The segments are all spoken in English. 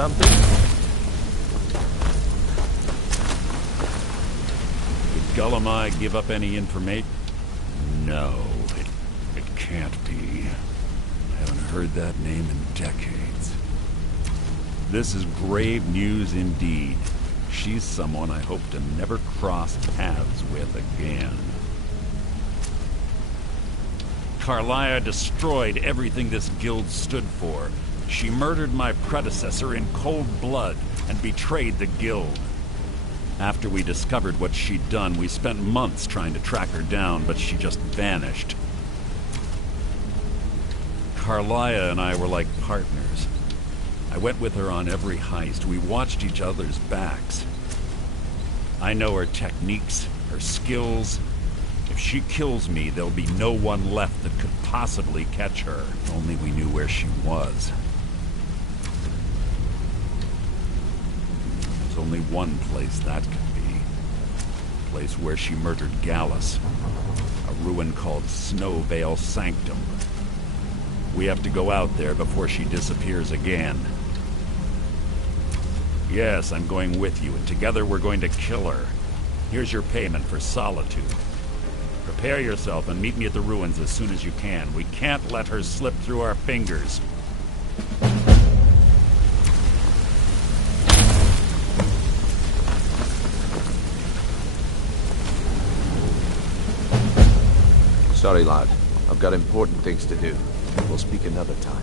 something? Did Gullumai give up any information? No, it can't be. I haven't heard that name in decades. This is grave news indeed. She's someone I hope to never cross paths with again. Carlia destroyed everything this guild stood for. She murdered my predecessor in cold blood and betrayed the guild. After we discovered what she'd done, we spent months trying to track her down, but she just vanished. Carlia and I were like partners. I went with her on every heist. We watched each other's backs. I know her techniques, her skills. If she kills me, there'll be no one left that could possibly catch her. If only we knew where she was. There's only one place that could be. A place where she murdered Gallus. A ruin called Snowvale Sanctum. We have to go out there before she disappears again. Yes, I'm going with you, and together we're going to kill her. Here's your payment for solitude. Prepare yourself and meet me at the ruins as soon as you can. We can't let her slip through our fingers. Sorry, lad. I've got important things to do. We'll speak another time.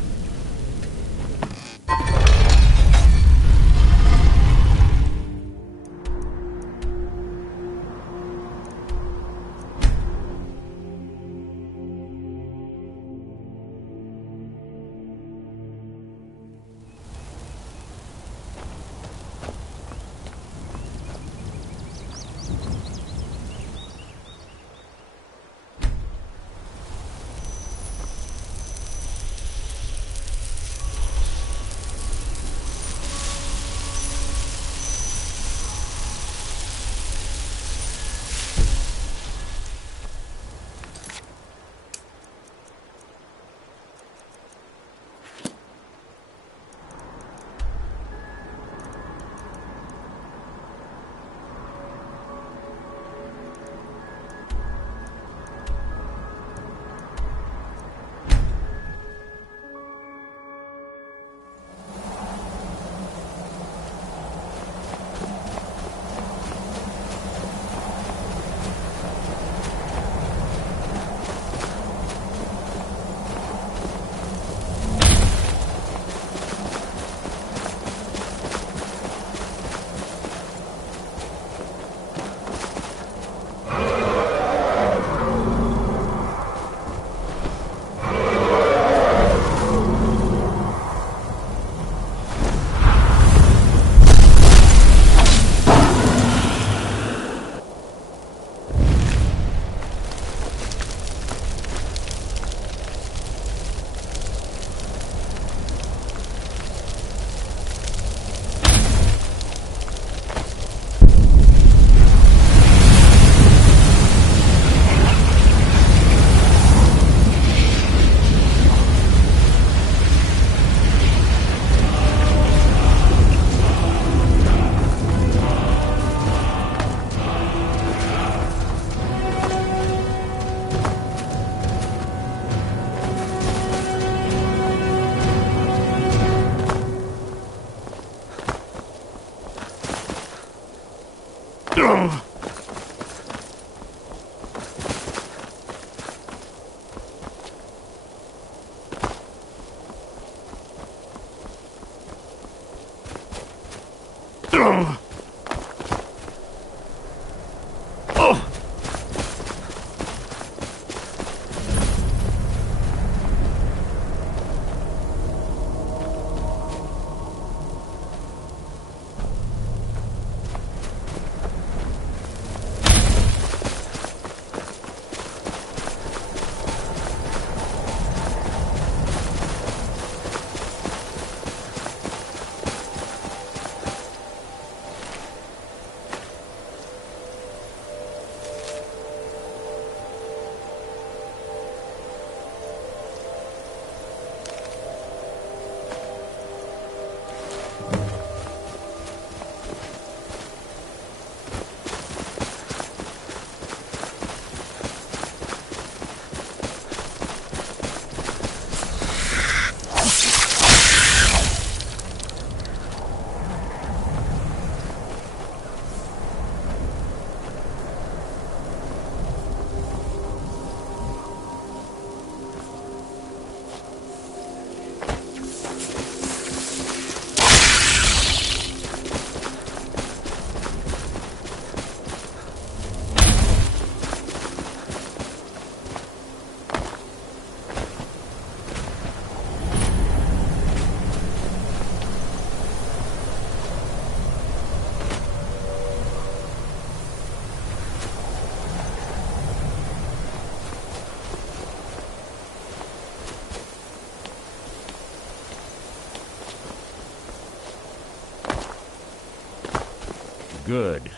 Good.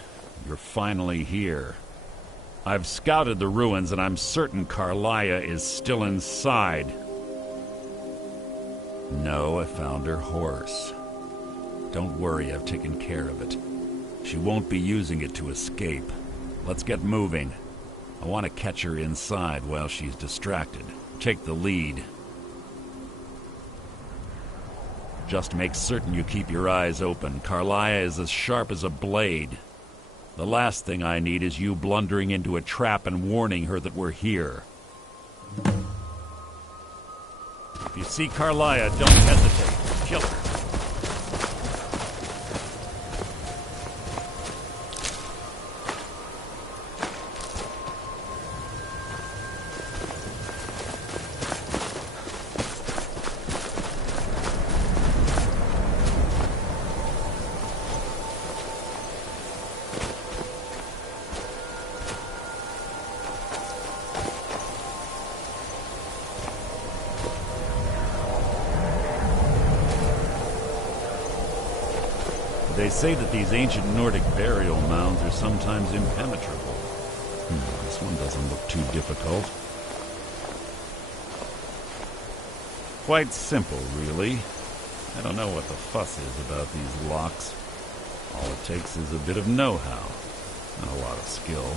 You're finally here. I've scouted the ruins and I'm certain Carlia is still inside. No, I found her horse. Don't worry, I've taken care of it. She won't be using it to escape. Let's get moving. I want to catch her inside while she's distracted. Take the lead. Just make certain you keep your eyes open. Carlia is as sharp as a blade. The last thing I need is you blundering into a trap and warning her that we're here. If you see Carlia, don't hesitate. Kill her. They say that these ancient Nordic burial mounds are sometimes impenetrable. This one doesn't look too difficult. Quite simple, really. I don't know what the fuss is about these locks. All it takes is a bit of know-how, and a lot of skill.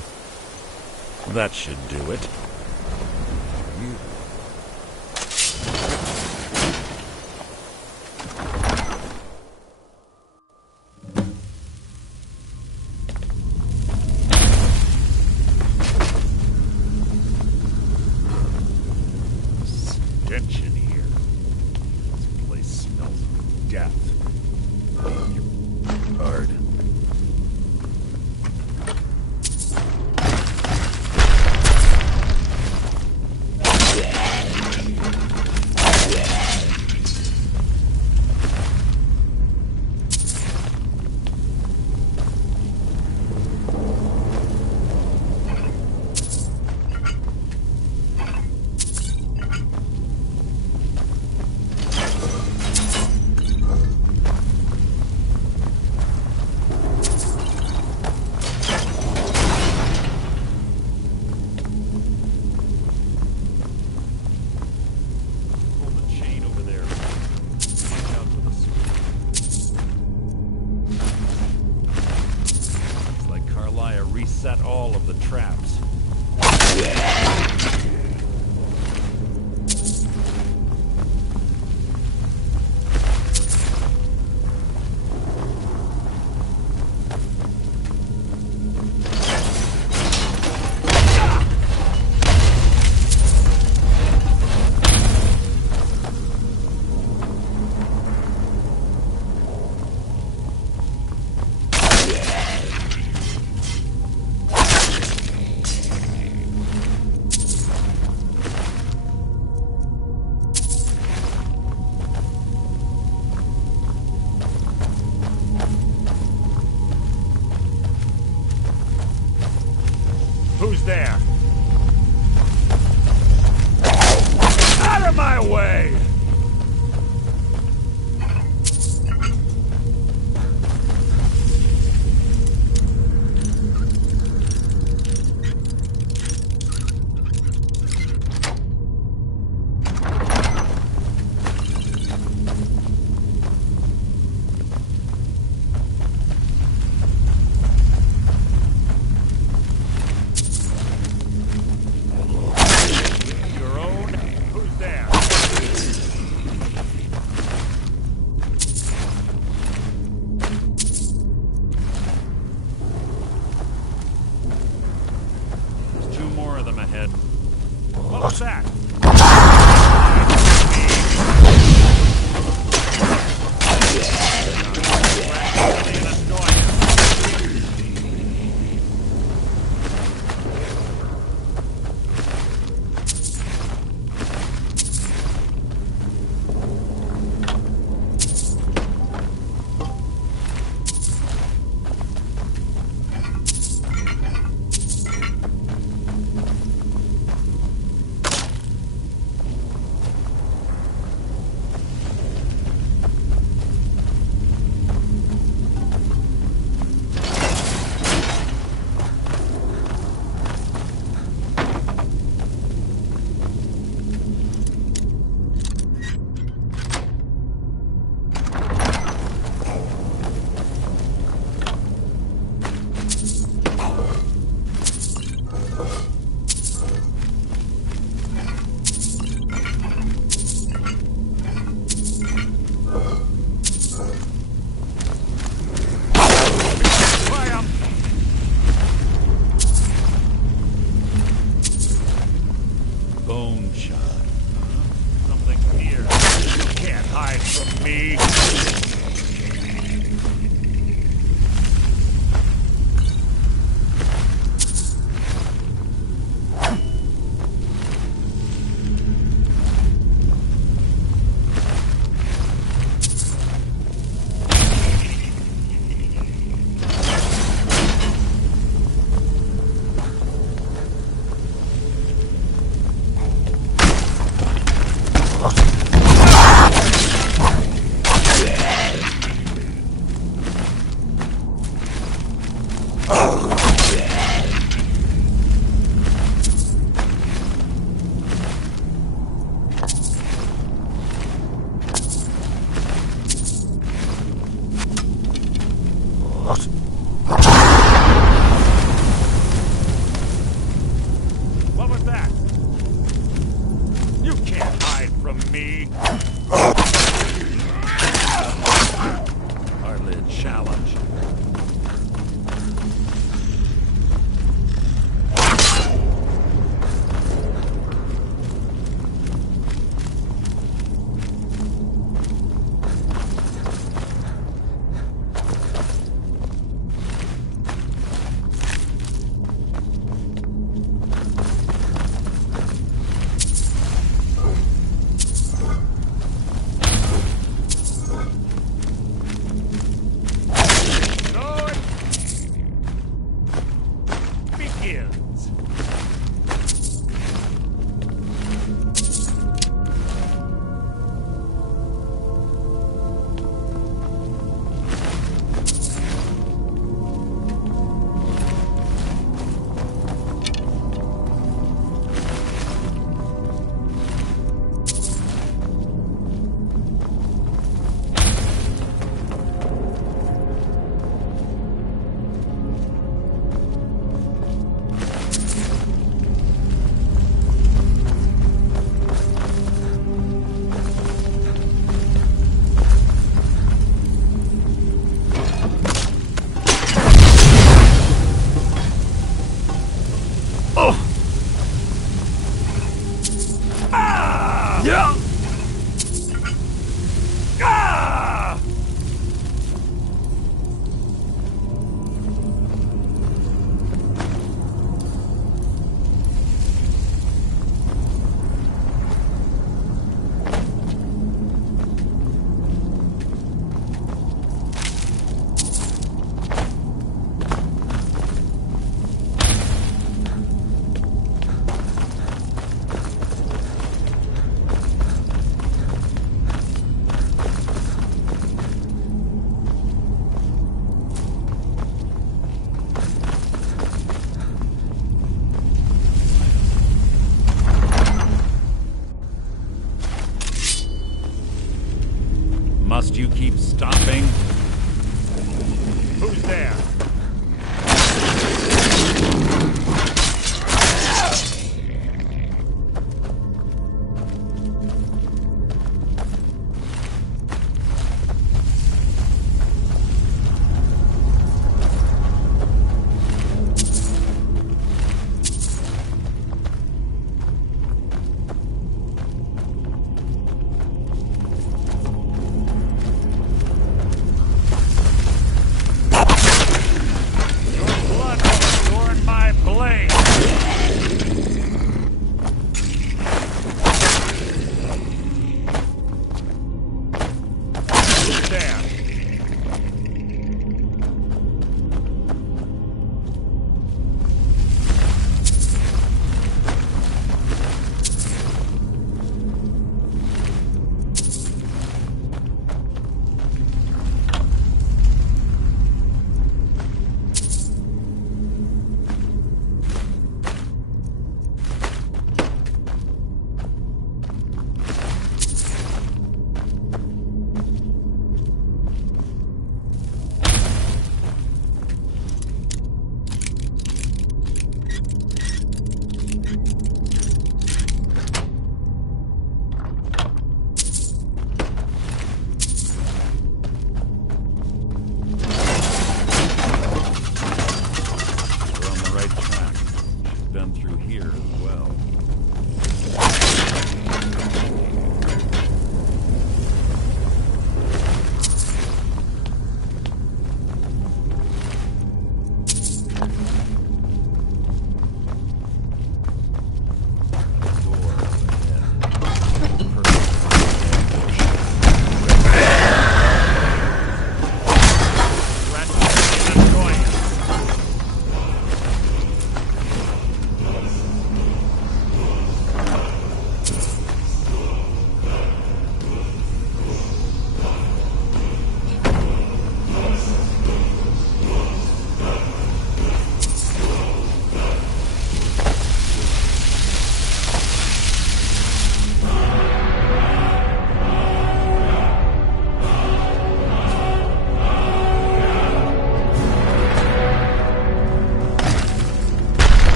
That should do it. In here. This place smells of death. Hard. Reset all of the traps. Who's there? Out of my way! Ahead. What was that? begins. Must you keep stopping? Who's there?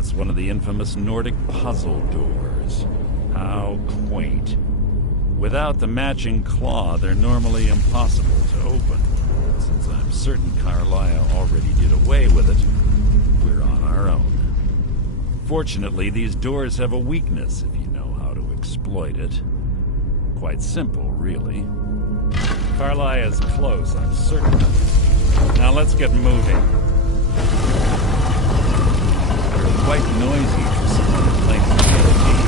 It's one of the infamous Nordic puzzle doors. How quaint. Without the matching claw, they're normally impossible to open. Since I'm certain Carlia already did away with it, we're on our own. Fortunately, these doors have a weakness if you know how to exploit it. Quite simple, really. Carlia's close, I'm certain. Now let's get moving. They're quite noisy for someone who claims to be a thief.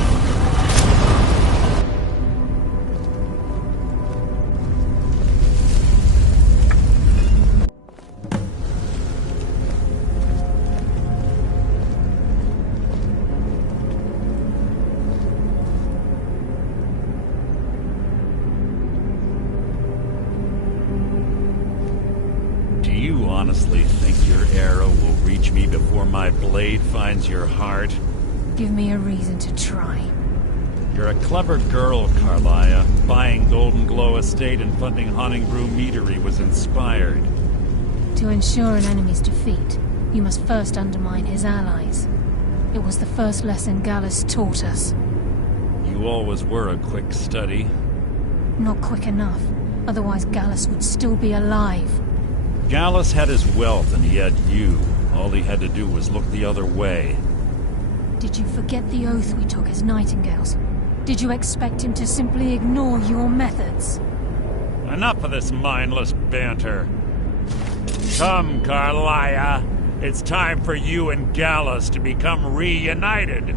Honestly think your arrow will reach me before my blade finds your heart? Give me a reason to try. You're a clever girl, Carlia. Buying Golden Glow Estate and funding Haunting Brew Meadery was inspired. To ensure an enemy's defeat, you must first undermine his allies. It was the first lesson Gallus taught us. You always were a quick study. Not quick enough. Otherwise Gallus would still be alive. Gallus had his wealth and he had you. All he had to do was look the other way. Did you forget the oath we took as Nightingales? Did you expect him to simply ignore your methods? Enough of this mindless banter. Come, Carlia. It's time for you and Gallus to become reunited.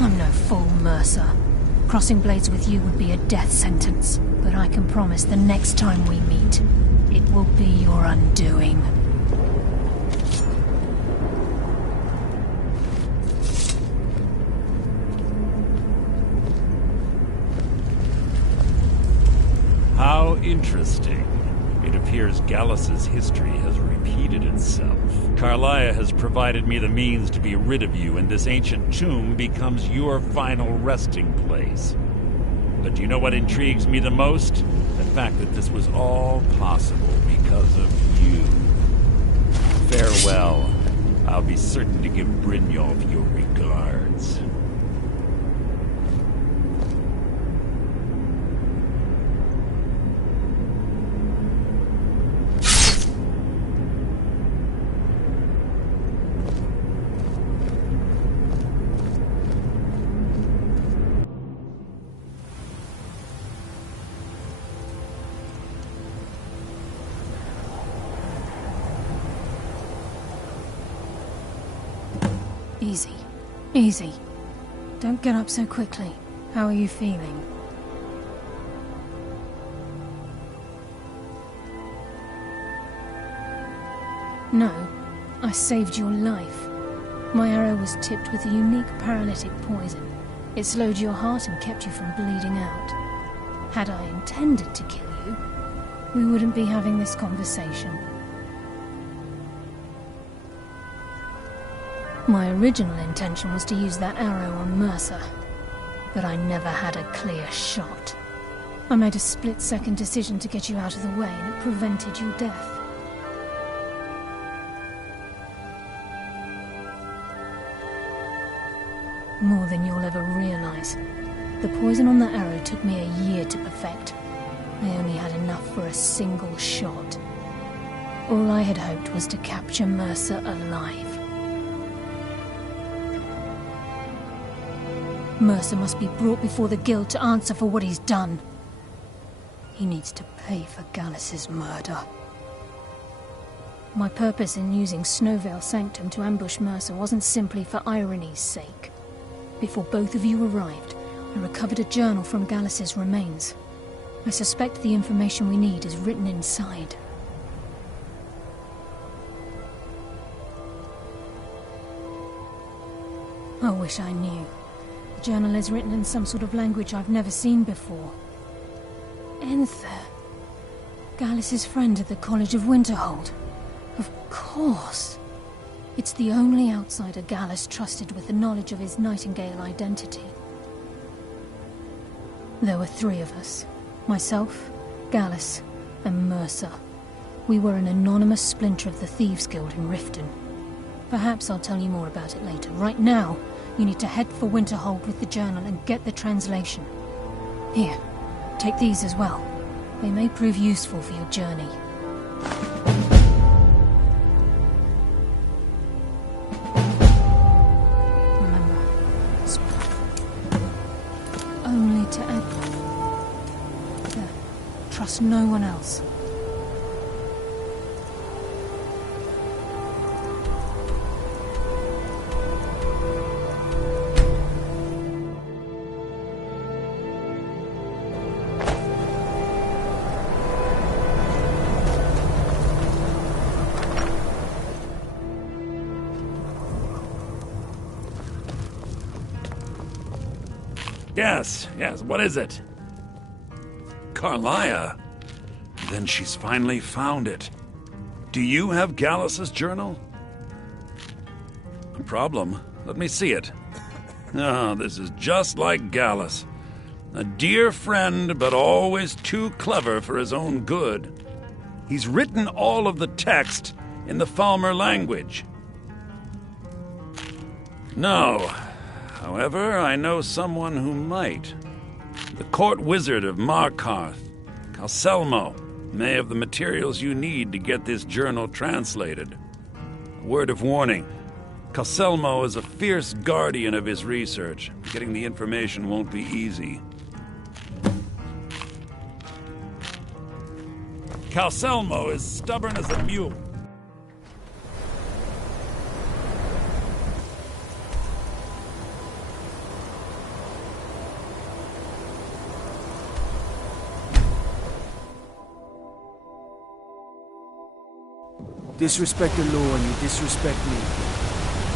I'm no fool, Mercer. Crossing blades with you would be a death sentence, but I can promise the next time we meet, it will be your undoing. How interesting. It appears Gallus's history has repeated itself. Carlia has provided me the means to be rid of you, and this ancient tomb becomes your final resting place. But do you know what intrigues me the most? The fact that this was all possible because of you. Farewell. I'll be certain to give Brynjolf your regards. Easy. Easy. Don't get up so quickly. How are you feeling? No. I saved your life. My arrow was tipped with a unique paralytic poison. It slowed your heart and kept you from bleeding out. Had I intended to kill you, we wouldn't be having this conversation. My original intention was to use that arrow on Mercer, but I never had a clear shot. I made a split-second decision to get you out of the way, and it prevented your death. More than you'll ever realize. The poison on that arrow took me a year to perfect. I only had enough for a single shot. All I had hoped was to capture Mercer alive. Mercer must be brought before the Guild to answer for what he's done. He needs to pay for Gallus's murder. My purpose in using Snowvale Sanctum to ambush Mercer wasn't simply for irony's sake. Before both of you arrived, I recovered a journal from Gallus's remains. I suspect the information we need is written inside. I wish I knew. The journal is written in some sort of language I've never seen before. Enther. Gallus's friend at the College of Winterhold. Of course. It's the only outsider Gallus trusted with the knowledge of his Nightingale identity. There were 3 of us. Myself, Gallus, and Mercer. We were an anonymous splinter of the Thieves' Guild in Riften. Perhaps I'll tell you more about it later. Right now, you need to head for Winterhold with the journal and get the translation. Here, take these as well. They may prove useful for your journey. Remember, only to add. There. Trust no one else. Yes, what is it? Carlia? Then she's finally found it. Do you have Gallus's journal? A problem? Let me see it. Oh, this is just like Gallus. A dear friend, but always too clever for his own good. He's written all of the text in the Falmer language. No. However, I know someone who might. The court wizard of Markarth, Calselmo, may have the materials you need to get this journal translated. A word of warning. Calselmo is a fierce guardian of his research. Getting the information won't be easy. Calselmo is stubborn as a mule. Disrespect the law and you disrespect me.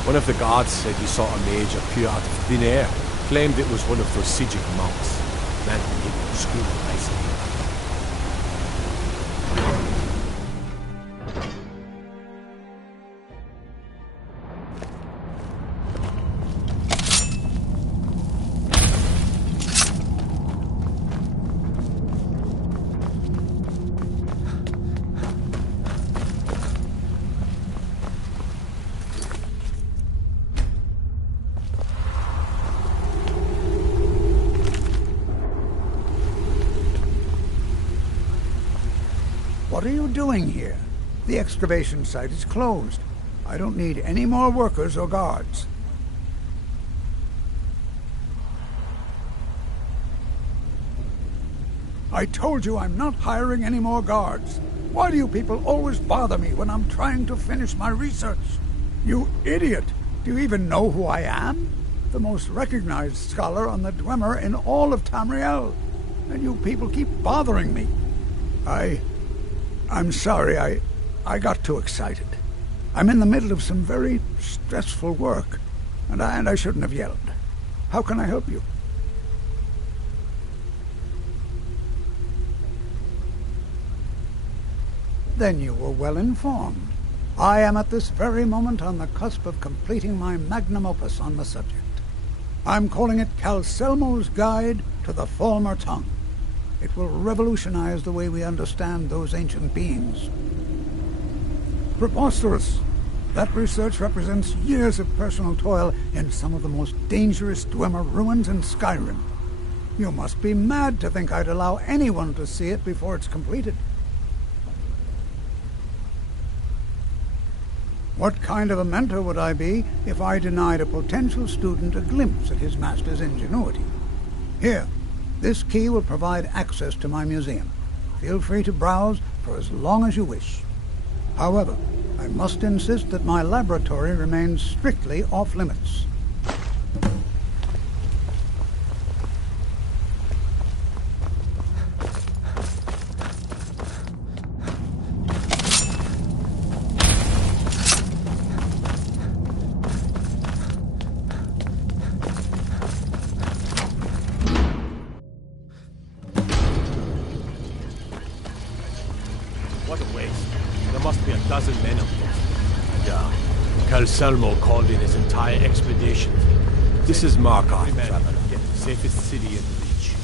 One of the guards said he saw a mage appear out of thin air. Claimed it was one of those Sijic monks. Man who didn't screw nicely. What are you doing here? The excavation site is closed. I don't need any more workers or guards. I told you I'm not hiring any more guards. Why do you people always bother me when I'm trying to finish my research? You idiot! Do you even know who I am? The most recognized scholar on the Dwemer in all of Tamriel. And you people keep bothering me. I'm sorry, I got too excited. I'm in the middle of some very stressful work, and I shouldn't have yelled. How can I help you? Then you were well informed. I am at this very moment on the cusp of completing my magnum opus on the subject. I'm calling it Calselmo's Guide to the Falmer Tongue. It will revolutionize the way we understand those ancient beings. Preposterous! That research represents years of personal toil in some of the most dangerous Dwemer ruins in Skyrim. You must be mad to think I'd allow anyone to see it before it's completed. What kind of a mentor would I be if I denied a potential student a glimpse at his master's ingenuity? Here. This key will provide access to my museum. Feel free to browse for as long as you wish. However, I must insist that my laboratory remains strictly off-limits. What a waste. There must be a dozen men of them. Yeah. Calselmo called in his entire expedition. This is Markarth, traveler. Get the safest city in reach.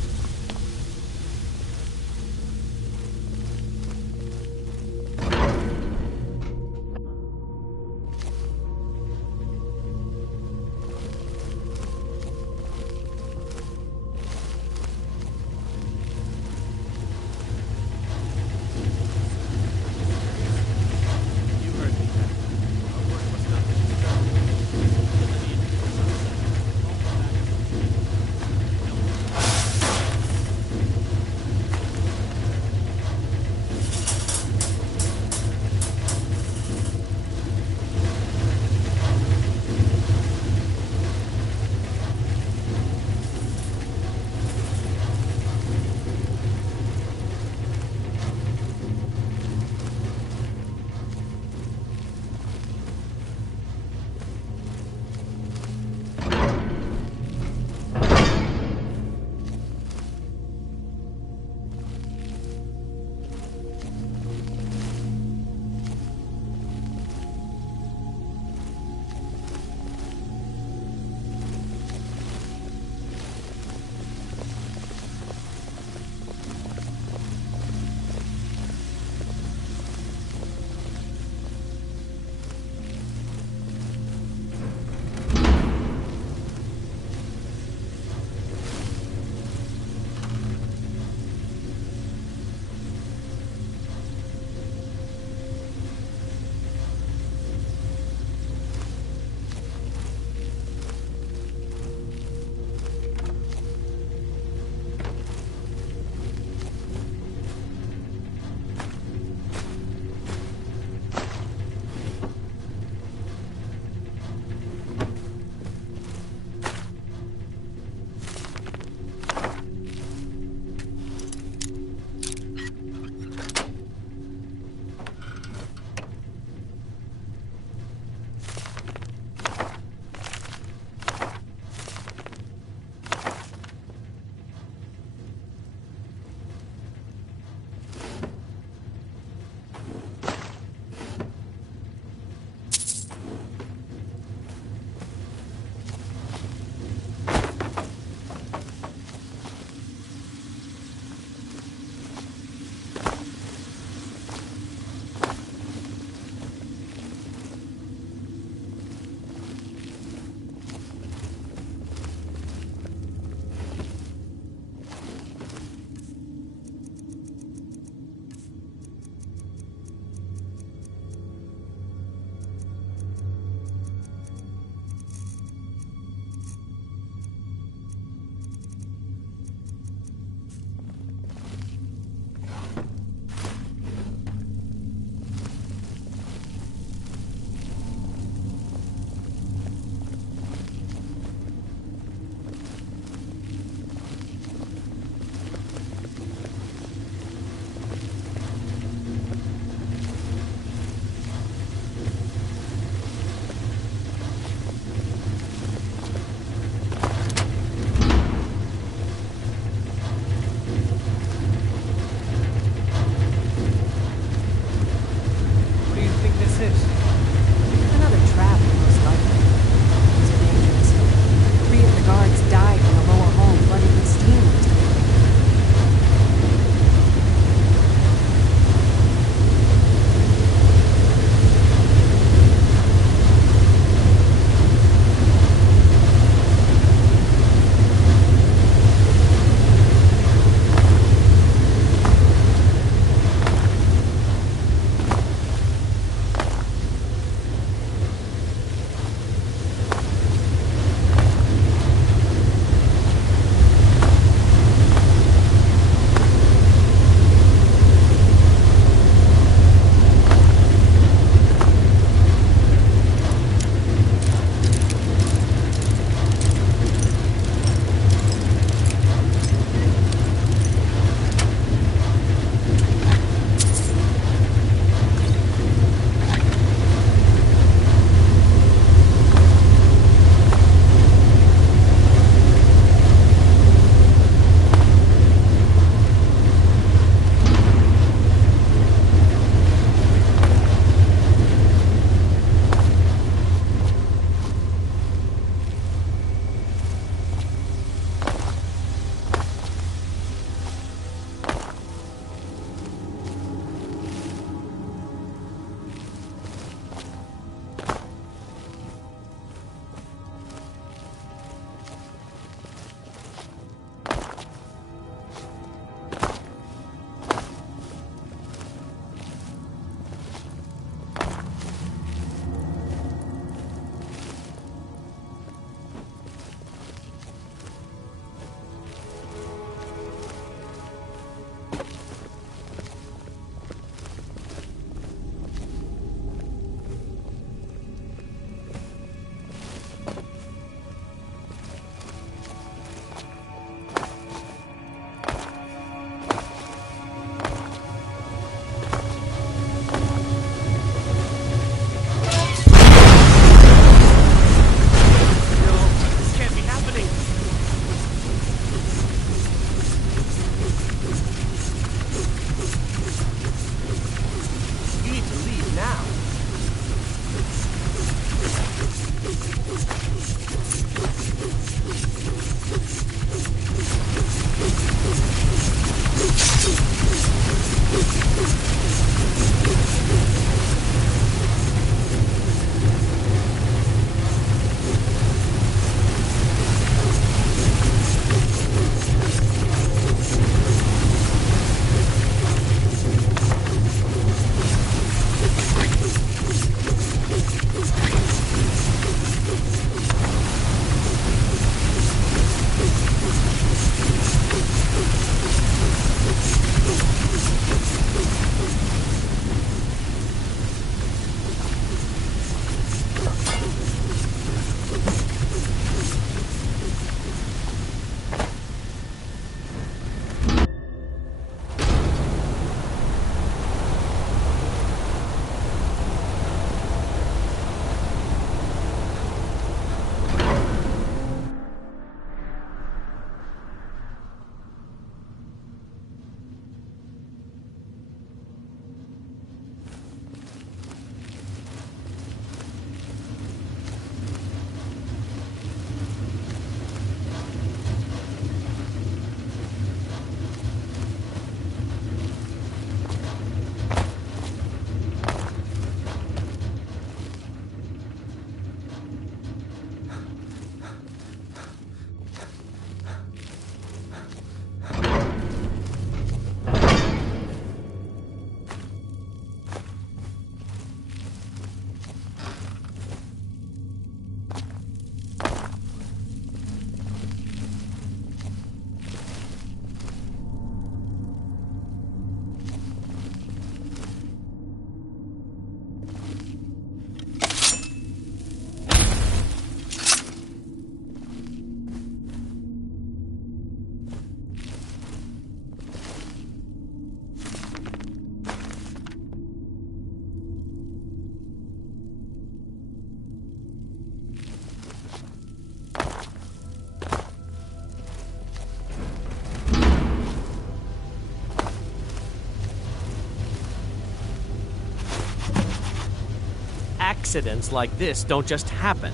Accidents like this don't just happen.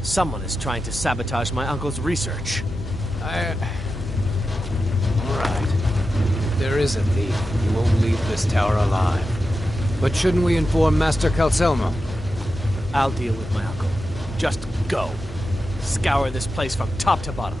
Someone is trying to sabotage my uncle's research. Alright. If there is a thief, he won't leave this tower alive. But shouldn't we inform Master Calcelmo? I'll deal with my uncle. Just go. Scour this place from top to bottom.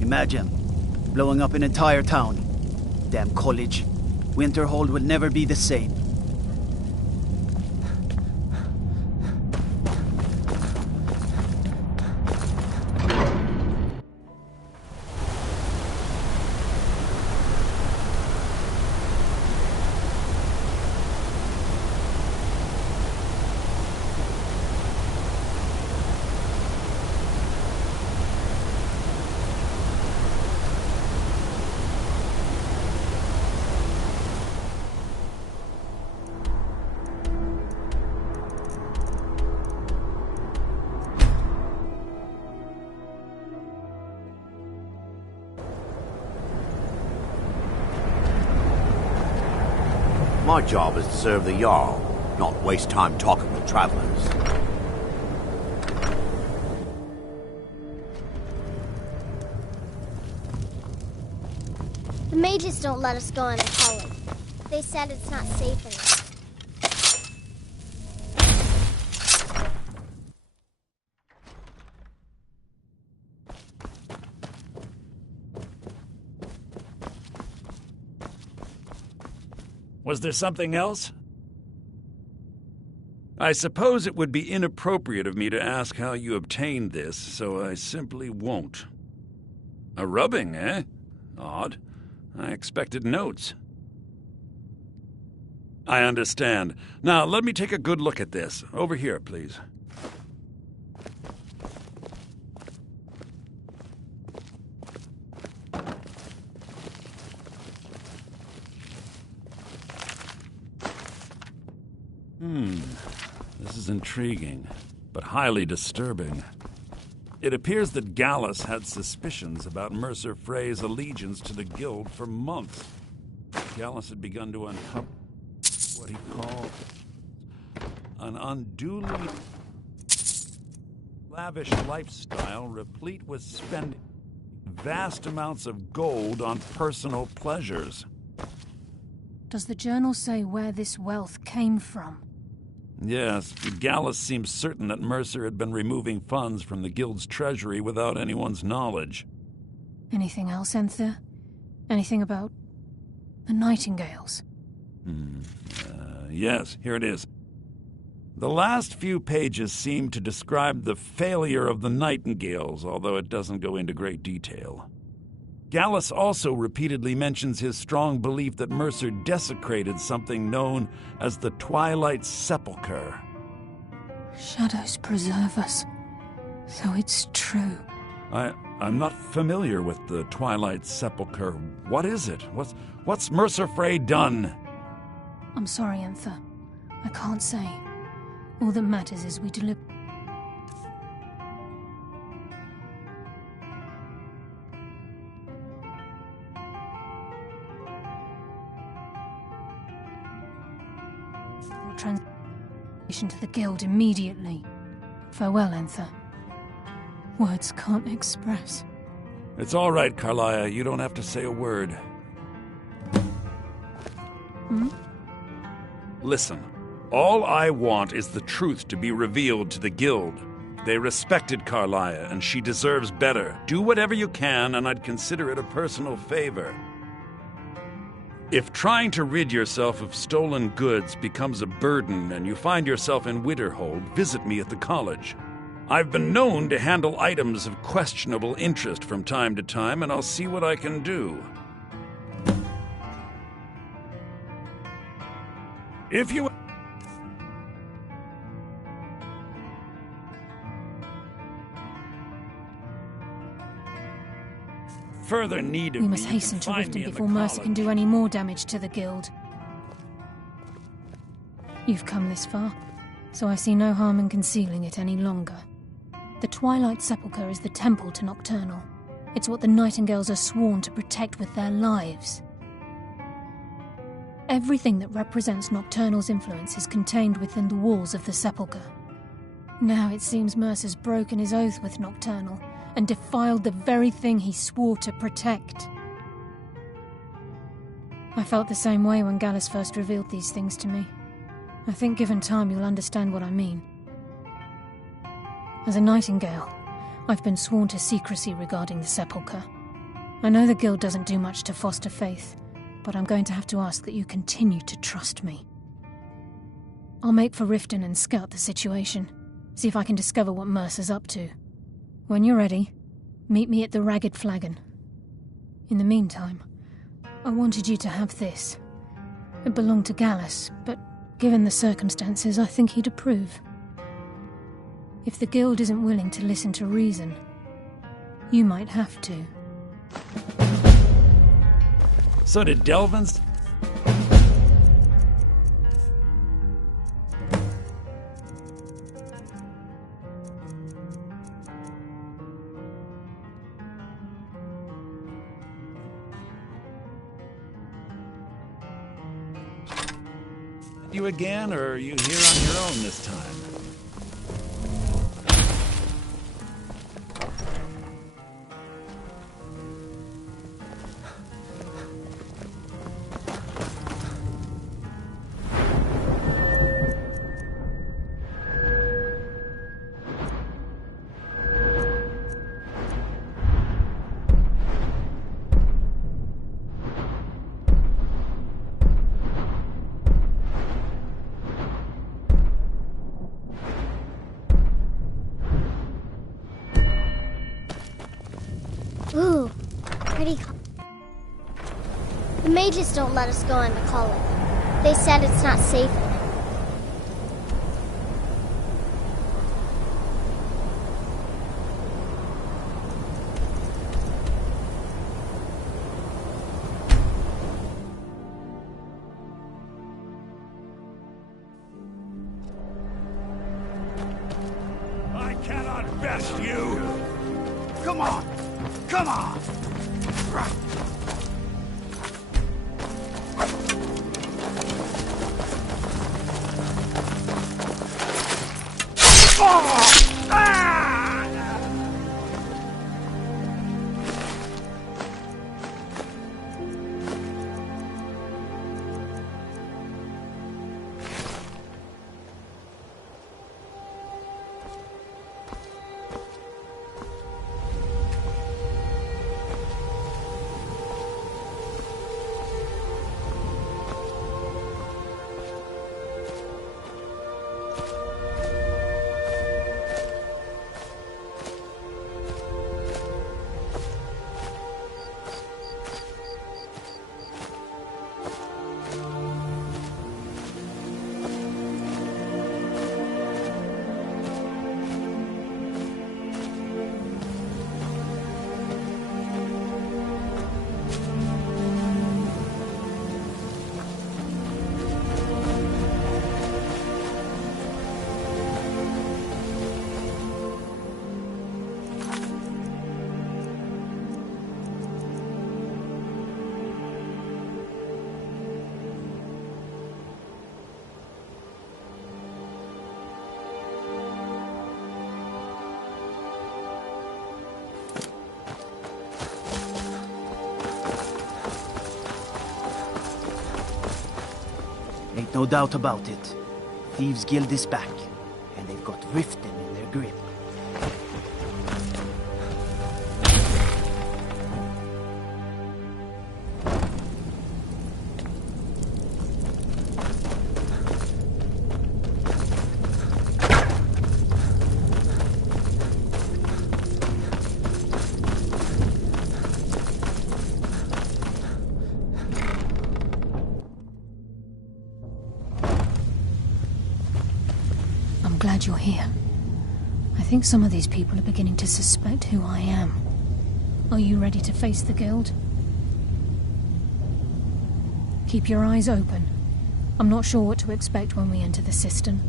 Imagine blowing up an entire town. Damn college. Winterhold will never be the same. My job is to serve the Jarl, not waste time talking with travelers. The mages don't let us go into college. They said it's not safe anymore. Was there something else? I suppose it would be inappropriate of me to ask how you obtained this, so I simply won't. A rubbing, eh? Odd. I expected notes. I understand. Now, let me take a good look at this. Over here, please. This is intriguing, but highly disturbing. It appears that Gallus had suspicions about Mercer Frey's allegiance to the Guild for months. Gallus had begun to uncover what he called an unduly lavish lifestyle replete with spending vast amounts of gold on personal pleasures. Does the journal say where this wealth came from? Yes, Gallus seems certain that Mercer had been removing funds from the Guild's treasury without anyone's knowledge. Anything else, Enther? Anything about the Nightingales? Yes, here it is. The last few pages seem to describe the failure of the Nightingales, although it doesn't go into great detail. Gallus also repeatedly mentions his strong belief that Mercer desecrated something known as the Twilight Sepulchre. Shadows preserve us. So it's true. I'm not familiar with the Twilight Sepulchre. What is it? What's Mercer Frey done? I'm sorry, Enther. I can't say. All that matters is we deliver. Translation to the Guild immediately. Farewell, Enther. Words can't express. It's all right, Carlia. You don't have to say a word. Listen, all I want is the truth to be revealed to the Guild. They respected Carlia, and she deserves better. Do whatever you can, and I'd consider it a personal favor. If trying to rid yourself of stolen goods becomes a burden and you find yourself in Winterhold, visit me at the college. I've been known to handle items of questionable interest from time to time, and I'll see what I can do. If you... further need of We me, must you hasten can to find me Riften in the before Mercer can college. do any more damage to the Guild. You've come this far, so I see no harm in concealing it any longer. The Twilight Sepulchre is the temple to Nocturnal. It's what the Nightingales are sworn to protect with their lives. Everything that represents Nocturnal's influence is contained within the walls of the Sepulchre. Now it seems Mercer's broken his oath with Nocturnal and defiled the very thing he swore to protect. I felt the same way when Gallus first revealed these things to me. I think given time you'll understand what I mean. As a Nightingale, I've been sworn to secrecy regarding the Sepulchre. I know the Guild doesn't do much to foster faith, but I'm going to have to ask that you continue to trust me. I'll make for Riften and scout the situation, see if I can discover what Mercer's up to. When you're ready, meet me at the Ragged Flagon. In the meantime, I wanted you to have this. It belonged to Gallus, but given the circumstances, I think he'd approve. If the Guild isn't willing to listen to reason, you might have to. So did Delvin's... You again, or are you here on your own this time? The mages don't let us go in the college. They said it's not safe. I cannot best you! Come on! Come on! Ain't no doubt about it. Thieves' Guild is back, and they've got Riften in their grip. I'm glad you're here. I think some of these people are beginning to suspect who I am. Are you ready to face the Guild? Keep your eyes open. I'm not sure what to expect when we enter the cistern.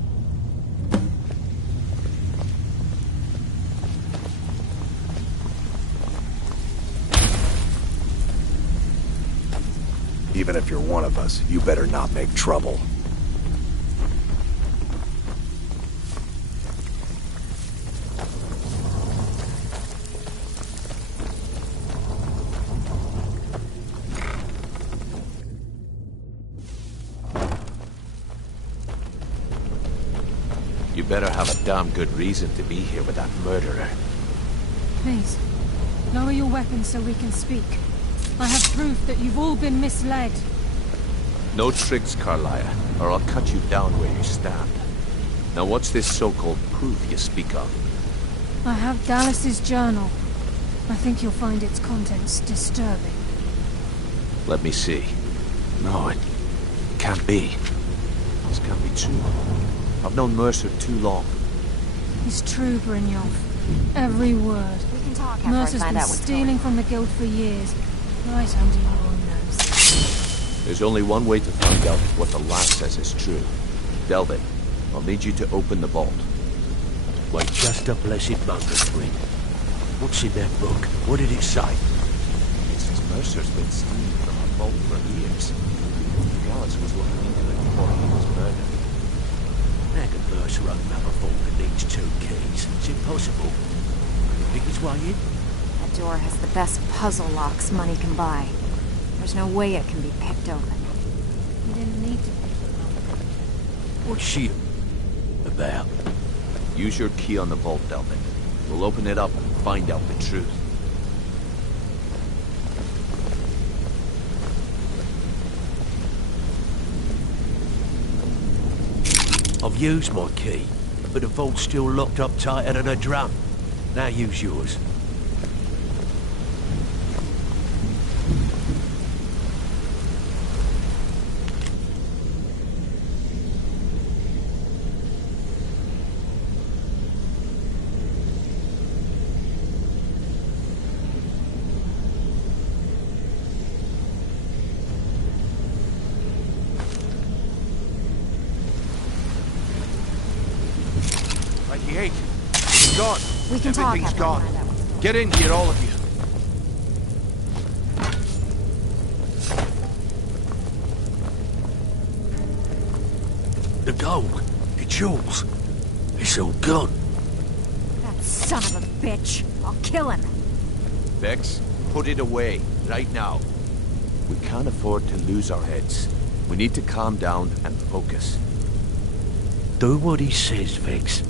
Even if you're one of us, you better not make trouble. You better have a damn good reason to be here with that murderer. Please, lower your weapons so we can speak. I have proof that you've all been misled. No tricks, Carlia, or I'll cut you down where you stand. Now what's this so-called proof you speak of? I have Dallas's journal. I think you'll find its contents disturbing. Let me see. No, it can't be. This can't be true. I've known Mercer too long. He's true, Brynjolf. Every word. We can talk after Mercer's I find been out what's stealing from the Guild for years, right under your own nose. There's only one way to find out if what the lad says is true. Delvin, I'll need you to open the vault. Why, just a blessed moment, friend. What's in that book? What did it say? It says Mercer's been stealing from our vault for years. Gallus was looking into it before he was murdered. How can Mercer open up a vault that needs 2 keys? It's impossible. Pick his way in? That door has the best puzzle locks money can buy. There's no way it can be picked open. You didn't need to pick them up. What's she about? Use your key on the vault, Delvin. We'll open it up and find out the truth. I've used my key, but the vault's still locked up tighter than a drum. Now use yours. 98. It's gone. We can talk Everything's after gone. I find out what's Get in here, all of you. The gold. It's yours. It's all gone. That son of a bitch! I'll kill him! Vex, put it away, right now. We can't afford to lose our heads. We need to calm down and focus. Do what he says, Vex.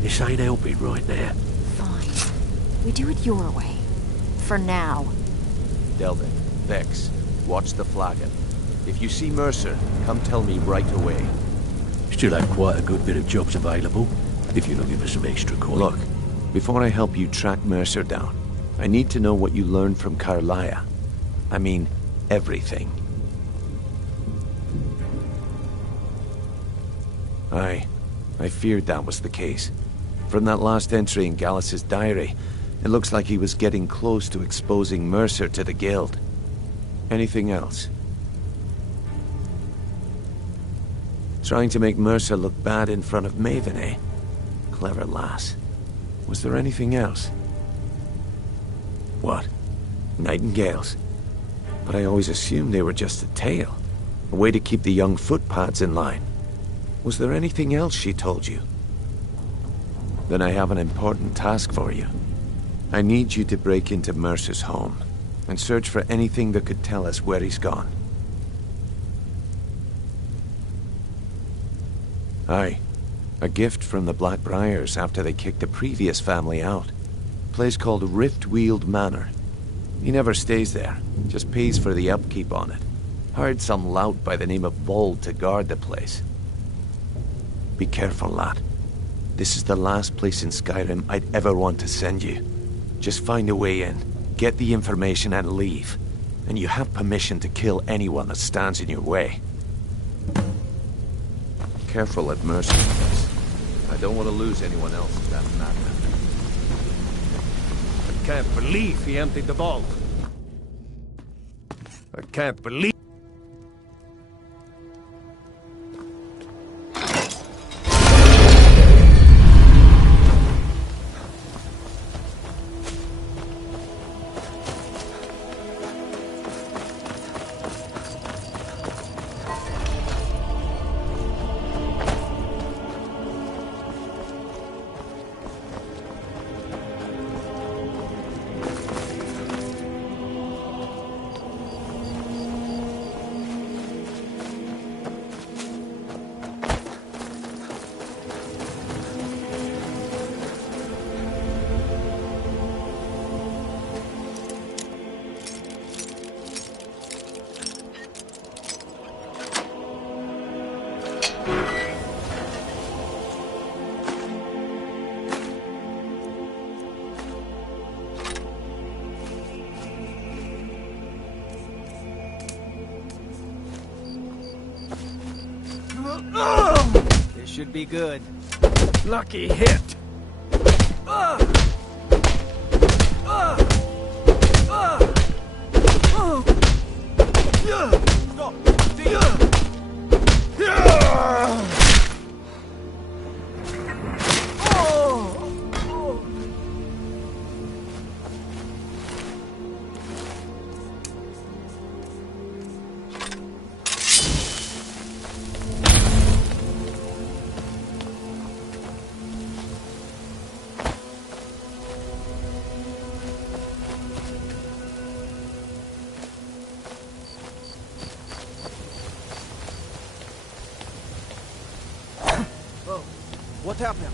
This ain't helping right now. Fine. We do it your way. For now. Delvin, Vex, watch the flagon. If you see Mercer, come tell me right away. Still have quite a good bit of jobs available, if you'll give us some extra coin. Look, before I help you track Mercer down, I need to know what you learned from Carlia. I mean, everything. I feared that was the case. From that last entry in Gallus's diary, it looks like he was getting close to exposing Mercer to the Guild. Anything else? Trying to make Mercer look bad in front of Maven, eh? Clever lass. Was there anything else? What? Nightingales? But I always assumed they were just a tale. A way to keep the young footpads in line. Was there anything else she told you? Then I have an important task for you. I need you to break into Mercer's home and search for anything that could tell us where he's gone. Aye. A gift from the Blackbriars after they kicked the previous family out. Place called Riftweald Manor. He never stays there, just pays for the upkeep on it. Hired some lout by the name of Bold to guard the place. Be careful, lad. This is the last place in Skyrim I'd ever want to send you. Just find a way in, get the information and leave. And you have permission to kill anyone that stands in your way. Careful at Mercer's place. I don't want to lose anyone else in that madman. I can't believe he emptied the vault. I can't believe... This should be good. Lucky hit. What happened?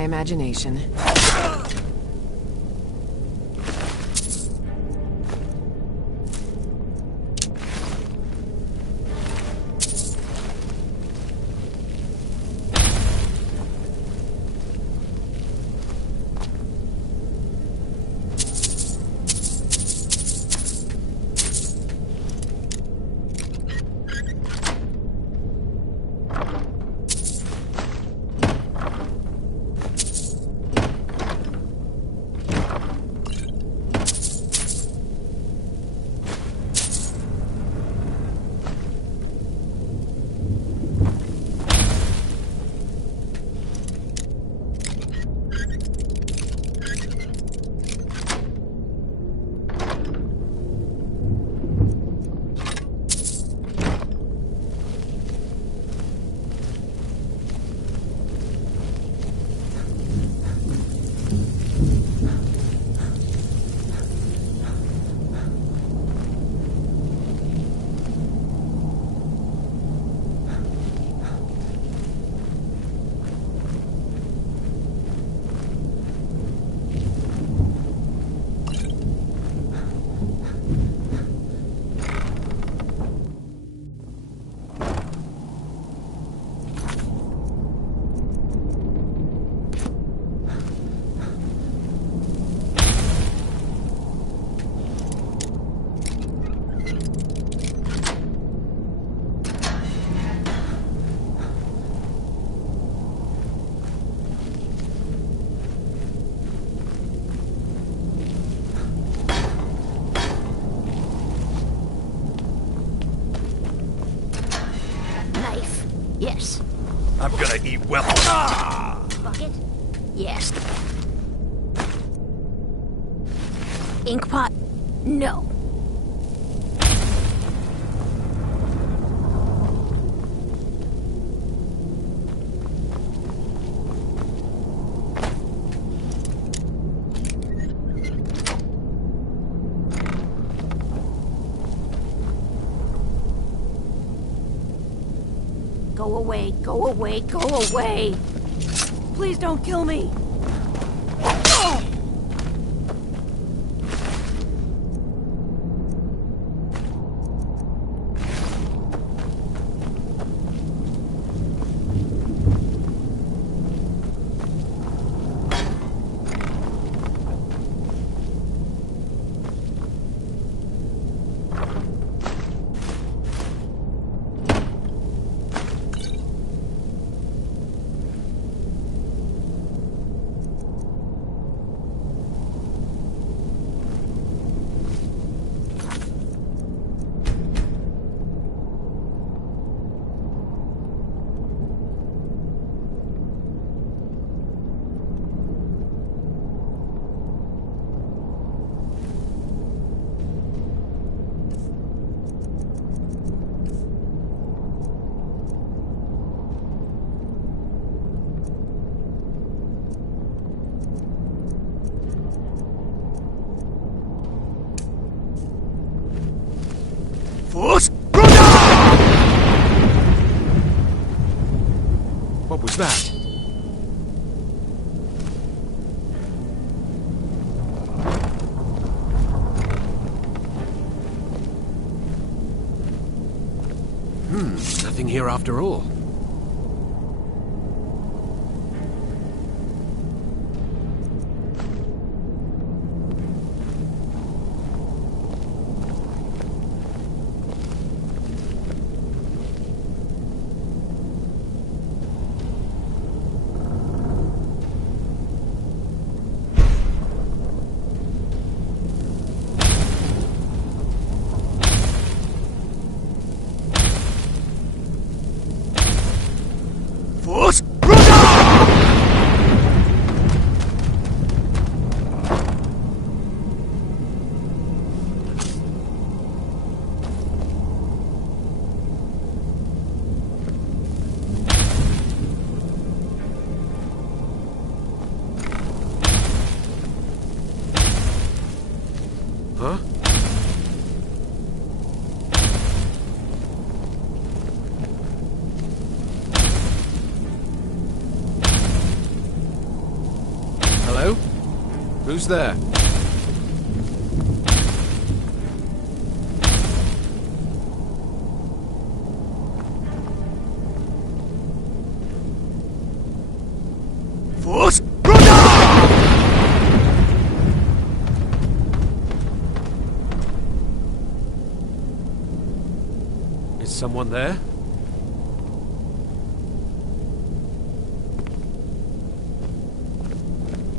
my imagination. Yes. I'm gonna eat well. Ah! Bucket? Yes. Ink pot? No. Go away, go away, go away! Please don't kill me! Oh! What was that? Nothing here after all. Who's there? Force! Is someone there?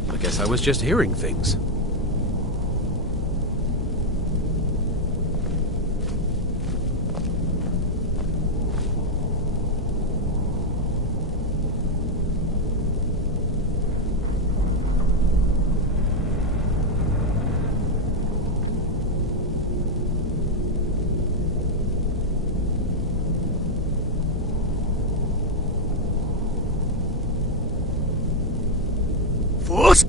I guess I was just hearing things. Force!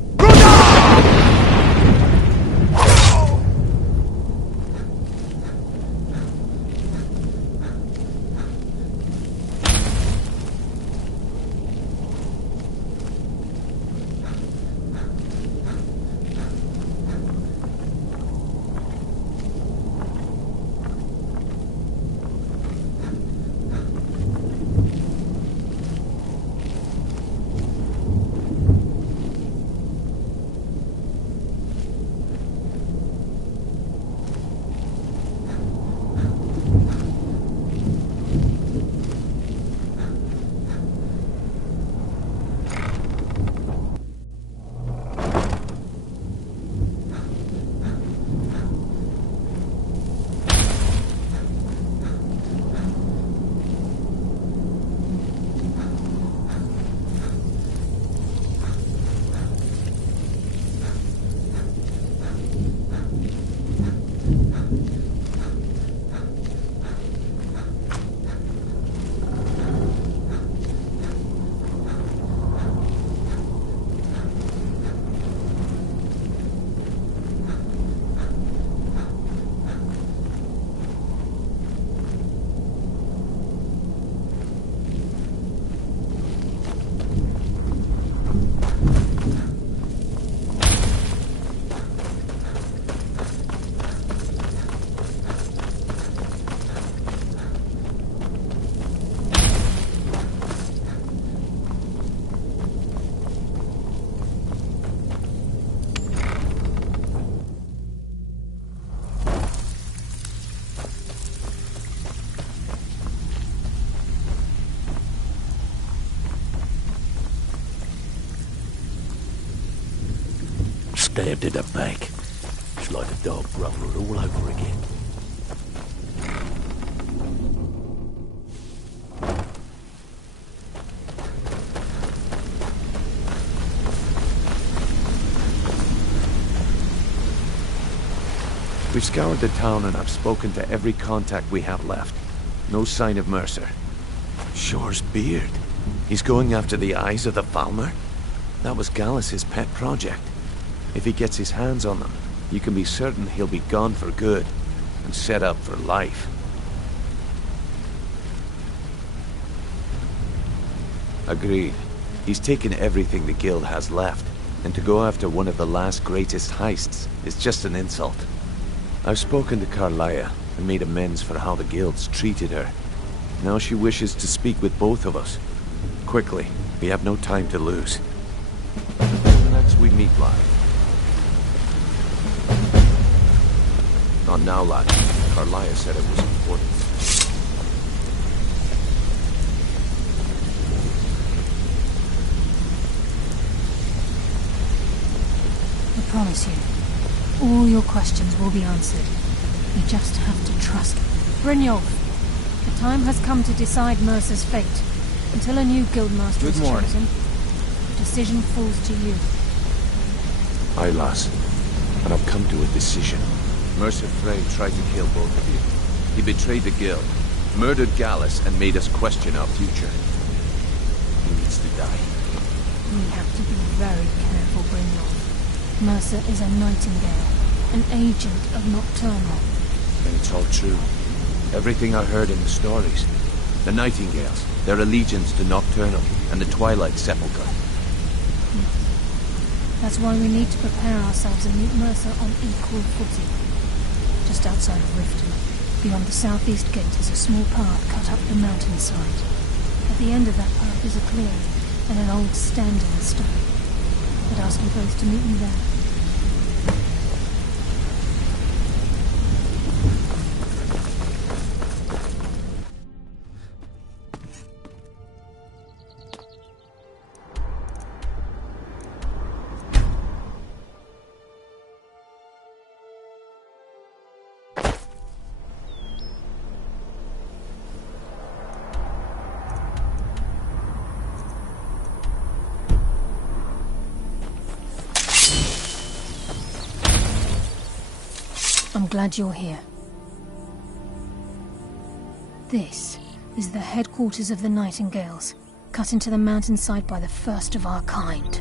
Stabbed in the back. It's like a dog groveler all over again. We've scoured the town and I've spoken to every contact we have left. No sign of Mercer. Shore's beard. He's going after the eyes of the Falmer? That was Gallus's pet project. If he gets his hands on them, you can be certain he'll be gone for good and set up for life. Agreed. He's taken everything the guild has left, and to go after one of the last greatest heists is just an insult. I've spoken to Carlia and made amends for how the guilds treated her. Now she wishes to speak with both of us. Quickly, we have no time to lose. Let's we meet, lad. Not now, lad. Carlia said it was important. I promise you, all your questions will be answered. You just have to trust me. Brynjolf, the time has come to decide Mercer's fate. Until a new guildmaster is chosen, the decision falls to you. Aye, lass. And I've come to a decision. Mercer Frey tried to kill both of you. He betrayed the guild, murdered Gallus, and made us question our future. He needs to die. We have to be very careful, Brynjolf. Mercer is a nightingale, an agent of Nocturnal. And it's all true. Everything I heard in the stories. The Nightingales, their allegiance to Nocturnal, and the Twilight Sepulchre. That's why we need to prepare ourselves and meet Mercer on equal footing. Just outside of Riften, beyond the southeast gate, is a small path cut up the mountainside. At the end of that path is a clearing and an old standing stone. I'd ask you both to meet me there. I'm glad you're here. This is the headquarters of the Nightingales, cut into the mountainside by the first of our kind.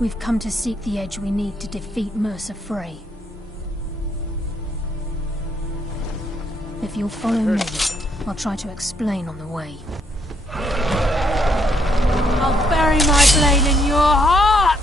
We've come to seek the edge we need to defeat Mercer Frey. If you'll follow me, I'll try to explain on the way. I'll bury my blade in your heart!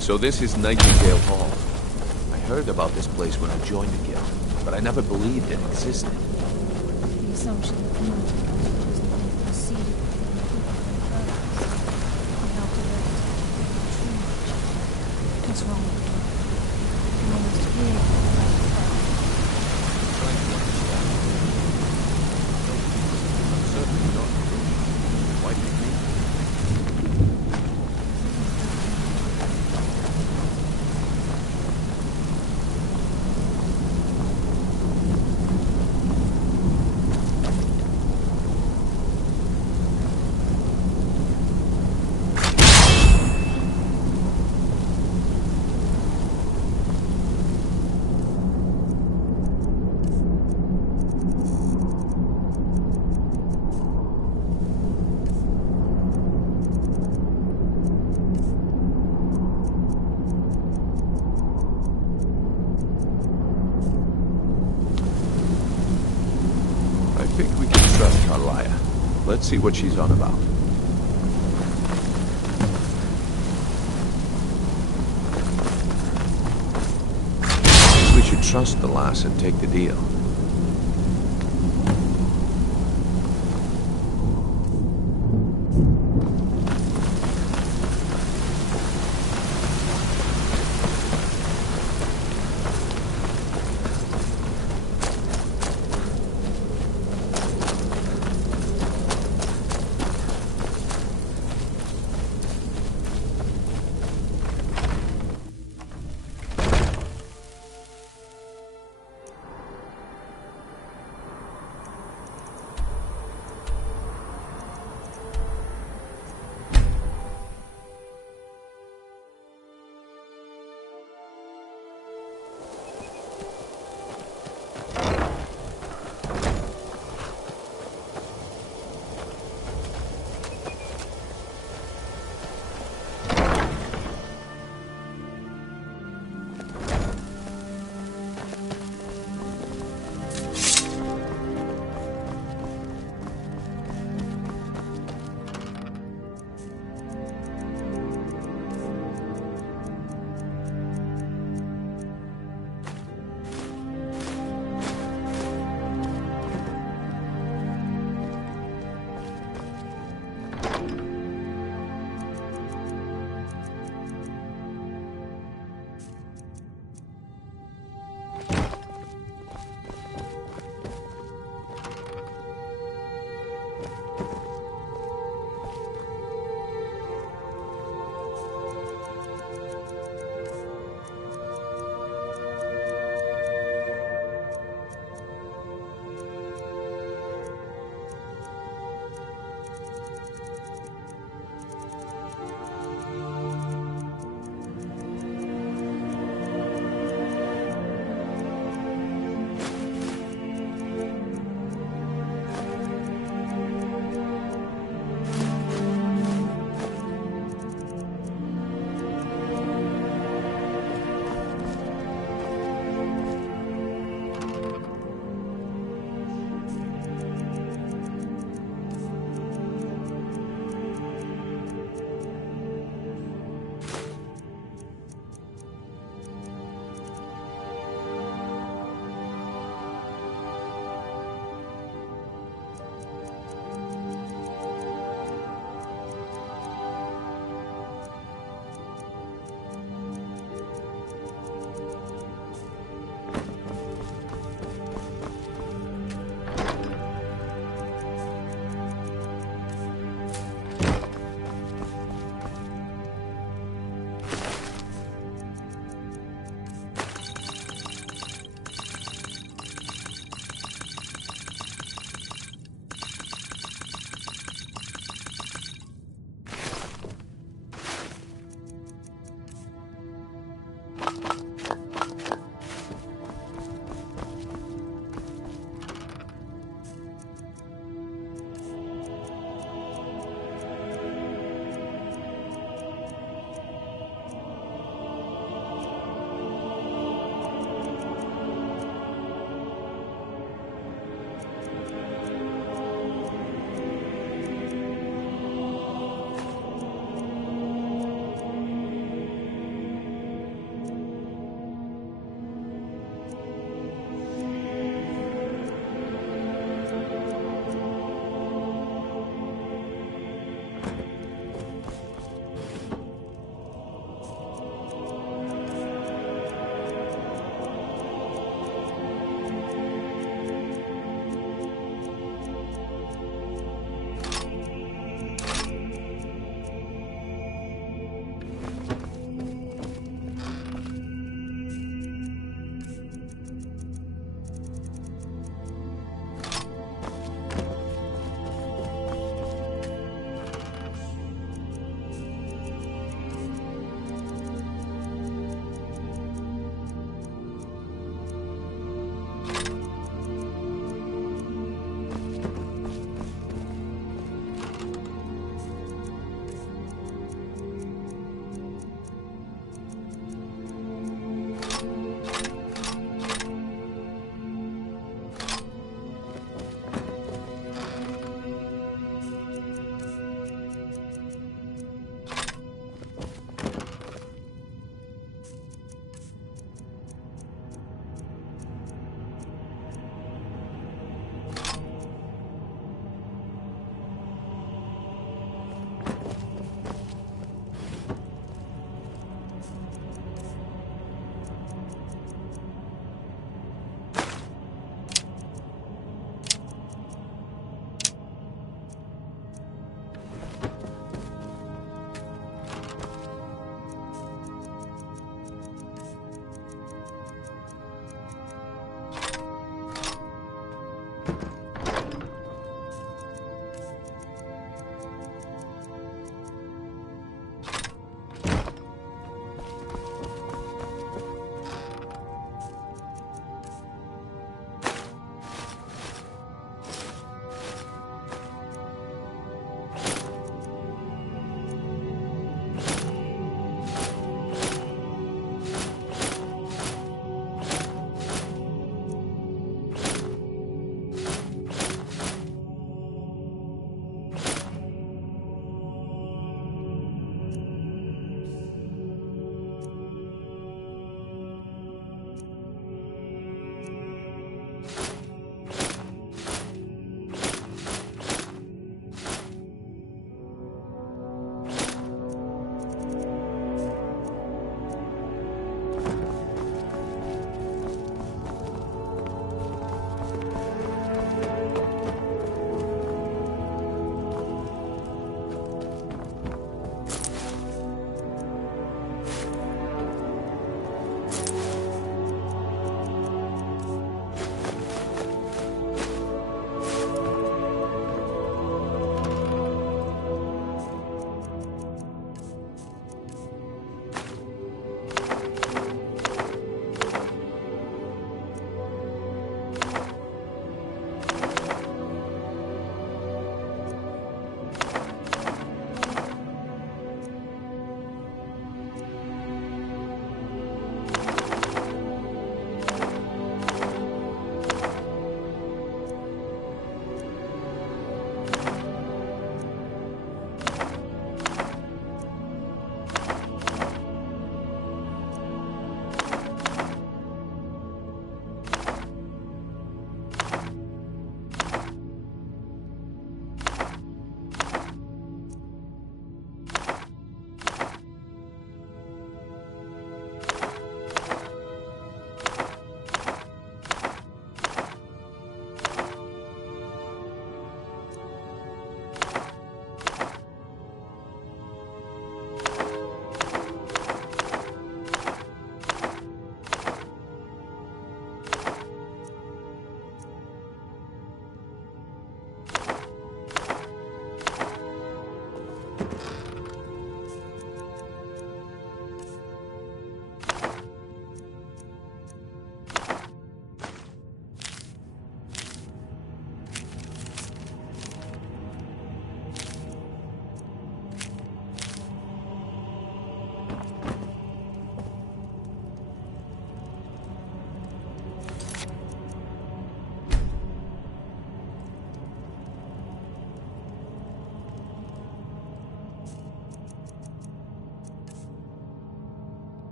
So this is Nightingale Hall. I heard about this place when I joined the guild, but I never believed it existed. The assumption that the Nightingales was the one proceeded with the equipment and purpose. We helped alert too much. What's wrong with it? You can almost hear it. Trying to understand. I'm certainly not. Why do you think? I think we can trust Carlia. Let's see what she's on about. We should trust the lass and take the deal.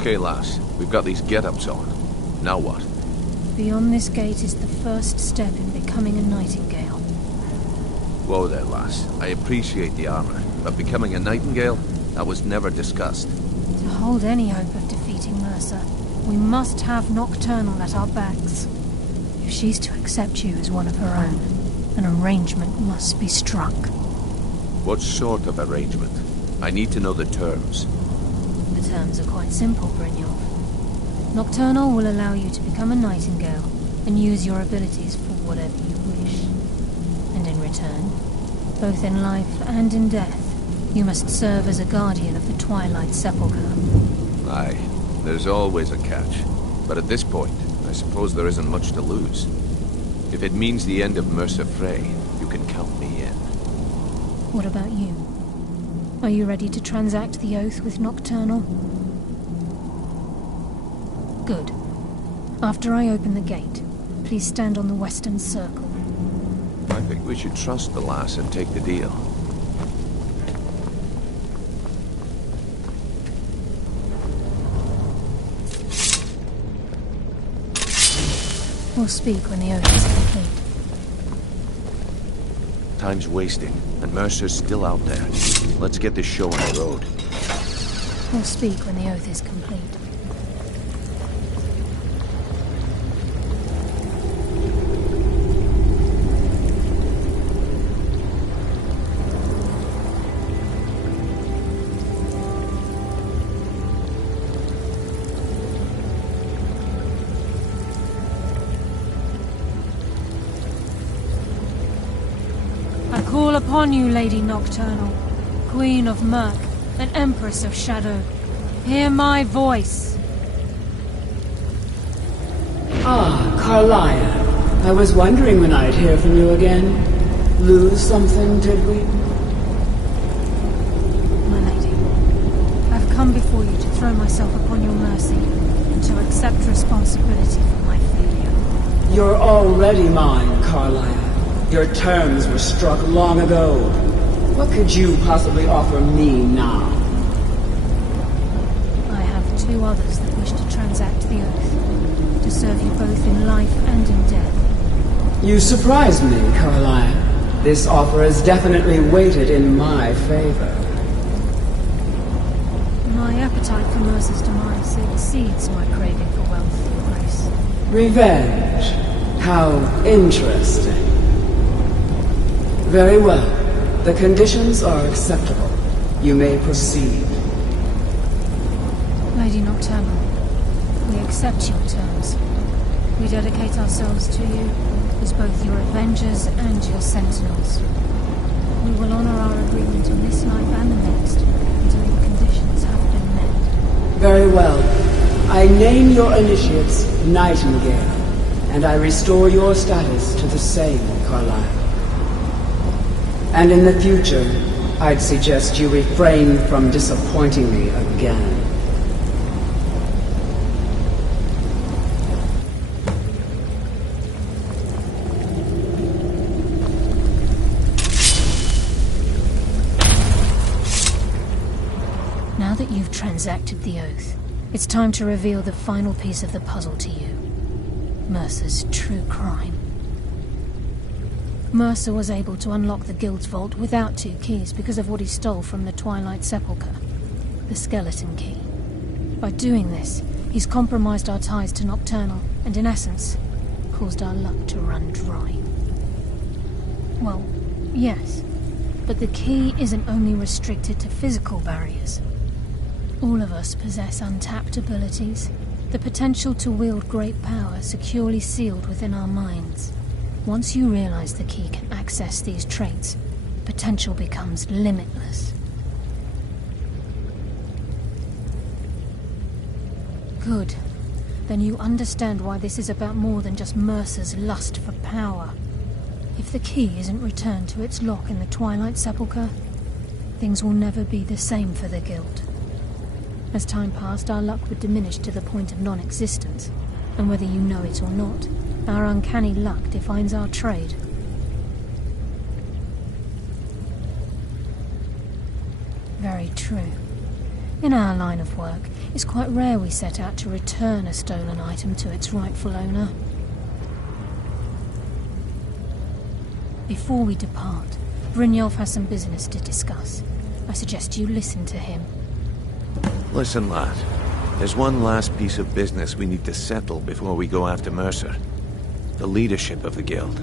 Okay, lass. We've got these get-ups on. Now what? Beyond this gate is the first step in becoming a nightingale. Whoa there, lass. I appreciate the armor, but becoming a nightingale? That was never discussed. To hold any hope of defeating Mercer, we must have Nocturnal at our backs. If she's to accept you as one of her own, an arrangement must be struck. What sort of arrangement? I need to know the terms. The terms are quite simple, Brynjolf. Nocturnal will allow you to become a nightingale and use your abilities for whatever you wish. And in return, both in life and in death, you must serve as a guardian of the Twilight Sepulchre. Aye, there's always a catch. But at this point, I suppose there isn't much to lose. If it means the end of Mercer Frey, you can count me in. What about you? Are you ready to transact the oath with Nocturnal? Good. After I open the gate, please stand on the western circle. I think we should trust the lass and take the deal. We'll speak when the oath is complete. Time's wasting, and Mercer's still out there. Let's get this show on the road. We'll speak when the oath is complete. I call upon you, Lady Nocturnal, Queen of Murk, and Empress of Shadow. Hear my voice. Ah, Carlia. I was wondering when I'd hear from you again. Lose something, did we? My lady, I've come before you to throw myself upon your mercy and to accept responsibility for my failure. You're already mine, Carlia. Your terms were struck long ago. What could you possibly offer me now? I have two others that wish to transact the oath, to serve you both in life and in death. You surprise me, Carlia. This offer is definitely weighted in my favor. My appetite for Mercer's demise exceeds my craving for wealth and grace. Revenge. How interesting. Very well. The conditions are acceptable. You may proceed. Lady Nocturnal, we accept your terms. We dedicate ourselves to you as both your avengers and your sentinels. We will honor our agreement in this life and the next until your conditions have been met. Very well. I name your initiates Nightingale, and I restore your status to the same, Carlyle. And in the future, I'd suggest you refrain from disappointing me again. Now that you've transacted the oath, it's time to reveal the final piece of the puzzle to you. Mercer's true crime. Mercer was able to unlock the Guild's vault without 2 keys because of what he stole from the Twilight Sepulchre, the skeleton key. By doing this, he's compromised our ties to Nocturnal, and in essence, caused our luck to run dry. Well, yes, but the key isn't only restricted to physical barriers. All of us possess untapped abilities, the potential to wield great power securely sealed within our minds. Once you realize the key can access these traits, potential becomes limitless. Good. Then you understand why this is about more than just Mercer's lust for power. If the key isn't returned to its lock in the Twilight Sepulchre, things will never be the same for the Guild. As time passed, our luck would diminish to the point of non-existence, and whether you know it or not, our uncanny luck defines our trade. Very true. In our line of work, it's quite rare we set out to return a stolen item to its rightful owner. Before we depart, Brynjolf has some business to discuss. I suggest you listen to him. Listen, lad. There's one last piece of business we need to settle before we go after Mercer. The leadership of the Guild.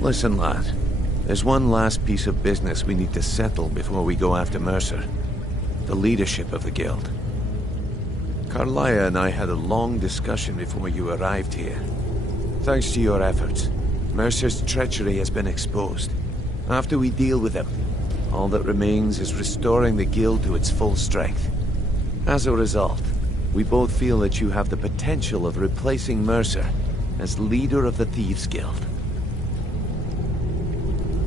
Listen, lad. There's one last piece of business we need to settle before we go after Mercer. The leadership of the Guild. Carlaya and I had a long discussion before you arrived here. Thanks to your efforts, Mercer's treachery has been exposed. After we deal with him, all that remains is restoring the Guild to its full strength. As a result, we both feel that you have the potential of replacing Mercer as leader of the Thieves' Guild.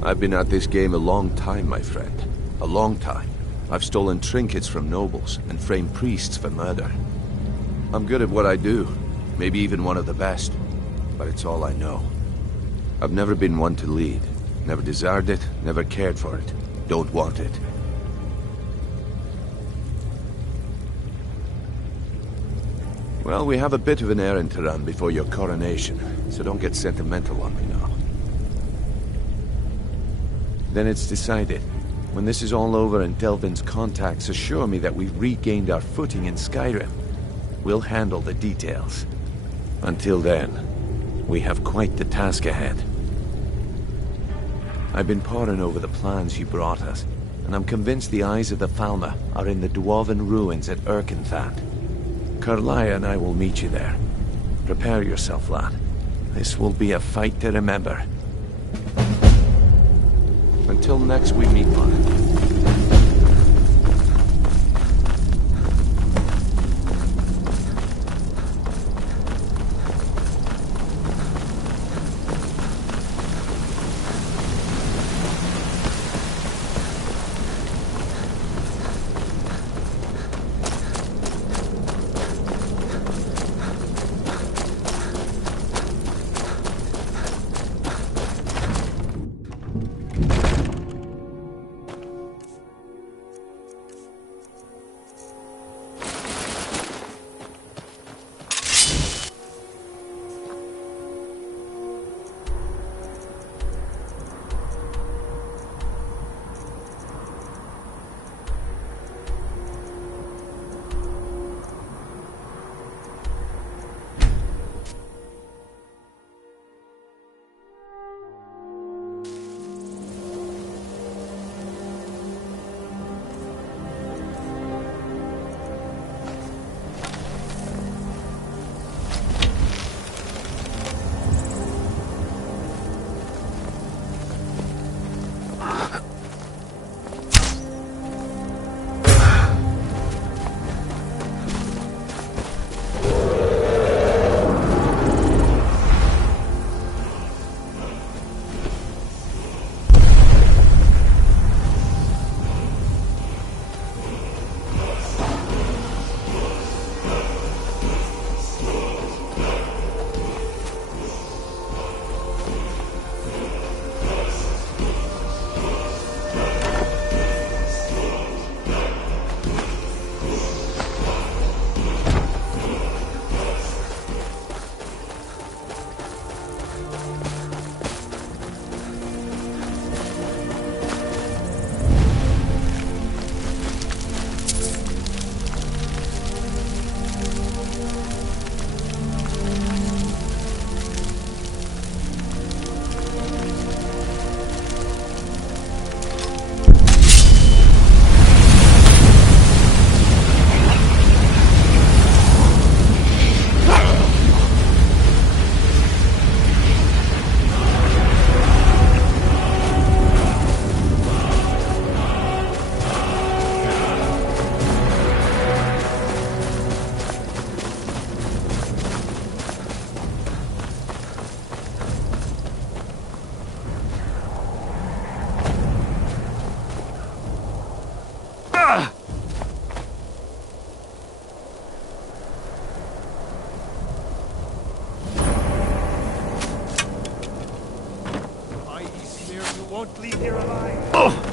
I've been at this game a long time, my friend. A long time. I've stolen trinkets from nobles and framed priests for murder. I'm good at what I do, maybe even one of the best, but it's all I know. I've never been one to lead. Never desired it, never cared for it. Don't want it. Well, we have a bit of an errand to run before your coronation, so don't get sentimental on me now. Then it's decided. When this is all over and Delvin's contacts assure me that we've regained our footing in Skyrim, we'll handle the details. Until then, we have quite the task ahead. I've been poring over the plans you brought us, and I'm convinced the eyes of the Falmer are in the Dwarven ruins at Erkenthand. Carlaya and I will meet you there. Prepare yourself, lad. This will be a fight to remember. Until next we meet, lad. won't leave here alive. Oh!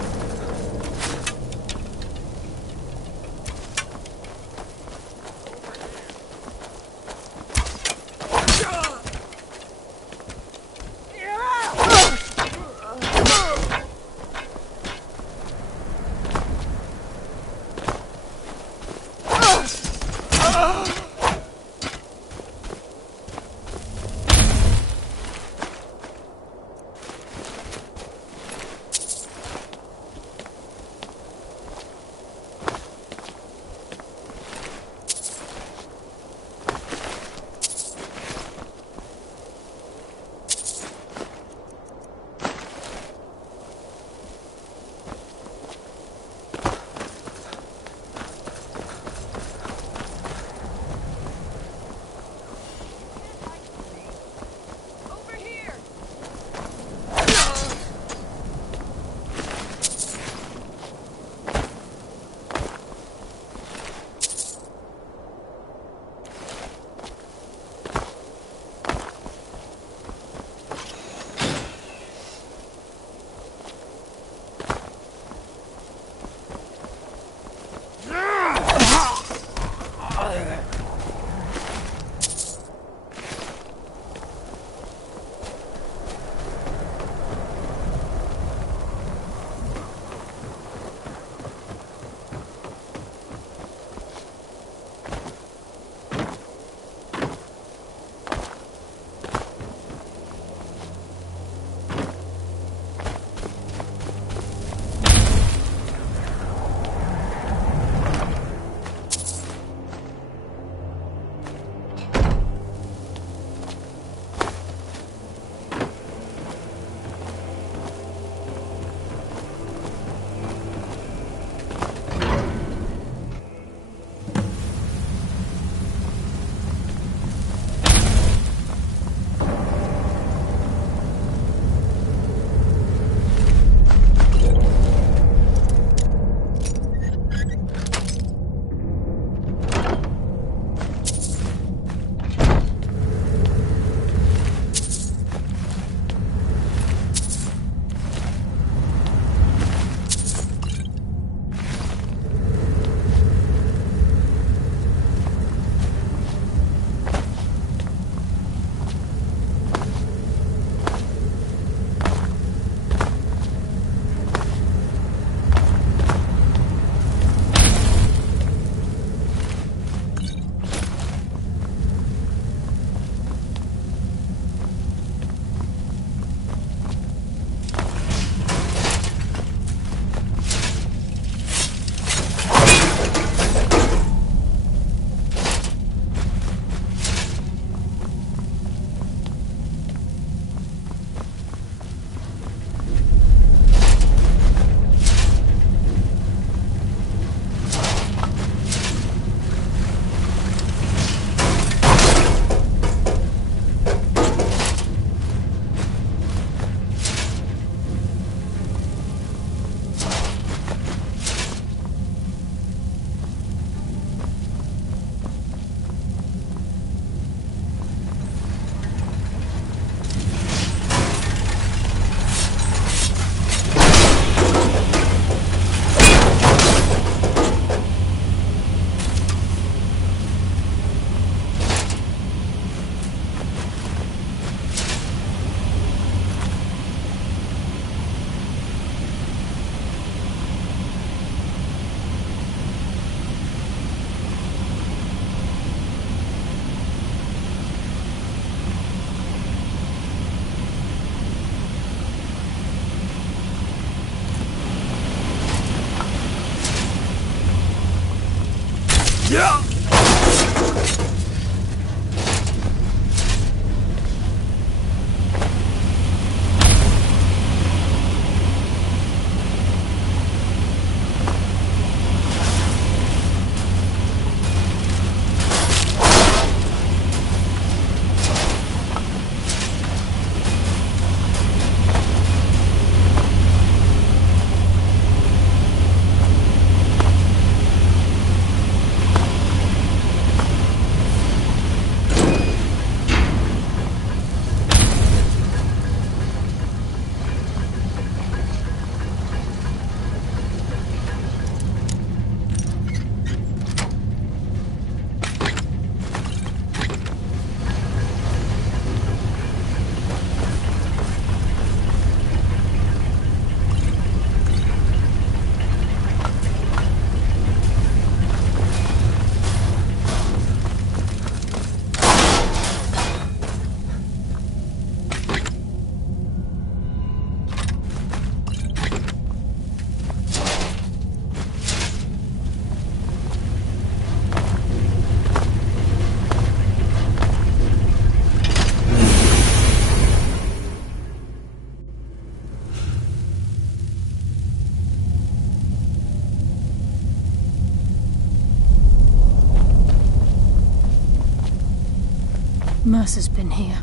Mercer's been here.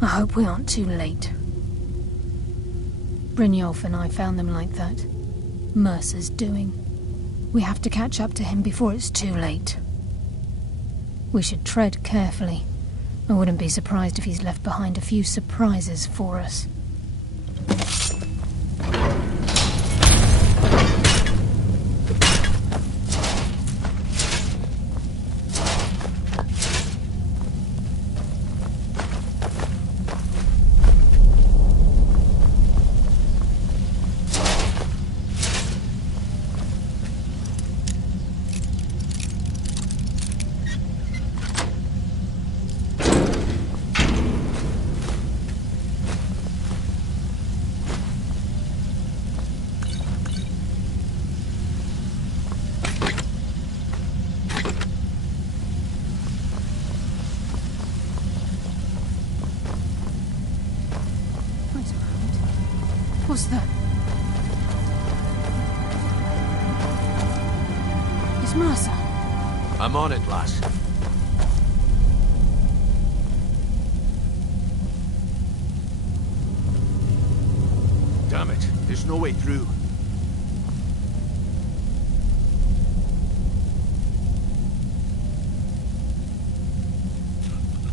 I hope we aren't too late. Brynjolf and I found them like that. Mercer's doing. We have to catch up to him before it's too late. We should tread carefully. I wouldn't be surprised if he's left behind a few surprises for us. What's that? It's Mercer. I'm on it, lass. Damn it, there's no way through.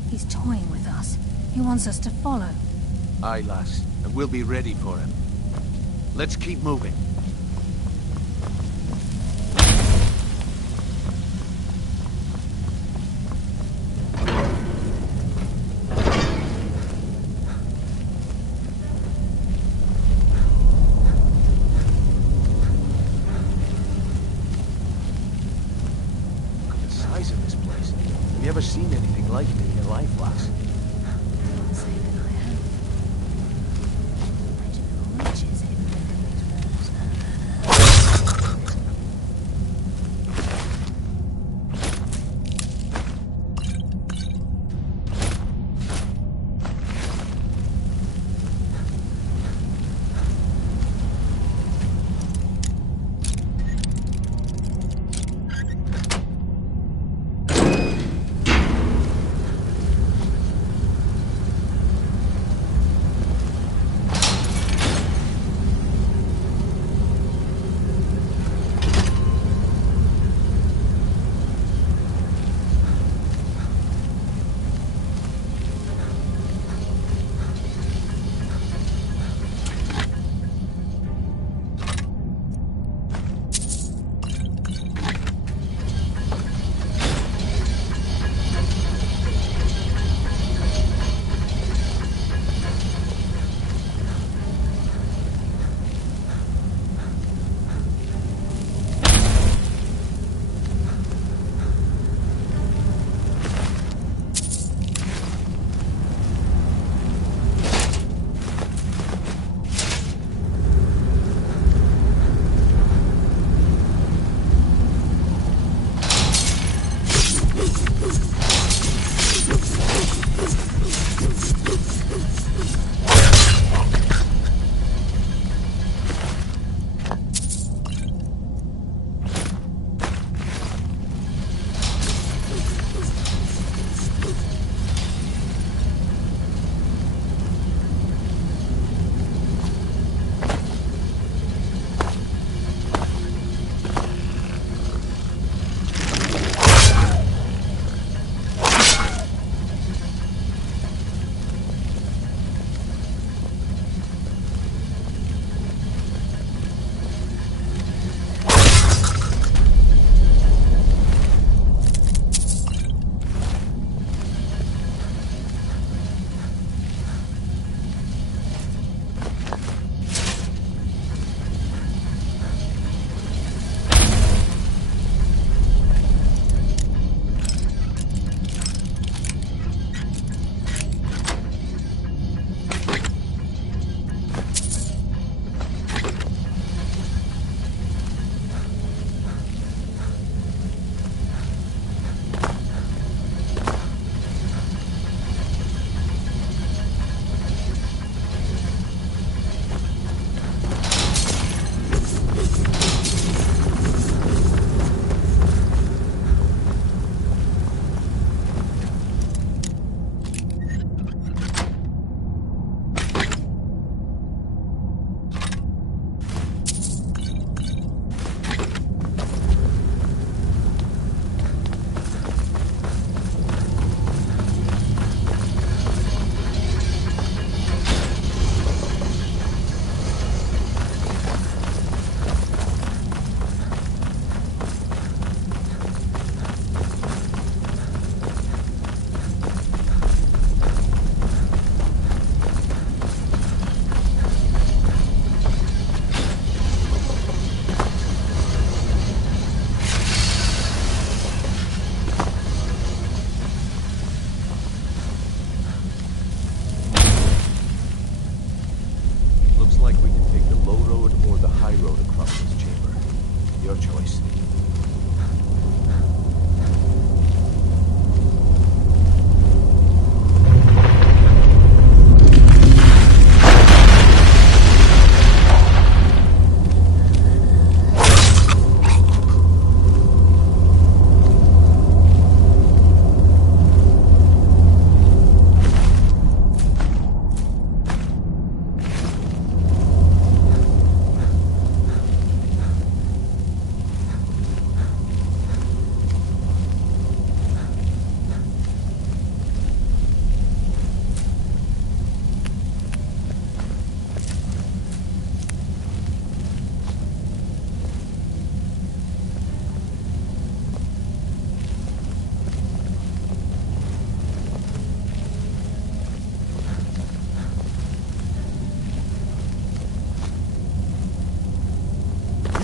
He's toying with us. He wants us to follow. Aye, lass, and we'll be ready for him. Let's keep moving. Look at the size of this place. Have you ever seen anything like it in your life, lass?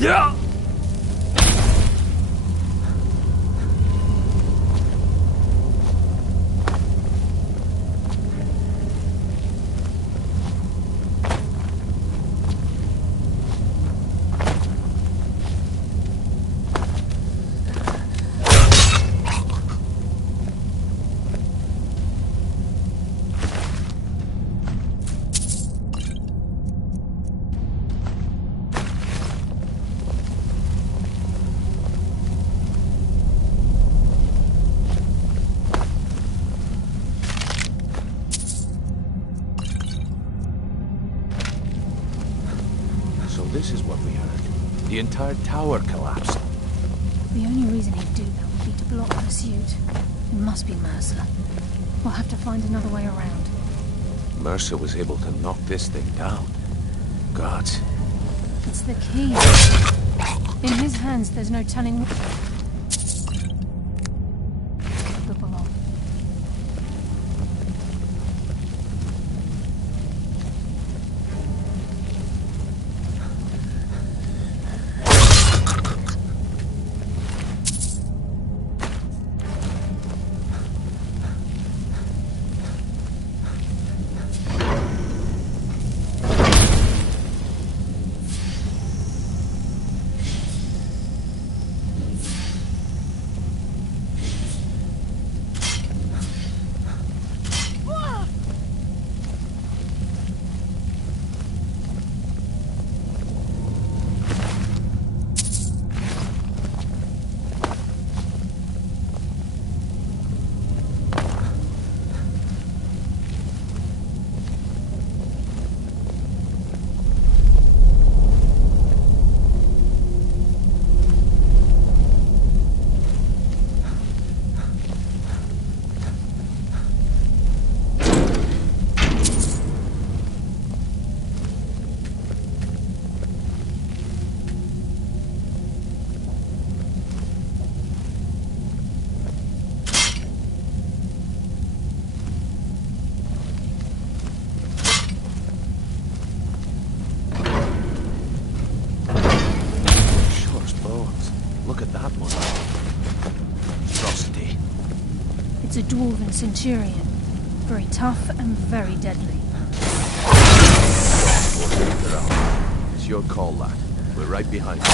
Yeah! So this is what we heard. The entire tower collapsed. The only reason he'd do that would be to block pursuit. It must be Mercer. We'll have to find another way around. Mercer was able to knock this thing down. Gods. It's the key. In his hands, there's no telling. The belong. Look at that one. Atrocity. It's a dwarven centurion. Very tough and very deadly. It's your call, lad. We're right behind you.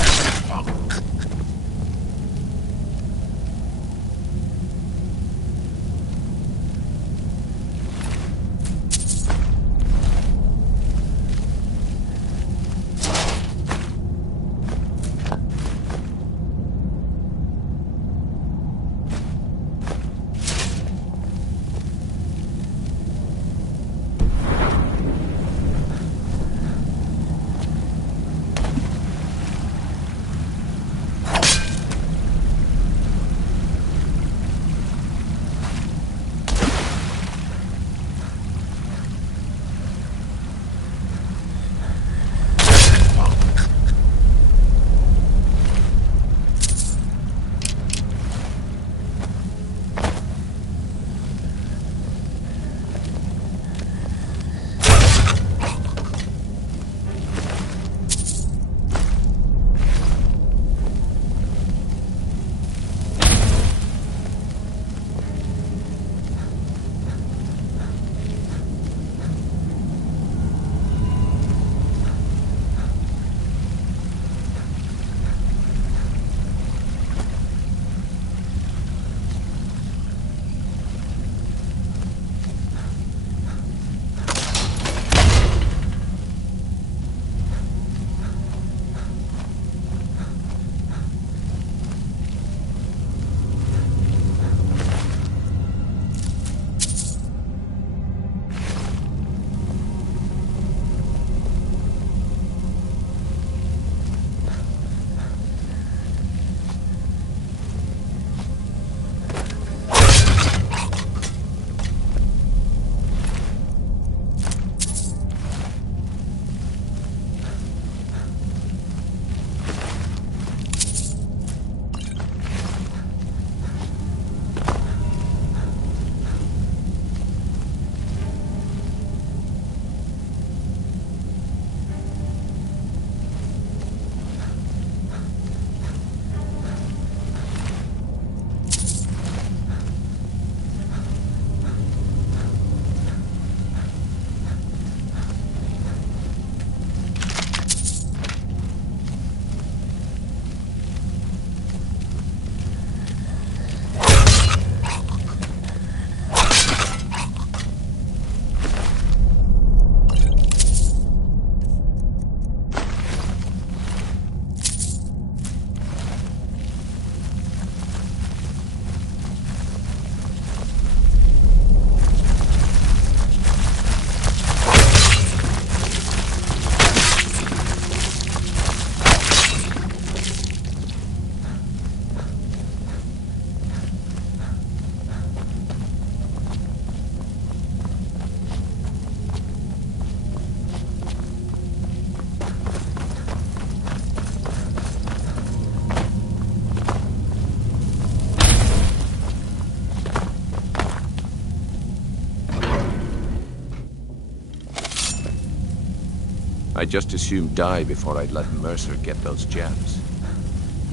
I'd just as soon die before I'd let Mercer get those gems.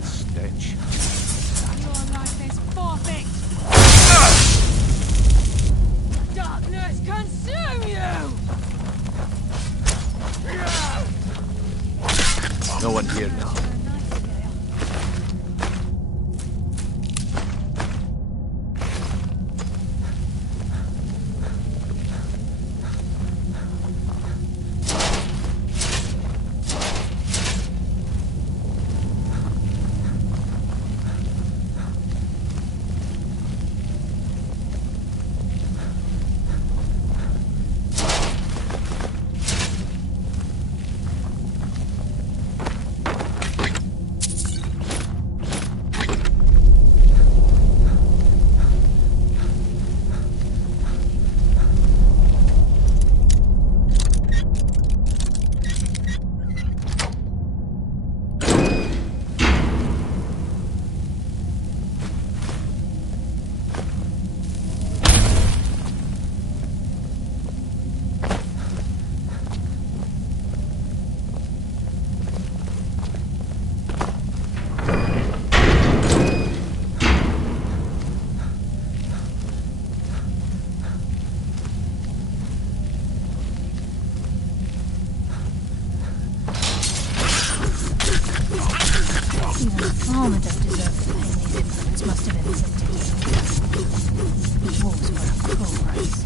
The stench. Your life is forfeit! Darkness consume you! No one here now. Farmer don't deserve the pain these implements must have inflicted. The wars were a cruel race.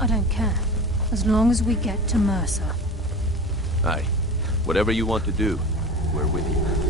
I don't care. As long as we get to Mercer. Aye. Whatever you want to do, we're with you.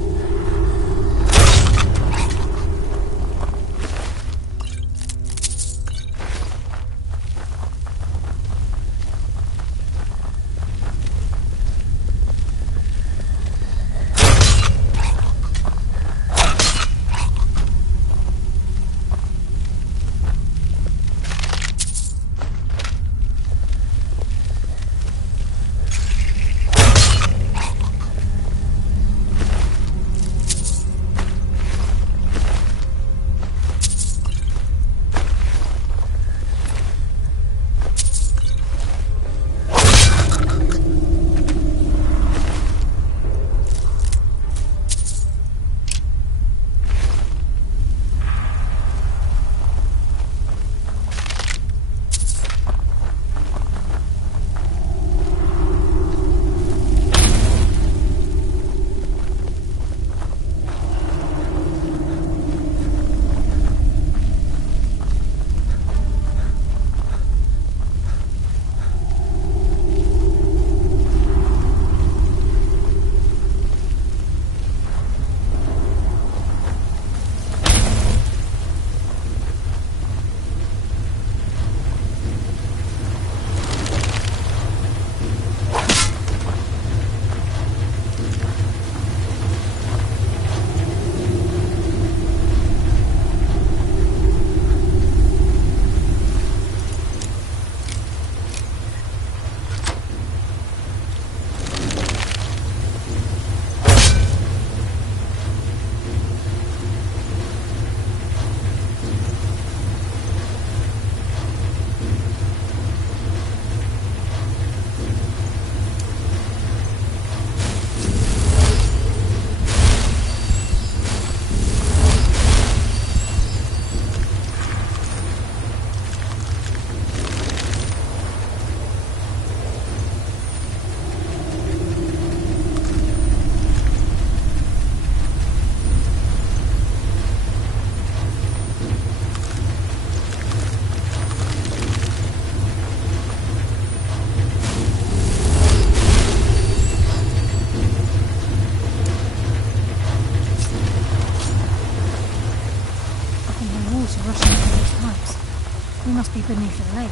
must be beneath the lake.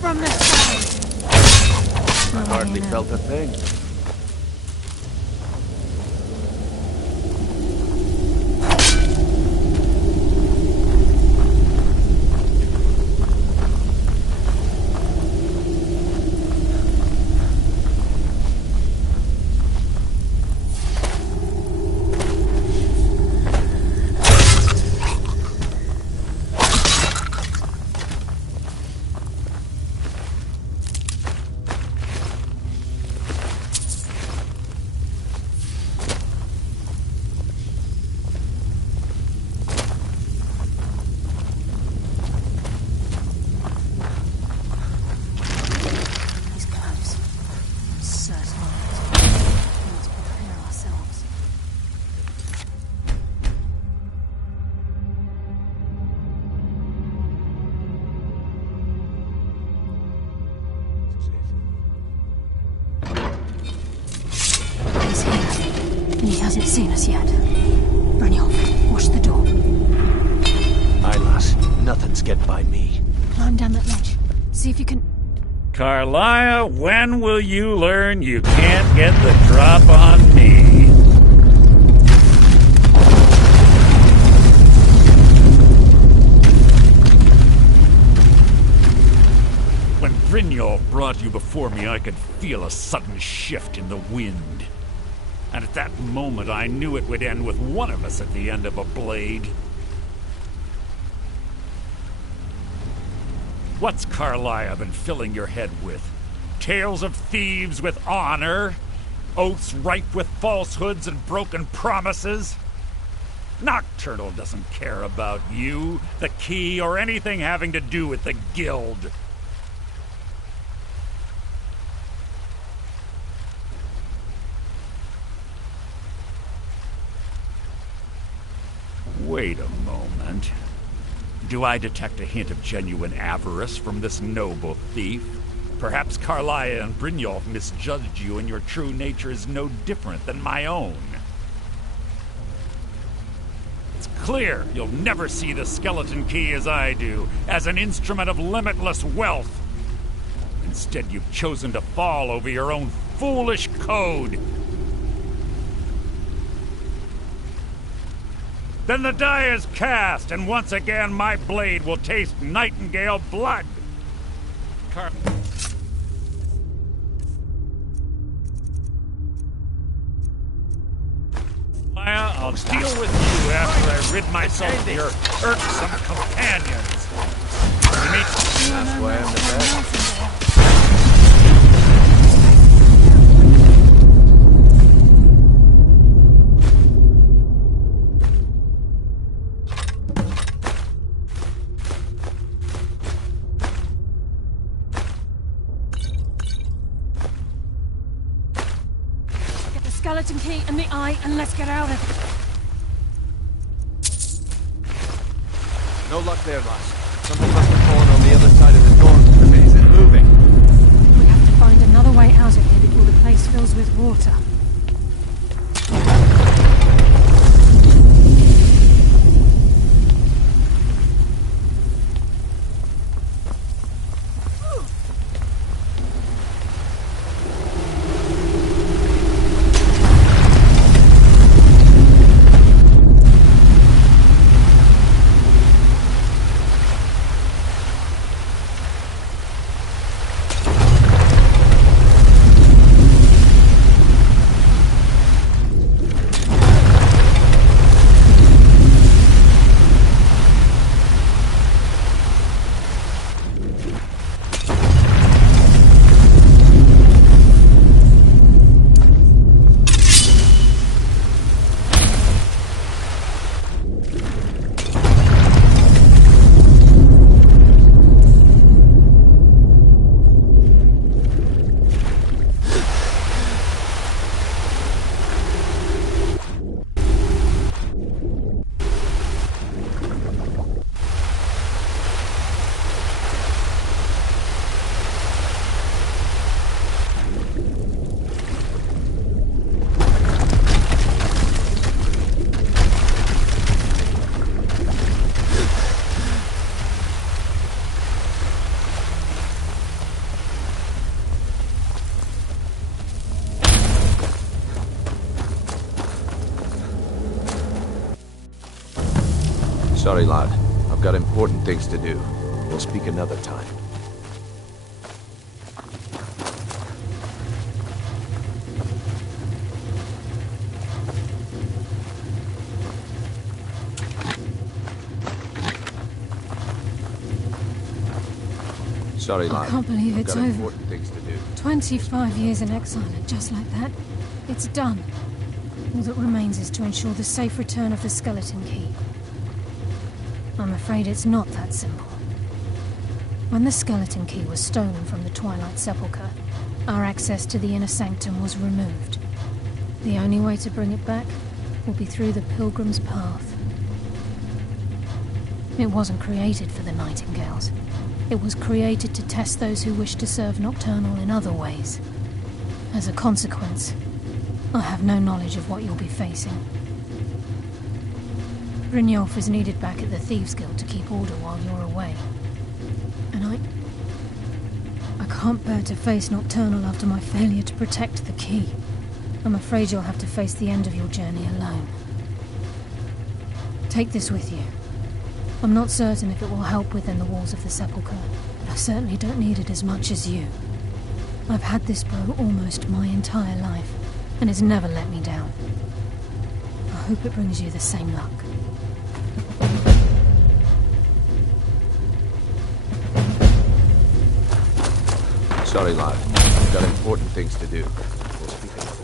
From this side! I hardly felt a thing. He hasn't seen us yet. Brynjolf, watch the door. Aye, lass. Nothing's get by me. Climb down that ledge. See if you can... Carlia, when will you learn you can't get the drop on me? When Brynjolf brought you before me, I could feel a sudden shift in the wind. And at that moment, I knew it would end with one of us at the end of a blade. What's Carlia been filling your head with? Tales of thieves with honor? Oaths ripe with falsehoods and broken promises? Nocturnal doesn't care about you, the key, or anything having to do with the guild. Wait a moment. Do I detect a hint of genuine avarice from this noble thief? Perhaps Carlia and Brynjolf misjudged you and your true nature is no different than my own. It's clear you'll never see the skeleton key as I do, as an instrument of limitless wealth. Instead, you've chosen to fall over your own foolish code. Then the die is cast, and once again my blade will taste nightingale blood. I'll deal with you after I rid myself of your irksome companions. That's why I'm the best. skeleton key and the eye, and let's get out of here. No luck there, lass. Something must have fallen on the other side of the door. The maze is moving. We have to find another way out of here before the place fills with water. Sorry, lad. I've got important things to do. We'll speak another time. Sorry, lad. I can't believe it's I've got over. important things to do. 25 years in exile, and just like that, it's done. All that remains is to ensure the safe return of the skeleton key. I'm afraid it's not that simple. When the skeleton key was stolen from the Twilight Sepulchre, our access to the inner sanctum was removed. The only way to bring it back will be through the Pilgrim's Path. It wasn't created for the Nightingales. It was created to test those who wish to serve Nocturnal in other ways. As a consequence, I have no knowledge of what you'll be facing. Brynjolf is needed back at the Thieves' Guild to keep order while you're away. And I can't bear to face Nocturnal after my failure to protect the key. I'm afraid you'll have to face the end of your journey alone. Take this with you. I'm not certain if it will help within the walls of the Sepulchre, but I certainly don't need it as much as you. I've had this bow almost my entire life, and it's never let me down. I hope it brings you the same luck. Sorry, lad. I've got important things to do. We'll speak another time.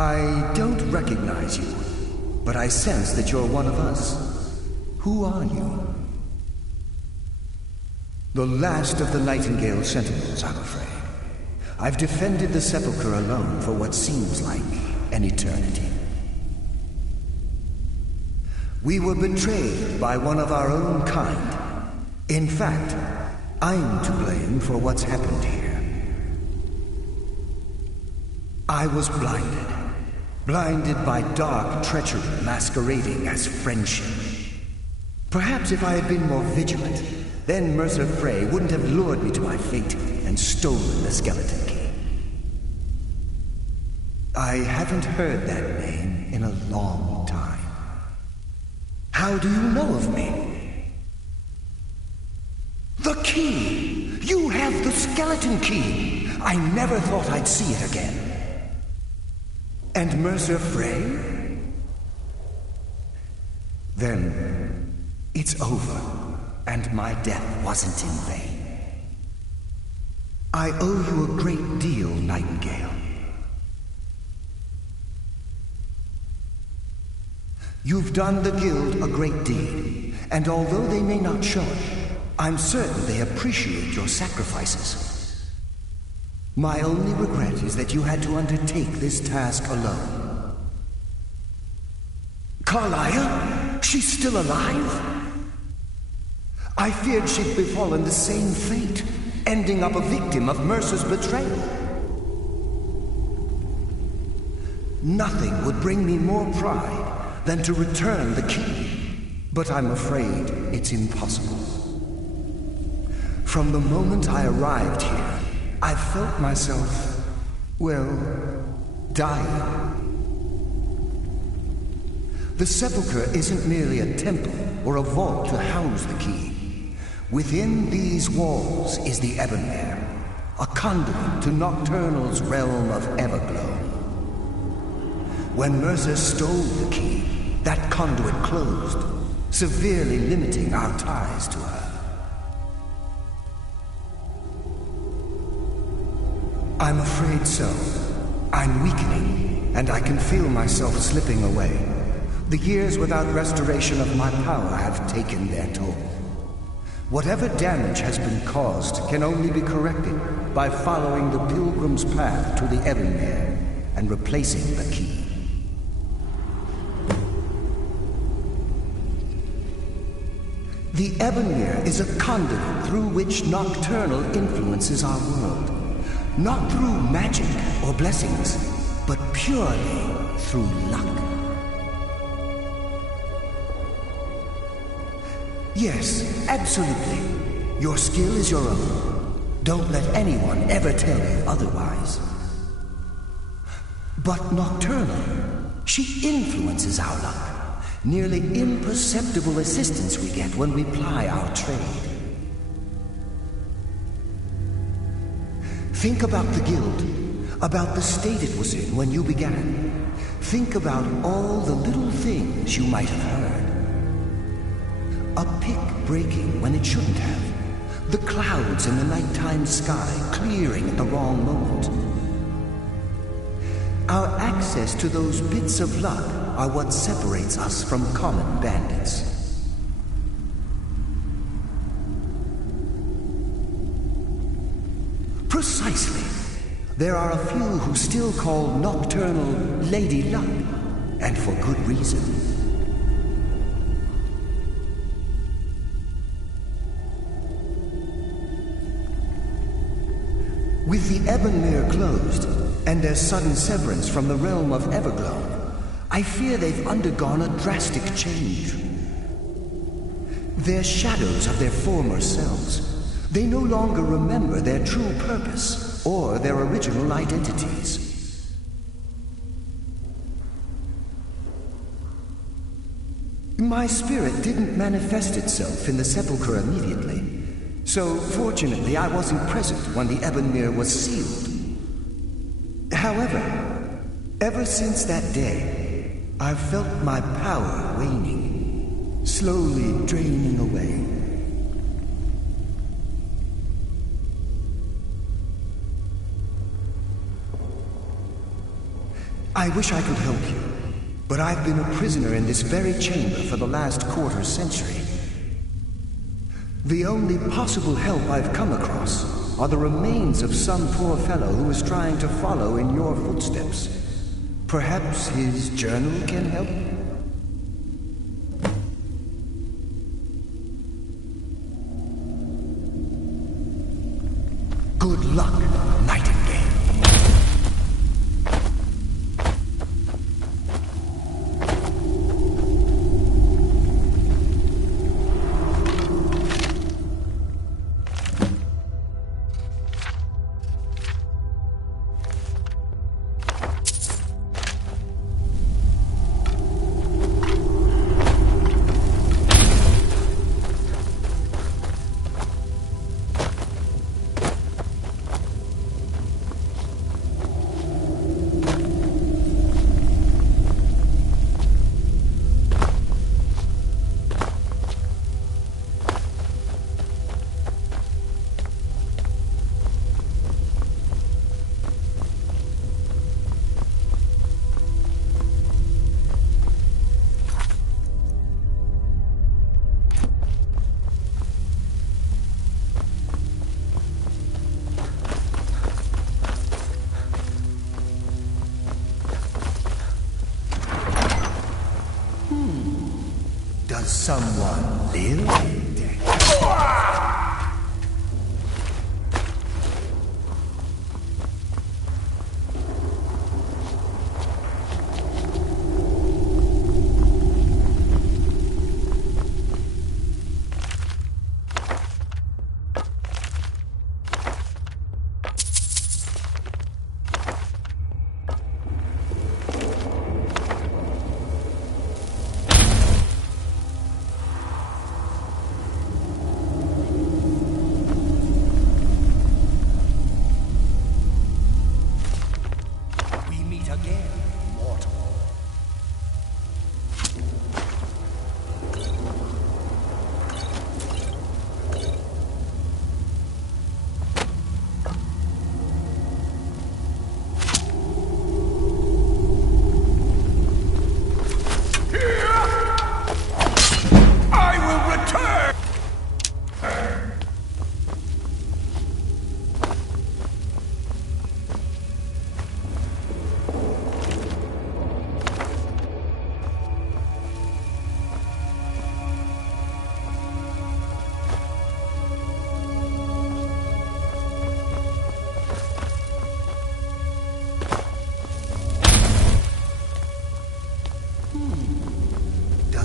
I don't recognize you, but I sense that you're one of us. Who are you? The last of the Nightingale Sentinels, I'm afraid. I've defended the Sepulchre alone for what seems like an eternity. We were betrayed by one of our own kind. In fact, I'm to blame for what's happened here. I was blinded. Blinded by dark treachery masquerading as friendship. Perhaps if I had been more vigilant, then Mercer Frey wouldn't have lured me to my fate and stolen the skeleton key. I haven't heard that name in a long time. How do you know of me? The key! You have the skeleton key! I never thought I'd see it again. And Mercer Frey? Then it's over, and my death wasn't in vain. I owe you a great deal, Nightingale. You've done the Guild a great deed, and although they may not show it, I'm certain they appreciate your sacrifices. My only regret is that you had to undertake this task alone. Carlia? She's still alive? I feared she'd befallen the same fate, ending up a victim of Mercer's betrayal. Nothing would bring me more pride than to return the key, but I'm afraid it's impossible. From the moment I arrived here, I felt myself, well, dying. The Sepulchre isn't merely a temple or a vault to house the key. Within these walls is the Ebonmere, a conduit to Nocturnal's realm of Everglow. When Mercer stole the key, that conduit closed, severely limiting our ties to her. I'm afraid so. I'm weakening, and I can feel myself slipping away. The years without restoration of my power have taken their toll. Whatever damage has been caused can only be corrected by following the pilgrim's path to the Ebonmere and replacing the key. The Ebonmere is a conduit through which Nocturnal influences our world. Not through magic or blessings, but purely through luck. Yes, absolutely. Your skill is your own. Don't let anyone ever tell you otherwise. But Nocturnal, she influences our luck. Nearly imperceptible assistance we get when we ply our trade. Think about the Guild, about the state it was in when you began. Think about all the little things you might have heard. A pick breaking when it shouldn't have. The clouds in the nighttime sky clearing at the wrong moment. Our access to those bits of luck are what separates us from common bandits. Precisely. There are a few who still call Nocturnal Lady Luck, and for good reason. With the Ebonmere closed, and their sudden severance from the realm of Everglow, I fear they've undergone a drastic change. They're shadows of their former selves. They no longer remember their true purpose or their original identities. My spirit didn't manifest itself in the Sepulchre immediately, so fortunately I wasn't present when the Ebonmere was sealed. However, ever since that day, I've felt my power waning, slowly draining away. I wish I could help you, but I've been a prisoner in this very chamber for the last quarter century. The only possible help I've come across are the remains of some poor fellow who is trying to follow in your footsteps. Perhaps his journal can help? Good luck, Nightingale. Does someone live?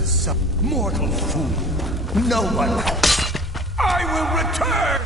Some mortal fool. No one. I will return!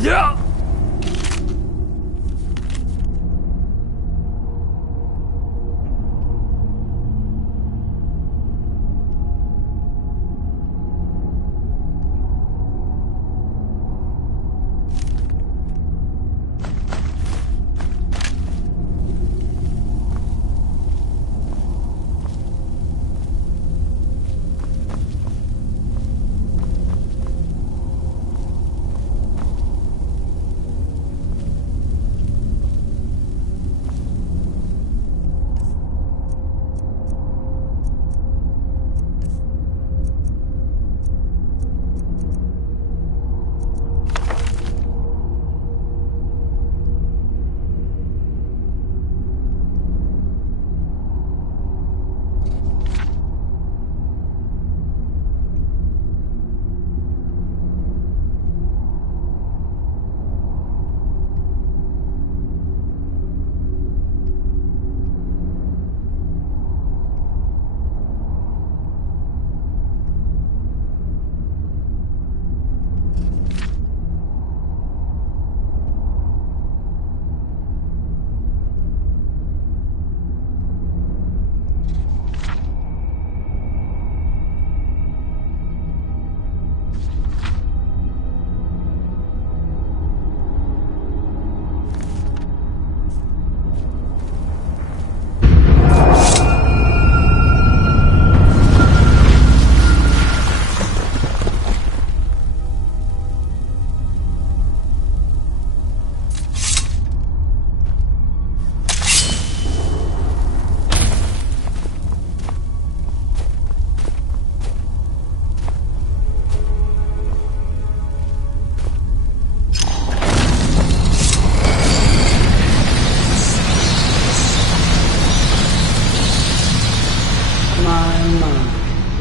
Yeah!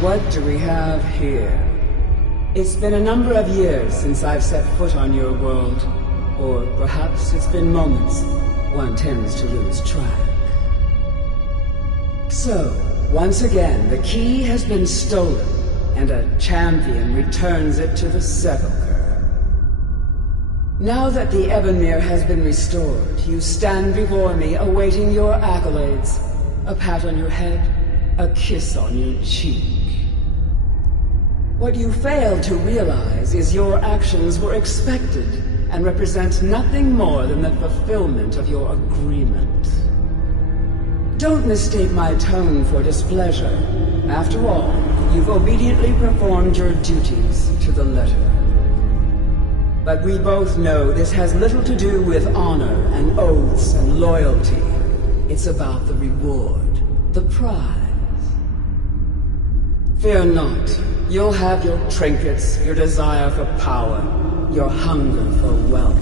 What do we have here? It's been a number of years since I've set foot on your world. Or perhaps it's been moments. One tends to lose track. So, once again, the key has been stolen, and a champion returns it to the Sepulchre. Now that the Ebonmere has been restored, you stand before me awaiting your accolades. A pat on your head, a kiss on your cheek. What you fail to realize is your actions were expected and represent nothing more than the fulfillment of your agreement. Don't mistake my tone for displeasure. After all, you've obediently performed your duties to the letter. But we both know this has little to do with honor and oaths and loyalty. It's about the reward, the prize. Fear not. You'll have your trinkets, your desire for power, your hunger for wealth.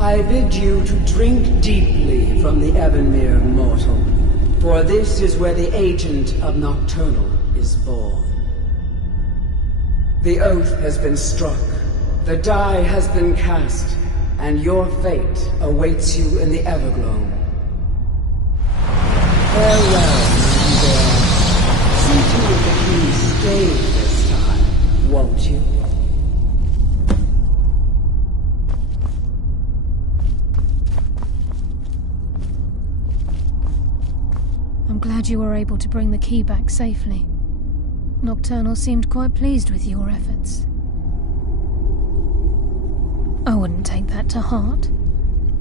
I bid you to drink deeply from the Ebonmere mortal, for this is where the agent of Nocturnal is born. The oath has been struck, the die has been cast, and your fate awaits you in the Everglow. Farewell, my boy. See to it that you stay this time, won't you? I'm glad you were able to bring the key back safely. Nocturnal seemed quite pleased with your efforts. I wouldn't take that to heart.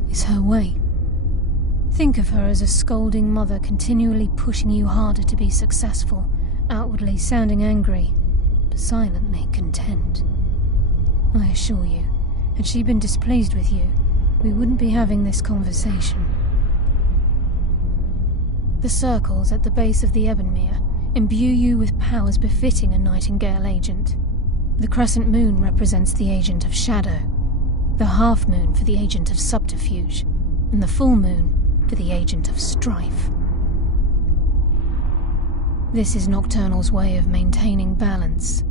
It's her way. Think of her as a scolding mother continually pushing you harder to be successful, outwardly sounding angry, but silently content. I assure you, had she been displeased with you, we wouldn't be having this conversation. The circles at the base of the Ebonmere imbue you with powers befitting a Nightingale agent. The crescent moon represents the agent of shadow, the half moon for the agent of subterfuge, and the full moon for the agent of strife. This is Nocturnal's way of maintaining balance.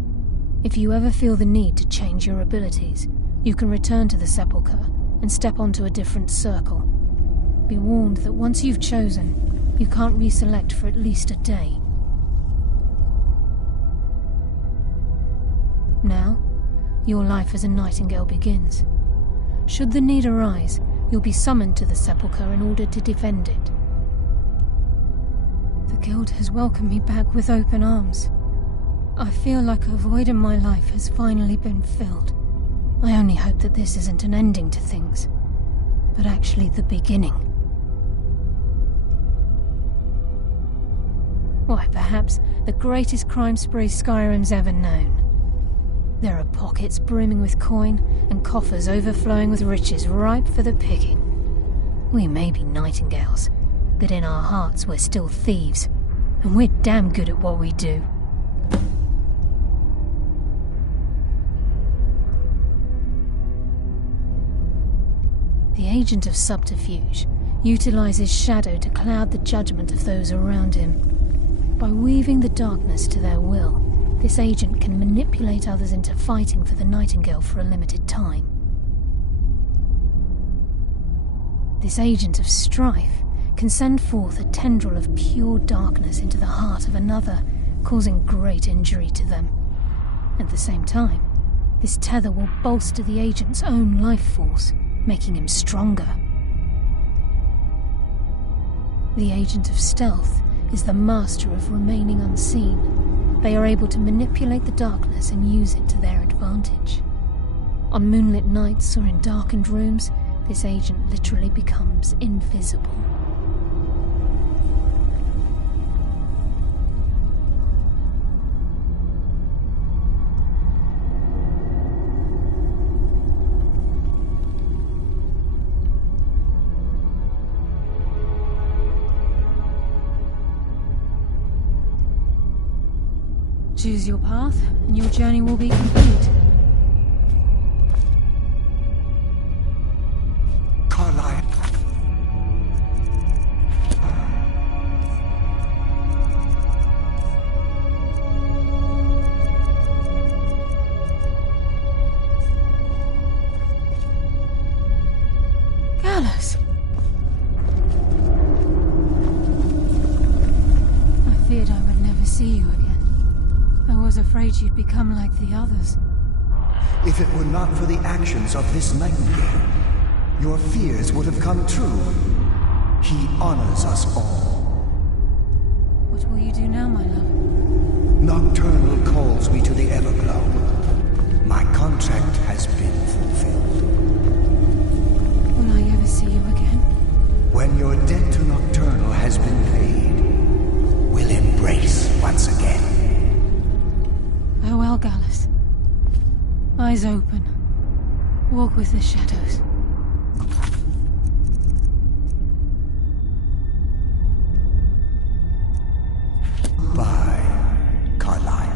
If you ever feel the need to change your abilities, you can return to the Sepulchre and step onto a different circle. Be warned that once you've chosen, you can't reselect for at least a day. Now, your life as a nightingale begins. Should the need arise, you'll be summoned to the sepulchre in order to defend it. The Guild has welcomed me back with open arms. I feel like a void in my life has finally been filled. I only hope that this isn't an ending to things, but actually the beginning. Why, perhaps the greatest crime spree Skyrim's ever known. There are pockets brimming with coin and coffers overflowing with riches ripe for the picking. We may be nightingales, but in our hearts we're still thieves, and we're damn good at what we do. The agent of subterfuge utilizes shadow to cloud the judgment of those around him. By weaving the darkness to their will, this agent can manipulate others into fighting for the Nightingale for a limited time. This agent of strife can send forth a tendril of pure darkness into the heart of another, causing great injury to them. At the same time, this tether will bolster the agent's own life force, making him stronger. The agent of stealth is the master of remaining unseen. They are able to manipulate the darkness and use it to their advantage. On moonlit nights or in darkened rooms, this agent literally becomes invisible. Choose your path, and your journey will be complete. Carlyle. Gallus! I feared I would never see you again. I was afraid you'd become like the others. If it were not for the actions of this nightingale, your fears would have come true. He honors us all. What will you do now, my love? Nocturnal calls me to the Everglow. My contract has been fulfilled. Will I ever see you again? When your debt to Nocturnal has been paid, we'll embrace once again. Farewell, Gallus. Eyes open. Walk with the shadows. Bye, Carlyle.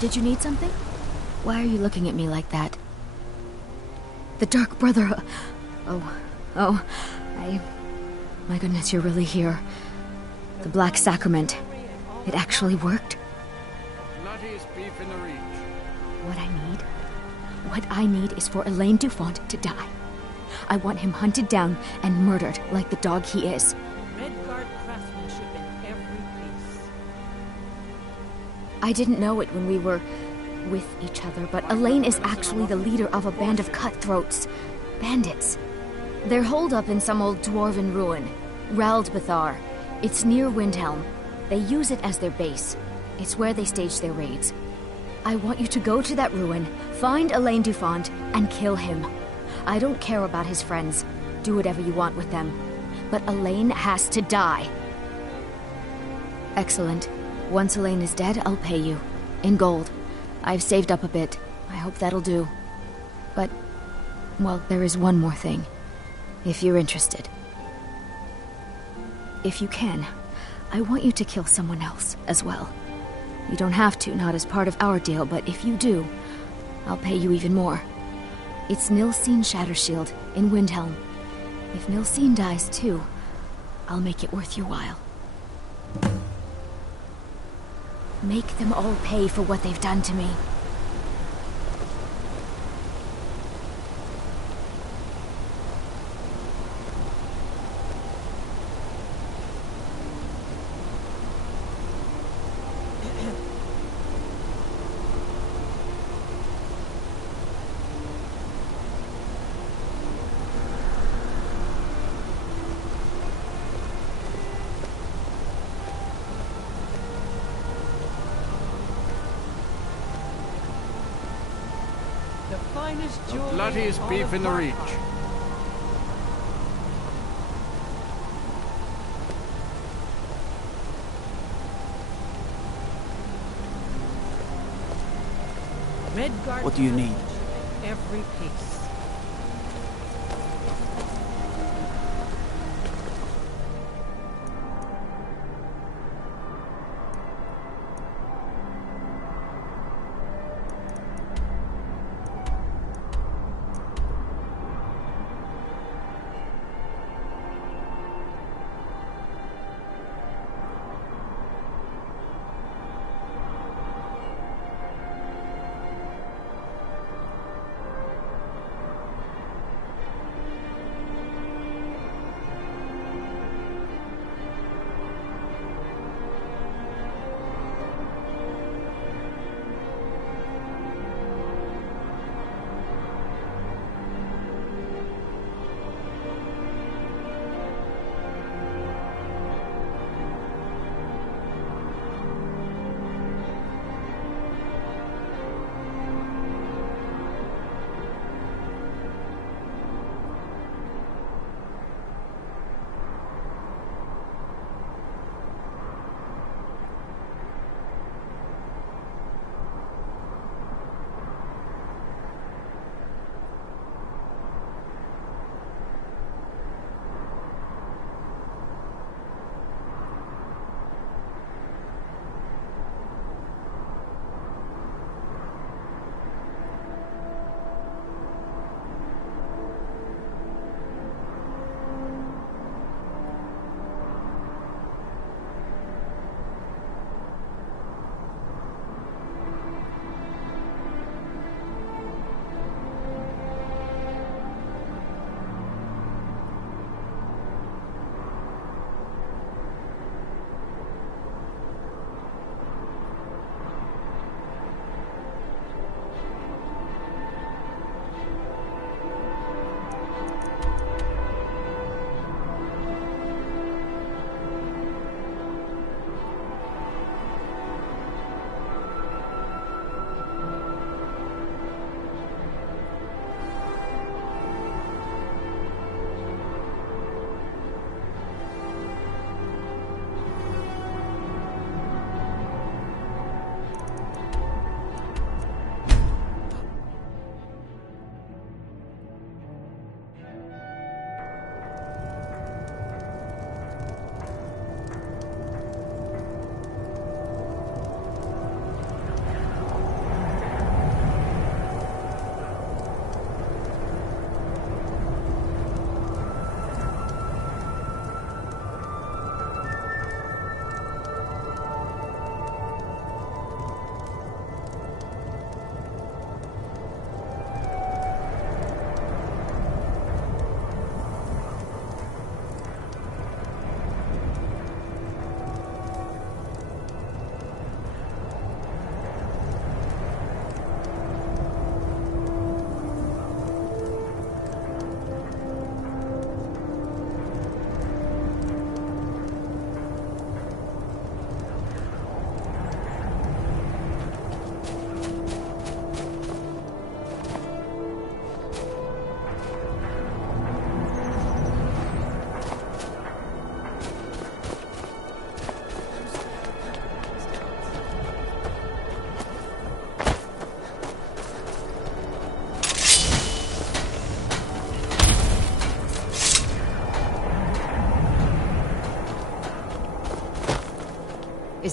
Did you need something? Why are you looking at me like that? The Dark Brother... My goodness, you're really here. The Black Sacrament. It actually worked? Bloodiest beef in the Reach. What I need is for Elaine Dufont to die. I want him hunted down and murdered like the dog he is. Redguard craftsmanship in every piece. I didn't know it when we were with each other, but Elaine is actually the leader of a band of cutthroats. Bandits. They're holed up in some old dwarven ruin. Raldbathar. It's near Windhelm. They use it as their base. It's where they stage their raids. I want you to go to that ruin, find Elaine Dufont, and kill him. I don't care about his friends. Do whatever you want with them. But Elaine has to die. Excellent. Once Elaine is dead, I'll pay you. In gold. I've saved up a bit. I hope that'll do. But, well, there is one more thing. If you're interested. If you can, I want you to kill someone else as well. You don't have to, not as part of our deal, but if you do, I'll pay you even more. It's Nilsine Shattershield in Windhelm. If Nilsine dies too, I'll make it worth your while. Make them all pay for what they've done to me. The bloodiest beef in the Reach. Redguard. What do you need? Every piece.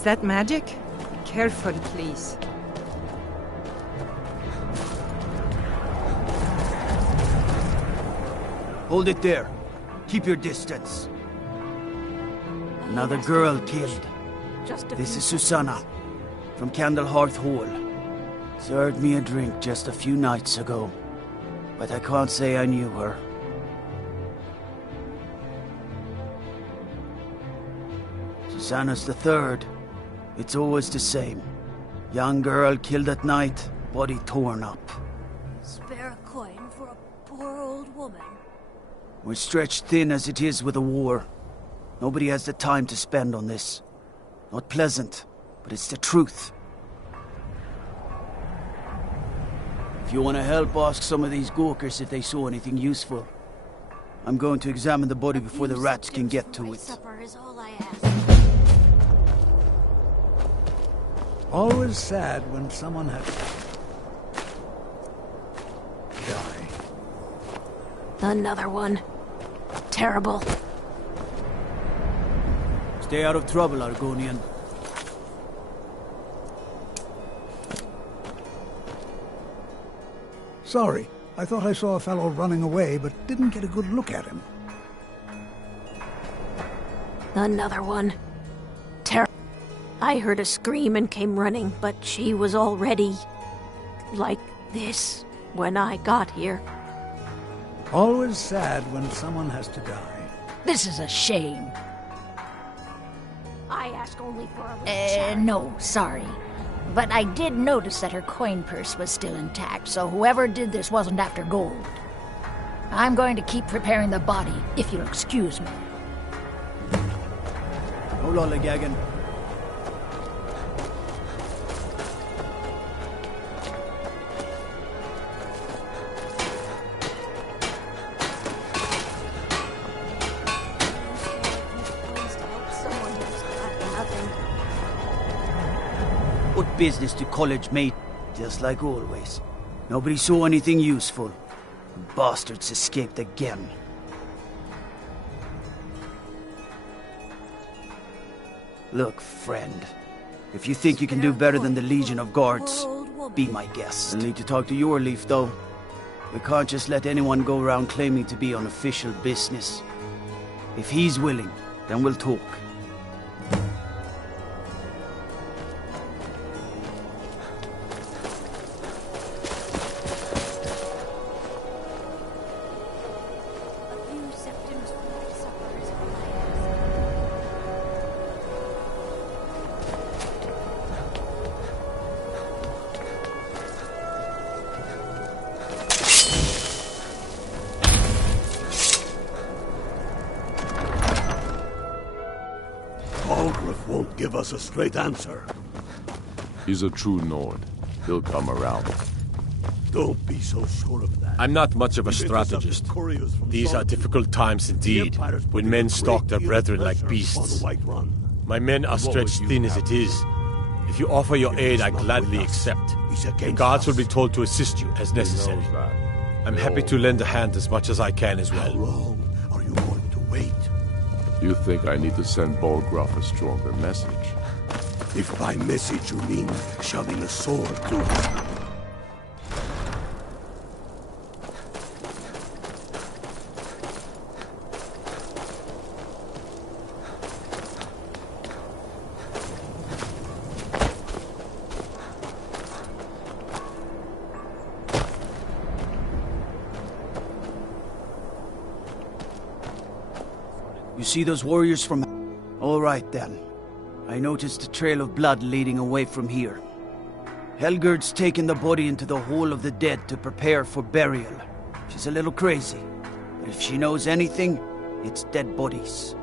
that magic? Be careful, please. Hold it there. Keep your distance. Another girl killed. This is Susanna, from Candlehearth Hall. Served me a drink just a few nights ago, but I can't say I knew her. Susanna's the third. It's always the same. Young girl killed at night, body torn up. Spare a coin for a poor old woman. We're stretched thin as it is with a war. Nobody has the time to spend on this. Not pleasant, but it's the truth. If you want to help, ask some of these gawkers if they saw anything useful. I'm going to examine the body before the rats can get to it. Supper is all I ask. Always sad when someone has... die. Another one. Terrible. Stay out of trouble, Argonian. Sorry, I thought I saw a fellow running away, but didn't get a good look at him. Another one. Terrible. I heard a scream and came running, but she was already... like this when I got here. Always sad when someone has to die. This is a shame. I ask only for a little charity. No, sorry. But I did notice that her coin purse was still intact, so whoever did this wasn't after gold. I'm going to keep preparing the body, if you'll excuse me. No lollygagging. What business do college mate? Just like always. Nobody saw anything useful. The bastards escaped again. Look, friend. If you think you can do better than the Legion of Guards, be my guest. I'll need to talk to your Leaf, though. We can't just let anyone go around claiming to be on official business. If he's willing, then we'll talk. Won't give us a straight answer. He's a true Nord. He'll come around. Don't be so sure of that. I'm not much of a strategist. These are difficult times indeed, when men stalk their brethren like beasts. My men are stretched thin as it is. If you offer your aid, I gladly accept. The guards will be told to assist you as necessary. I'm happy to lend a hand as much as I can as well. How long are you going to wait? You think I need to send Bolgraf a stronger message? If by message you mean shoving a sword through him. You see those warriors from... All right, then. I noticed a trail of blood leading away from here. Helgerd's taken the body into the Hall of the Dead to prepare for burial. She's a little crazy, but if she knows anything, it's dead bodies.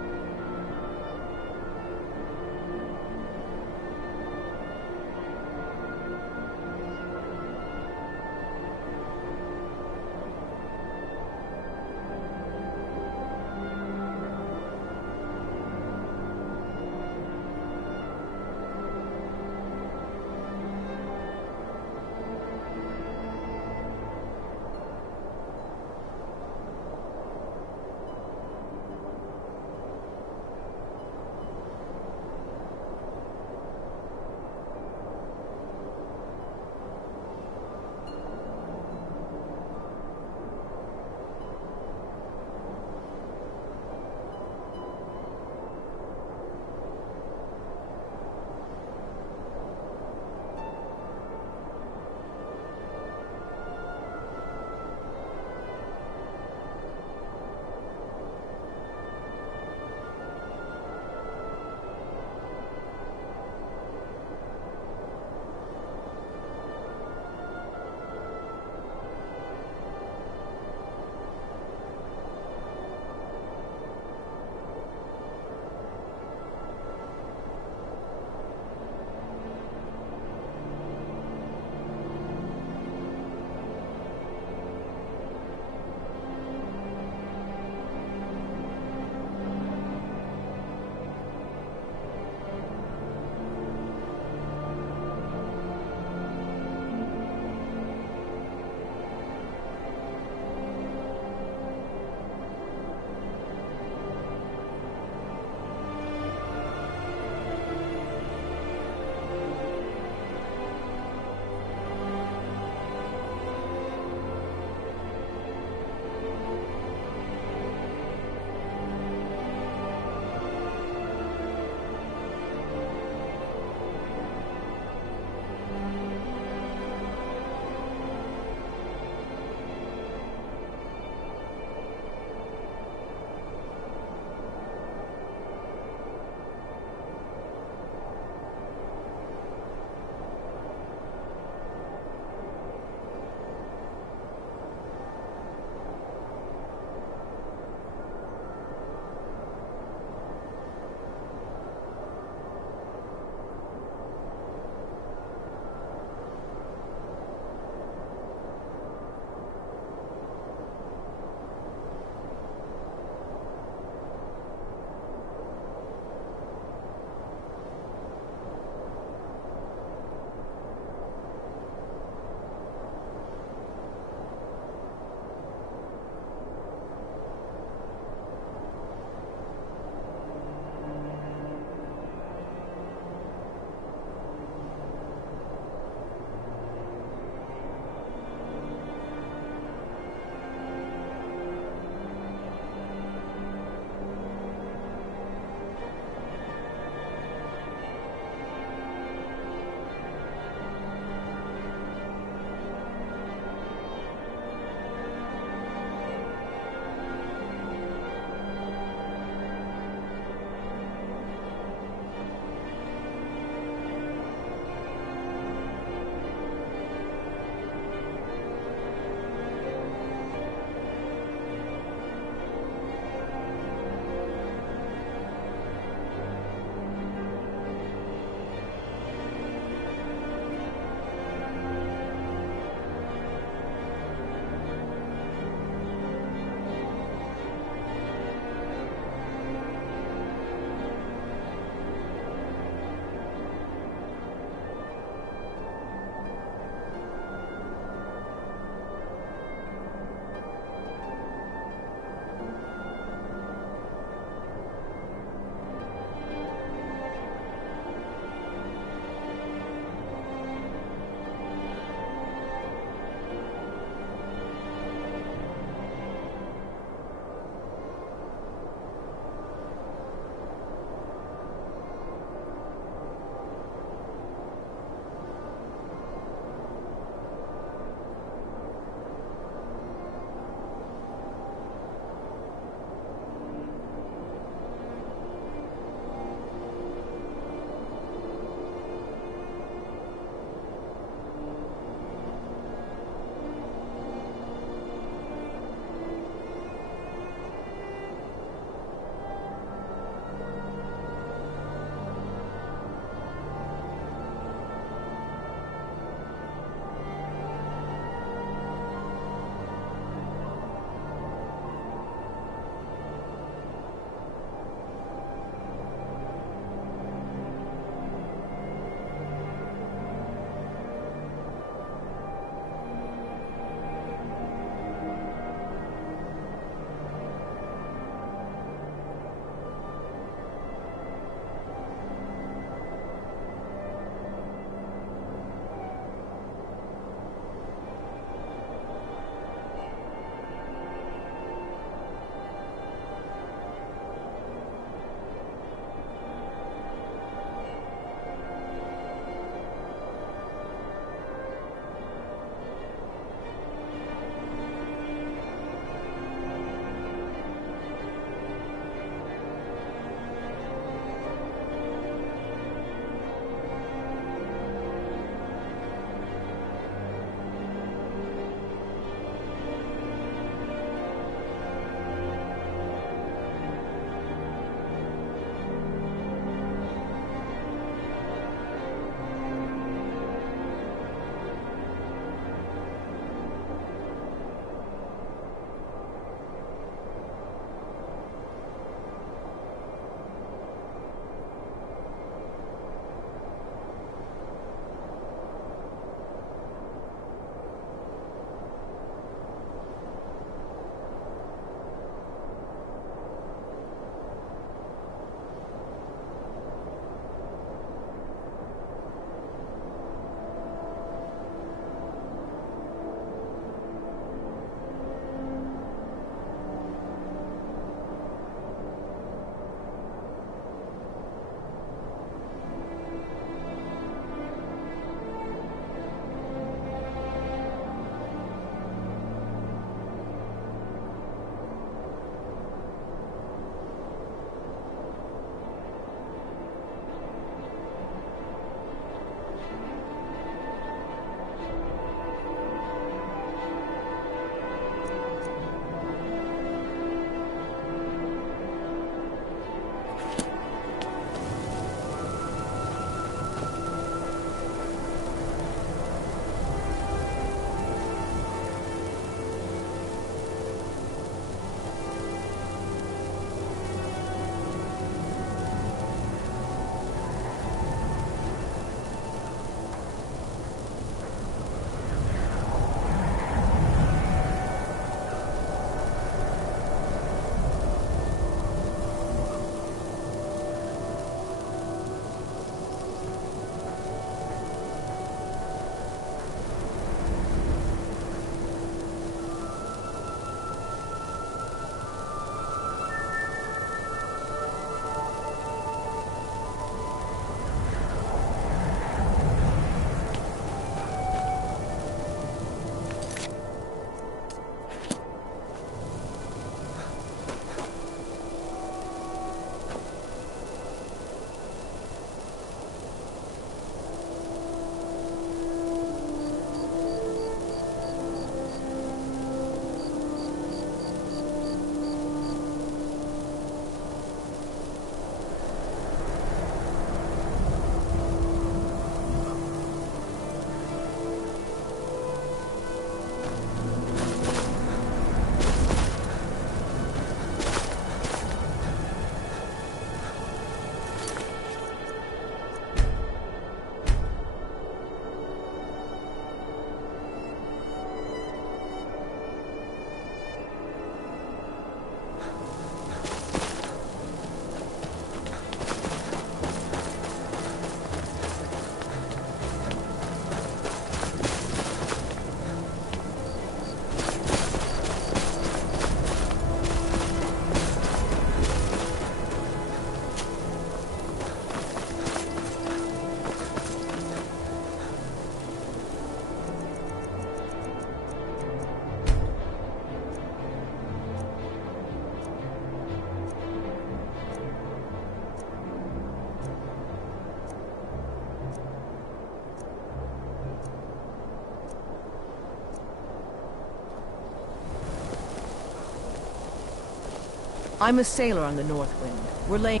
I'm a sailor on the North Wind. We're laying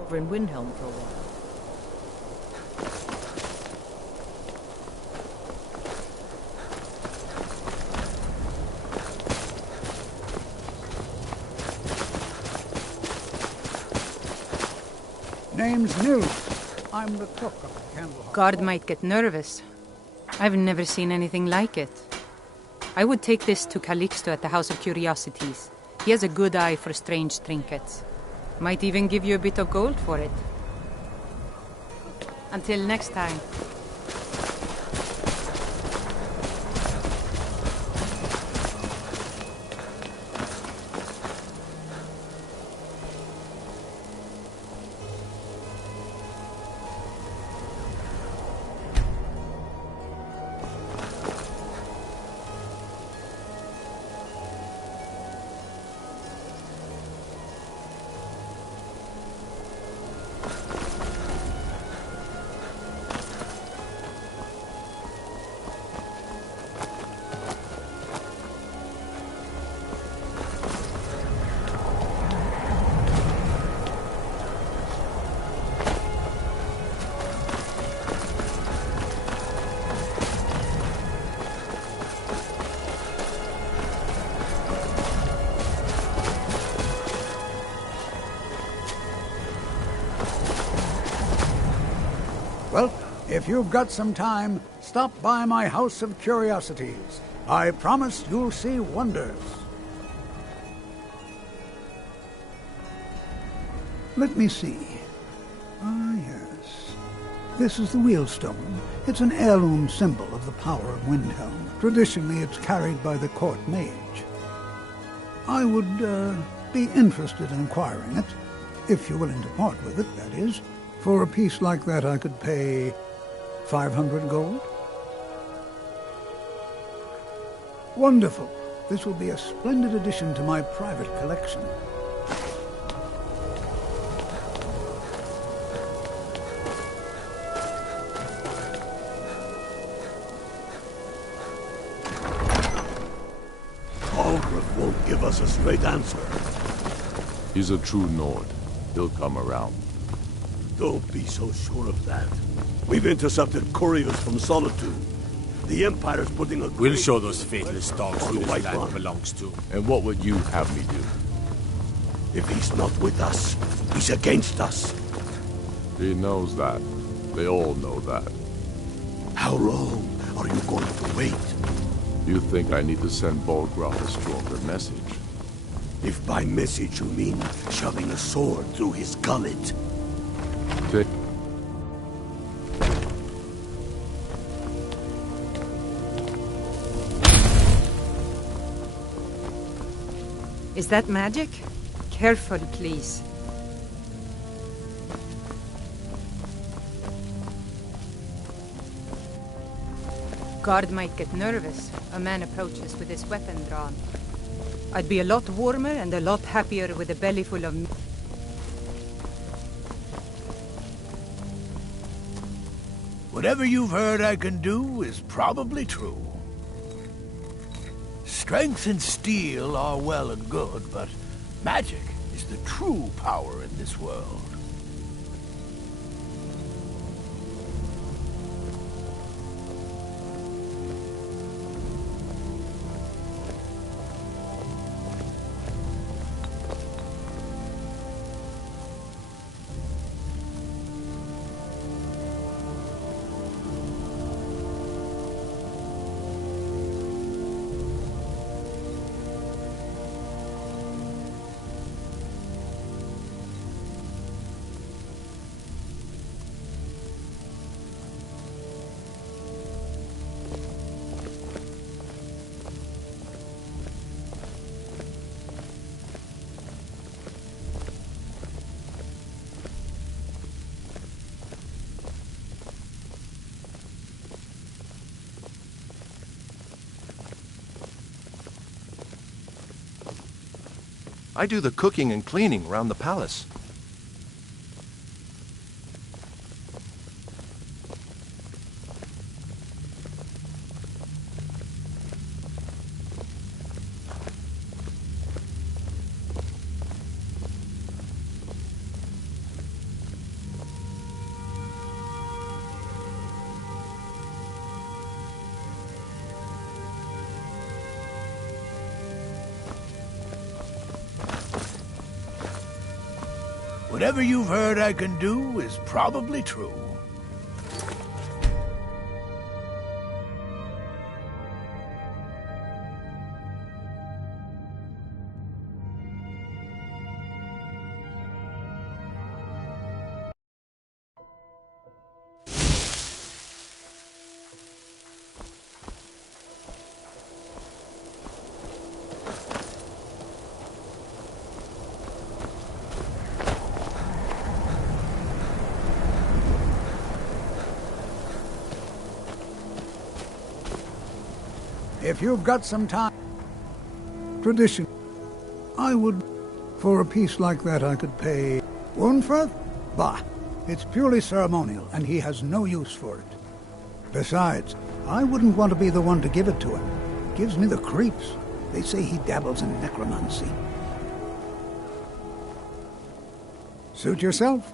over in Windhelm for a while. Name's Nils. I'm the cook of the Candleheart. Guard might get nervous. I've never seen anything like it. I would take this to Calixto at the House of Curiosities. He has a good eye for strange trinkets. Might even give you a bit of gold for it. Until next time. Well, if you've got some time, stop by my House of Curiosities. I promise you'll see wonders. Let me see. Ah, yes. This is the Wheelstone. It's an heirloom symbol of the power of Windhelm. Traditionally, it's carried by the court mage. I would be interested in acquiring it, if you're willing to part with it, that is. For a piece like that, I could pay 500 gold. Wonderful. This will be a splendid addition to my private collection. Algrith won't give us a straight answer. He's a true Nord. He'll come around. Don't be so sure of that. We've intercepted couriers from Solitude. The Empire's putting a... We'll show those faithless dogs who this land belongs to. And what would you have me do? If he's not with us, he's against us. He knows that. They all know that. How long are you going to wait? You think I need to send Bolgraf a stronger message? If by message you mean shoving a sword through his gullet. Is that magic? Careful, please. Guard might get nervous. A man approaches with his weapon drawn. I'd be a lot warmer and a lot happier with a belly full of... Whatever you've heard I can do is probably true. Strength and steel are well and good, but magic is the true power in this world. I do the cooking and cleaning around the palace. Whatever you've heard I can do is probably true. If you've got some time... Tradition. I would... For a piece like that I could pay... Wunferth? Bah. It's purely ceremonial, and he has no use for it. Besides, I wouldn't want to be the one to give it to him. It gives me the creeps. They say he dabbles in necromancy. Suit yourself.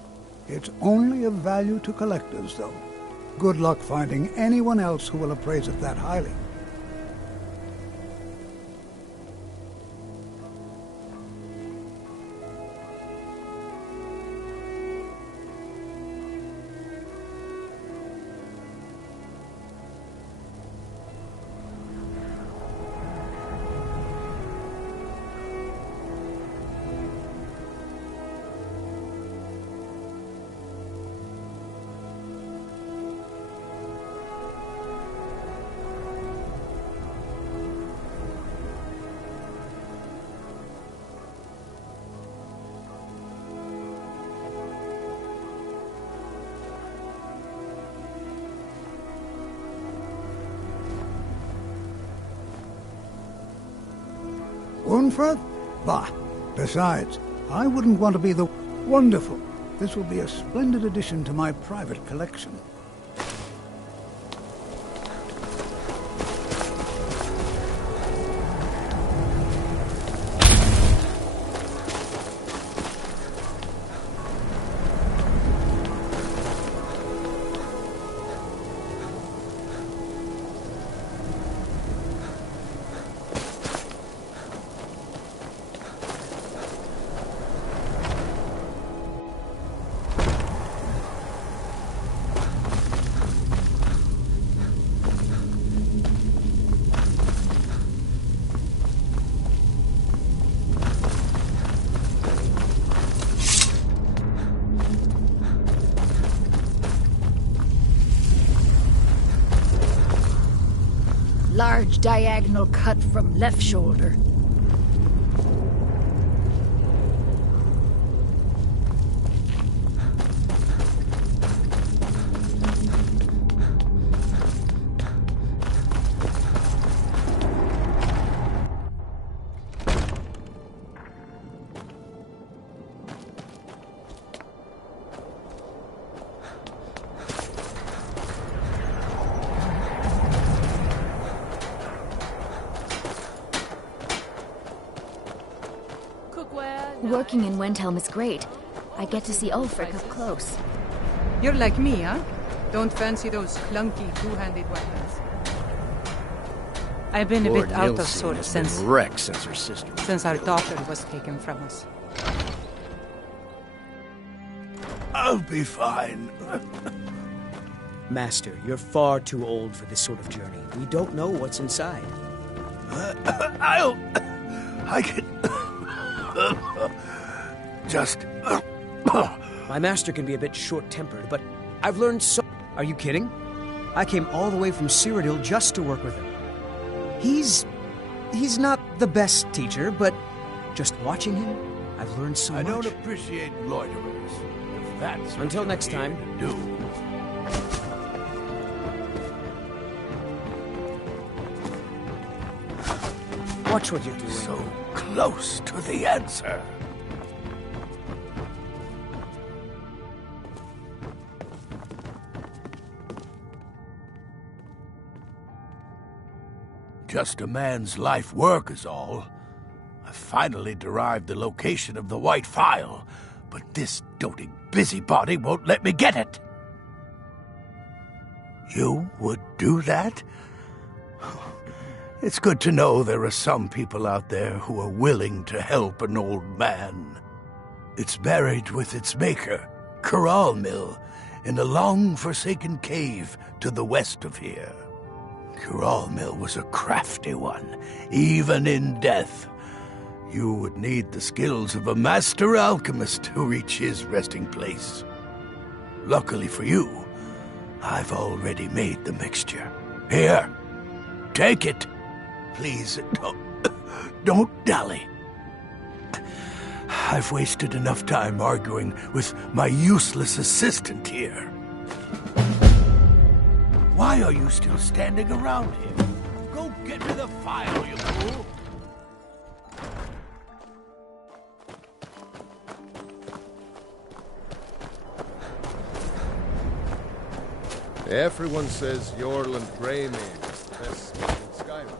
It's only of value to collectors, though. Good luck finding anyone else who will appraise it that highly. Wunferth? Bah. Besides, I wouldn't want to be the... Wonderful. This will be a splendid addition to my private collection. Large diagonal cut from left shoulder. Working in Windhelm is great. I get to see Ulfric up close. You're like me, huh? Don't fancy those clunky two-handed weapons. I've been a bit out of sorts since her sister. Since our daughter was taken from us. I'll be fine. Master, you're far too old for this sort of journey. We don't know what's inside. I can... Just... My master can be a bit short-tempered, but I've learned so... Are you kidding? I came all the way from Cyrodiil just to work with him. He's not the best teacher, but just watching him, I've learned so much. I don't appreciate loiterers. If that's Until next time. Do. Watch what you're doing. So close to the answer. Just a man's life work is all. I finally derived the location of the White Phial, but this doting busybody won't let me get it. You would do that? It's good to know there are some people out there who are willing to help an old man. It's buried with its maker, Corral Mill, in a long-forsaken cave to the west of here. Corral Mill was a crafty one, even in death. You would need the skills of a master alchemist to reach his resting place. Luckily for you, I've already made the mixture. Here, take it. Please, don't dally. I've wasted enough time arguing with my useless assistant here. Why are you still standing around here? Go get me the file, you fool! Everyone says Yorland Greymane is the best smith in Skyrim.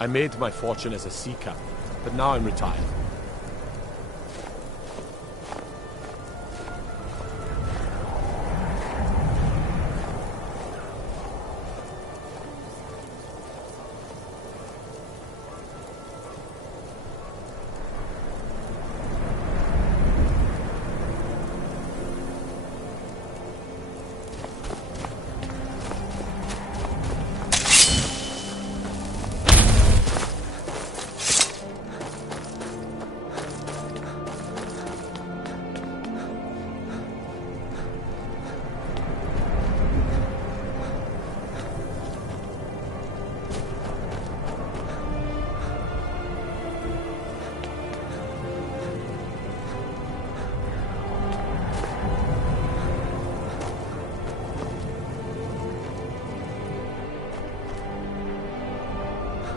I made my fortune as a sea captain, but now I'm retired.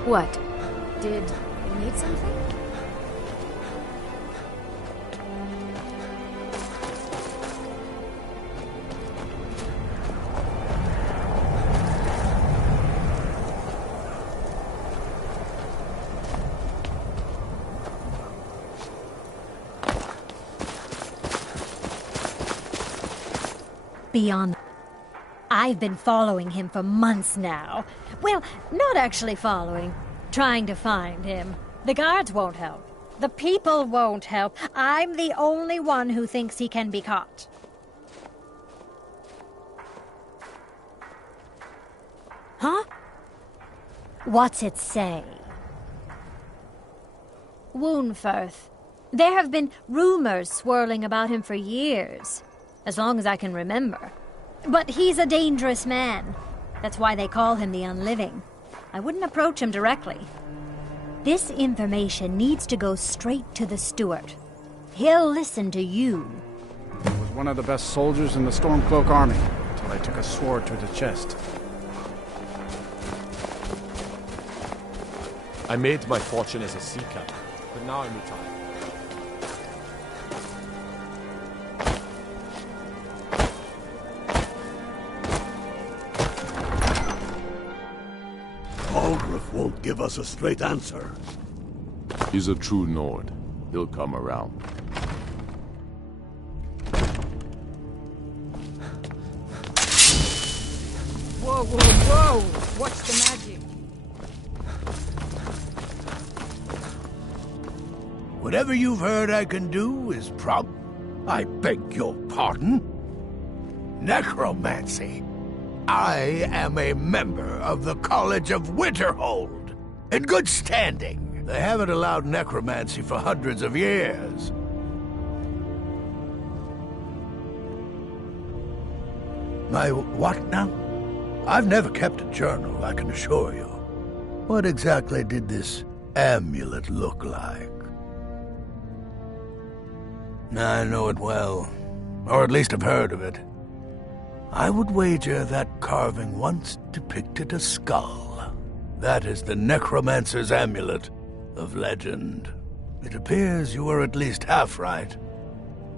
What? Did you need something? Beyond. I've been following him for months now. Well, not actually following. Trying to find him. The guards won't help. The people won't help. I'm the only one who thinks he can be caught. Huh? What's it say? Woundfirth. There have been rumors swirling about him for years. As long as I can remember. But he's a dangerous man. That's why they call him the Unliving. I wouldn't approach him directly. This information needs to go straight to the steward. He'll listen to you. I was one of the best soldiers in the Stormcloak army, until I took a sword to the chest. I made my fortune as a sea captain, but now I'm retired. Algrif won't give us a straight answer. He's a true Nord. He'll come around. Whoa, whoa, whoa! What's the magic? Whatever you've heard I can do is I beg your pardon? Necromancy. I am a member of the College of Winterhold, in good standing. They haven't allowed necromancy for hundreds of years. My what now? I've never kept a journal, I can assure you. What exactly did this amulet look like? I know it well, or at least I've heard of it. I would wager that carving once depicted a skull. That is the necromancer's amulet of legend. It appears you were at least half right.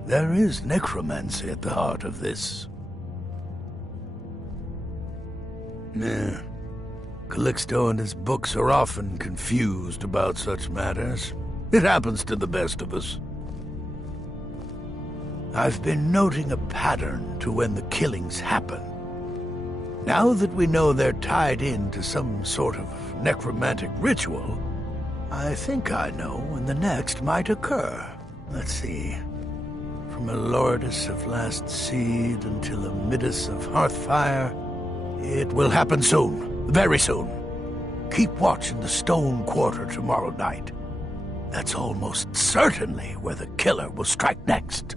There is necromancy at the heart of this. Calixto and his books are often confused about such matters. It happens to the best of us. I've been noting a pattern to when the killings happen. Now that we know they're tied into some sort of necromantic ritual, I think I know when the next might occur. Let's see. From Elordis of Last Seed until Amidus of Hearthfire, it will happen soon. Very soon. Keep watch in the Stone Quarter tomorrow night. That's almost certainly where the killer will strike next.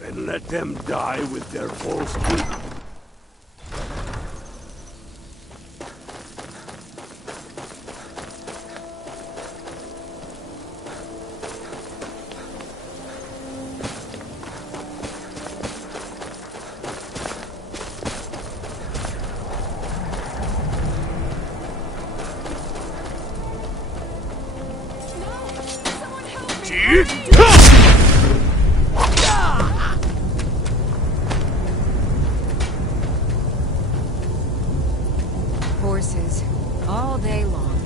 And let them die with their false king. Horses, all day long.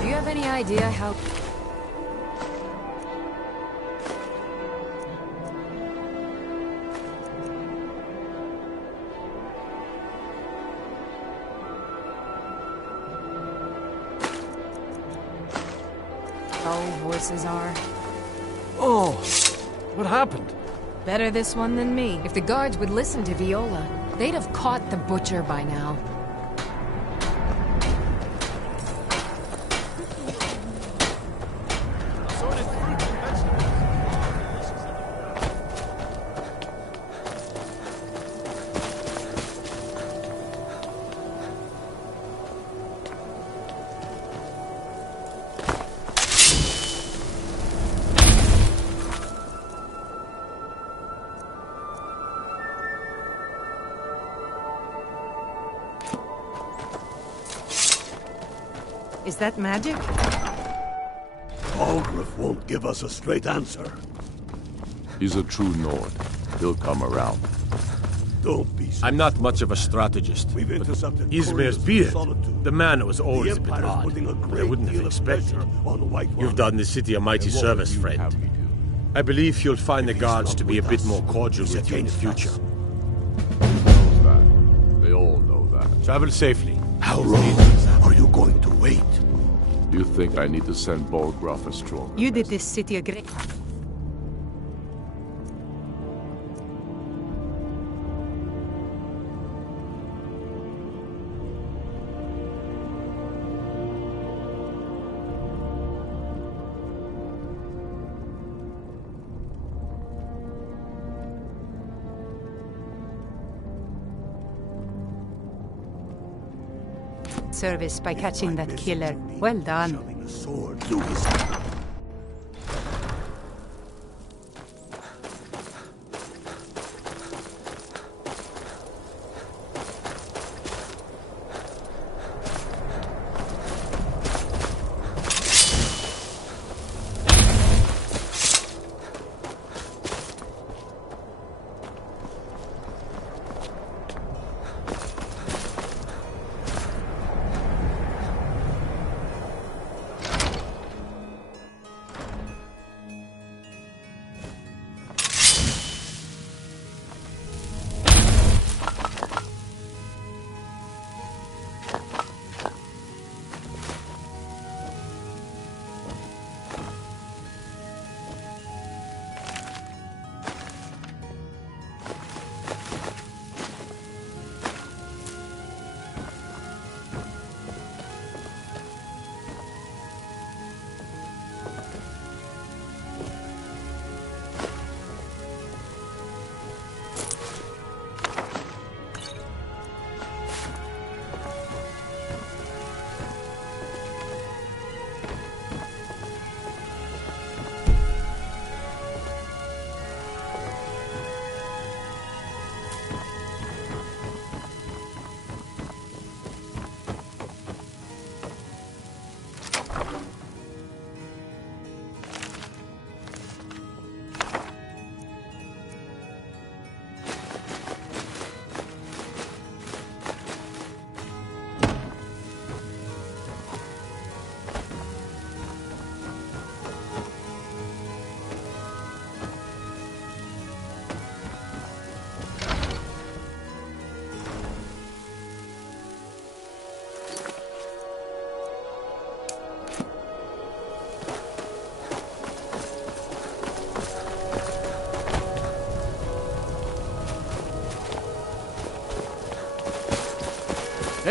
Do you have any idea how... horses are? Oh, what happened? Better this one than me. If the guards would listen to Viola, they'd have caught the butcher by now. Is that magic? Algriff won't give us a straight answer. He's a true Nord. He'll come around. Don't be so. I'm not much of a strategist. We've intercepted Izmir's beard. The man was always a bit odd. I wouldn't have expected. You've done the city a mighty service, friend. I believe you'll find the guards to be a bit more cordial with you in the future. Knows that. They all know that. Travel safely. How long are you going to wait? You think I need to send Bolgraf a stronger? You did this city a great... service by catching that killer. Well done.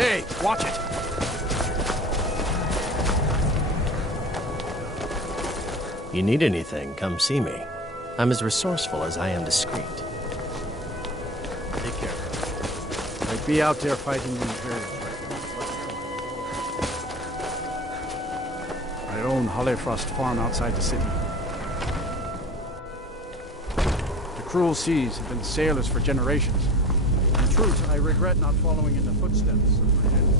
Hey, watch it! You need anything, come see me. I'm as resourceful as I am discreet. Take care. I'd be out there fighting the Imperials right now. I own Holleyfrost Farm outside the city. The cruel seas have been sailors for generations. In truth, I regret not following in the footsteps of my ancestors.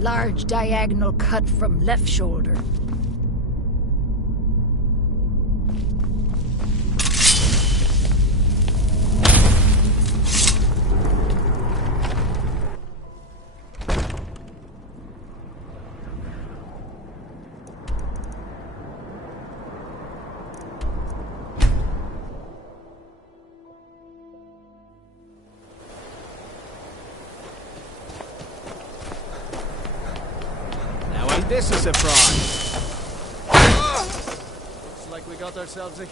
Large diagonal cut from left shoulder. This is a surprise. Looks like we got ourselves a...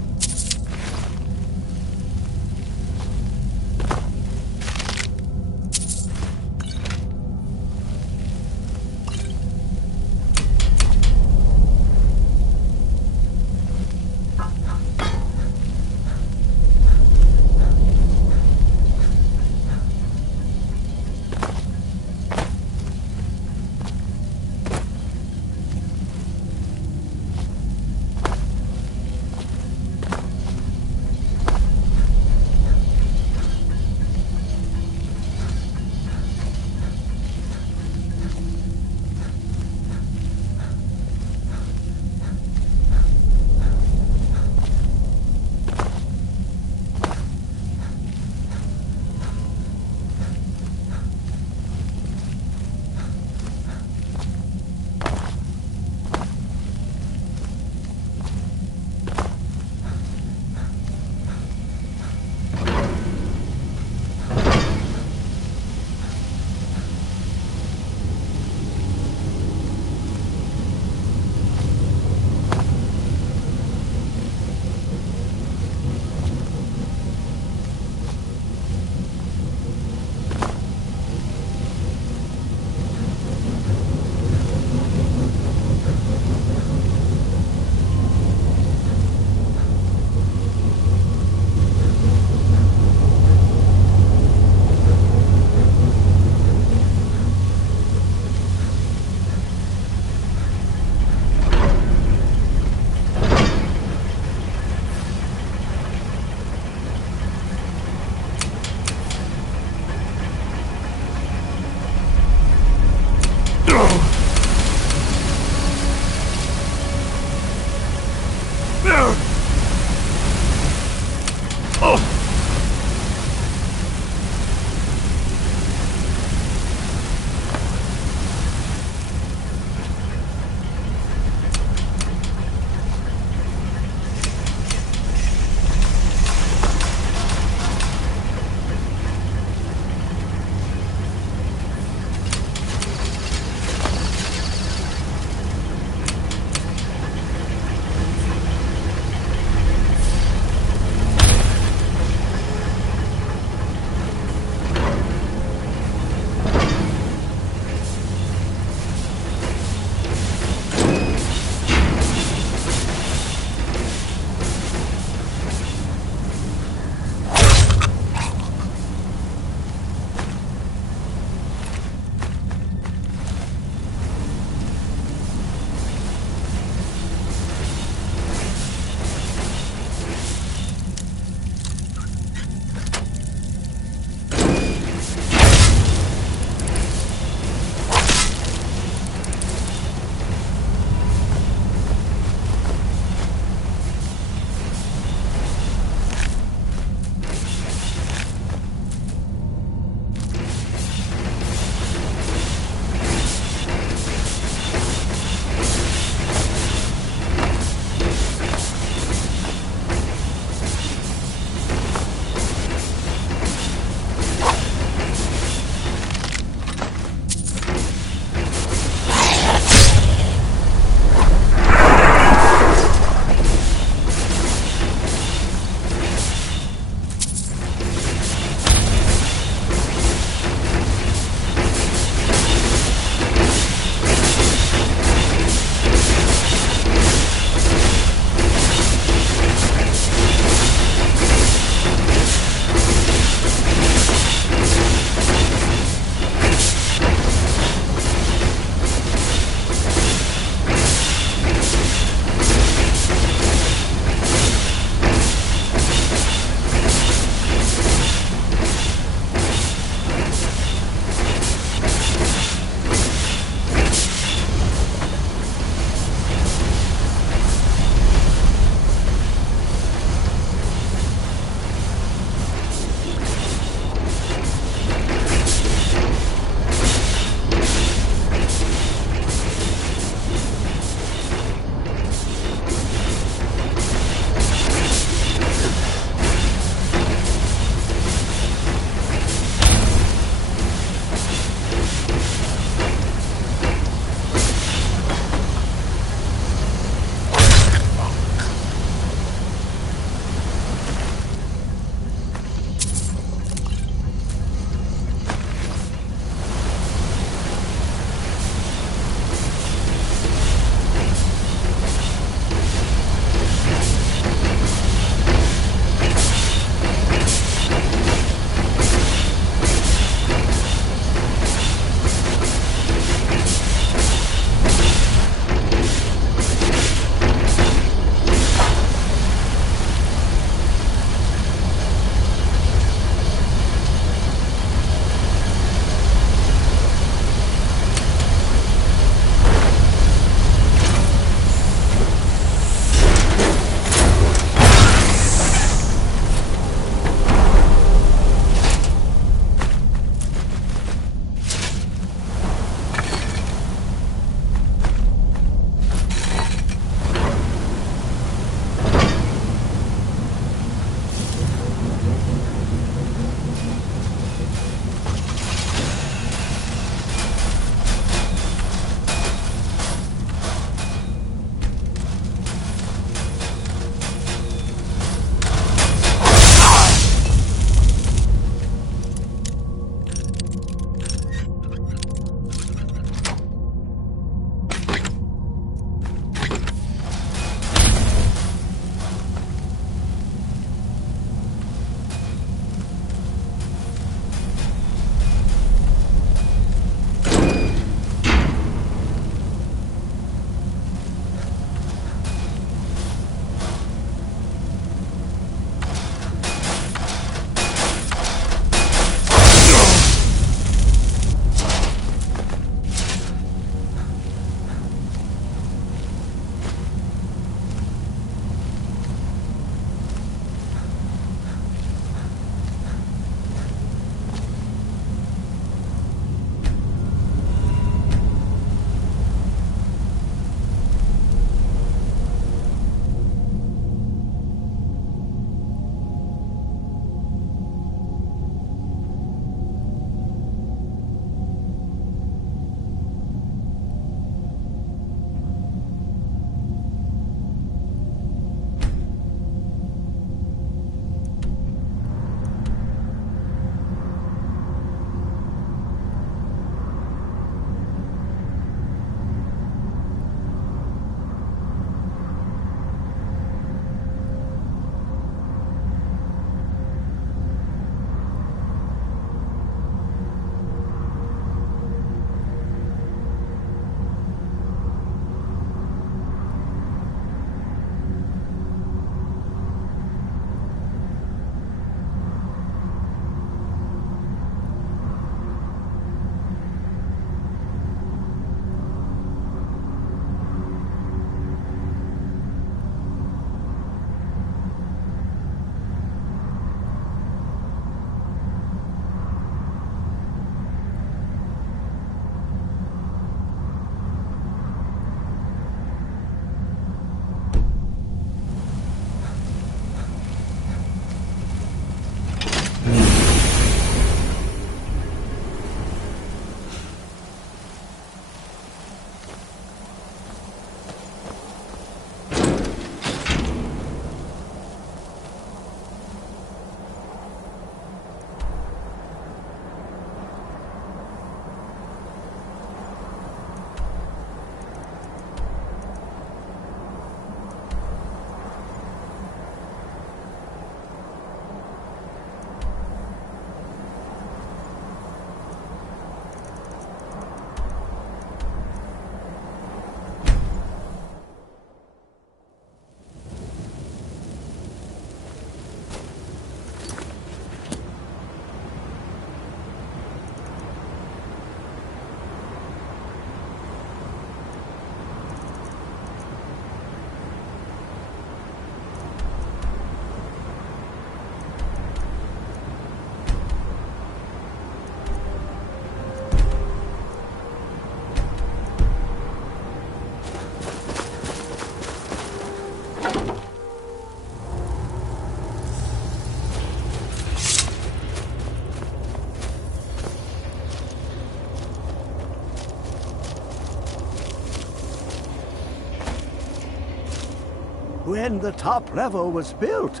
when the top level was built,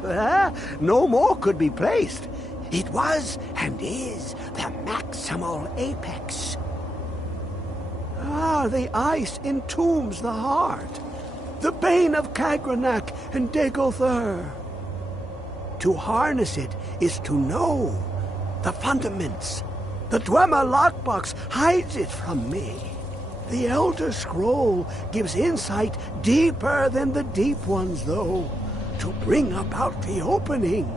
no more could be placed. It was and is the maximal apex. The ice entombs the heart, the bane of Kagranak and Dagothr. To harness it is to know the fundaments. The Dwemer lockbox hides it from me. The Elder Scroll gives insight deeper than the deep ones, though, to bring about the opening.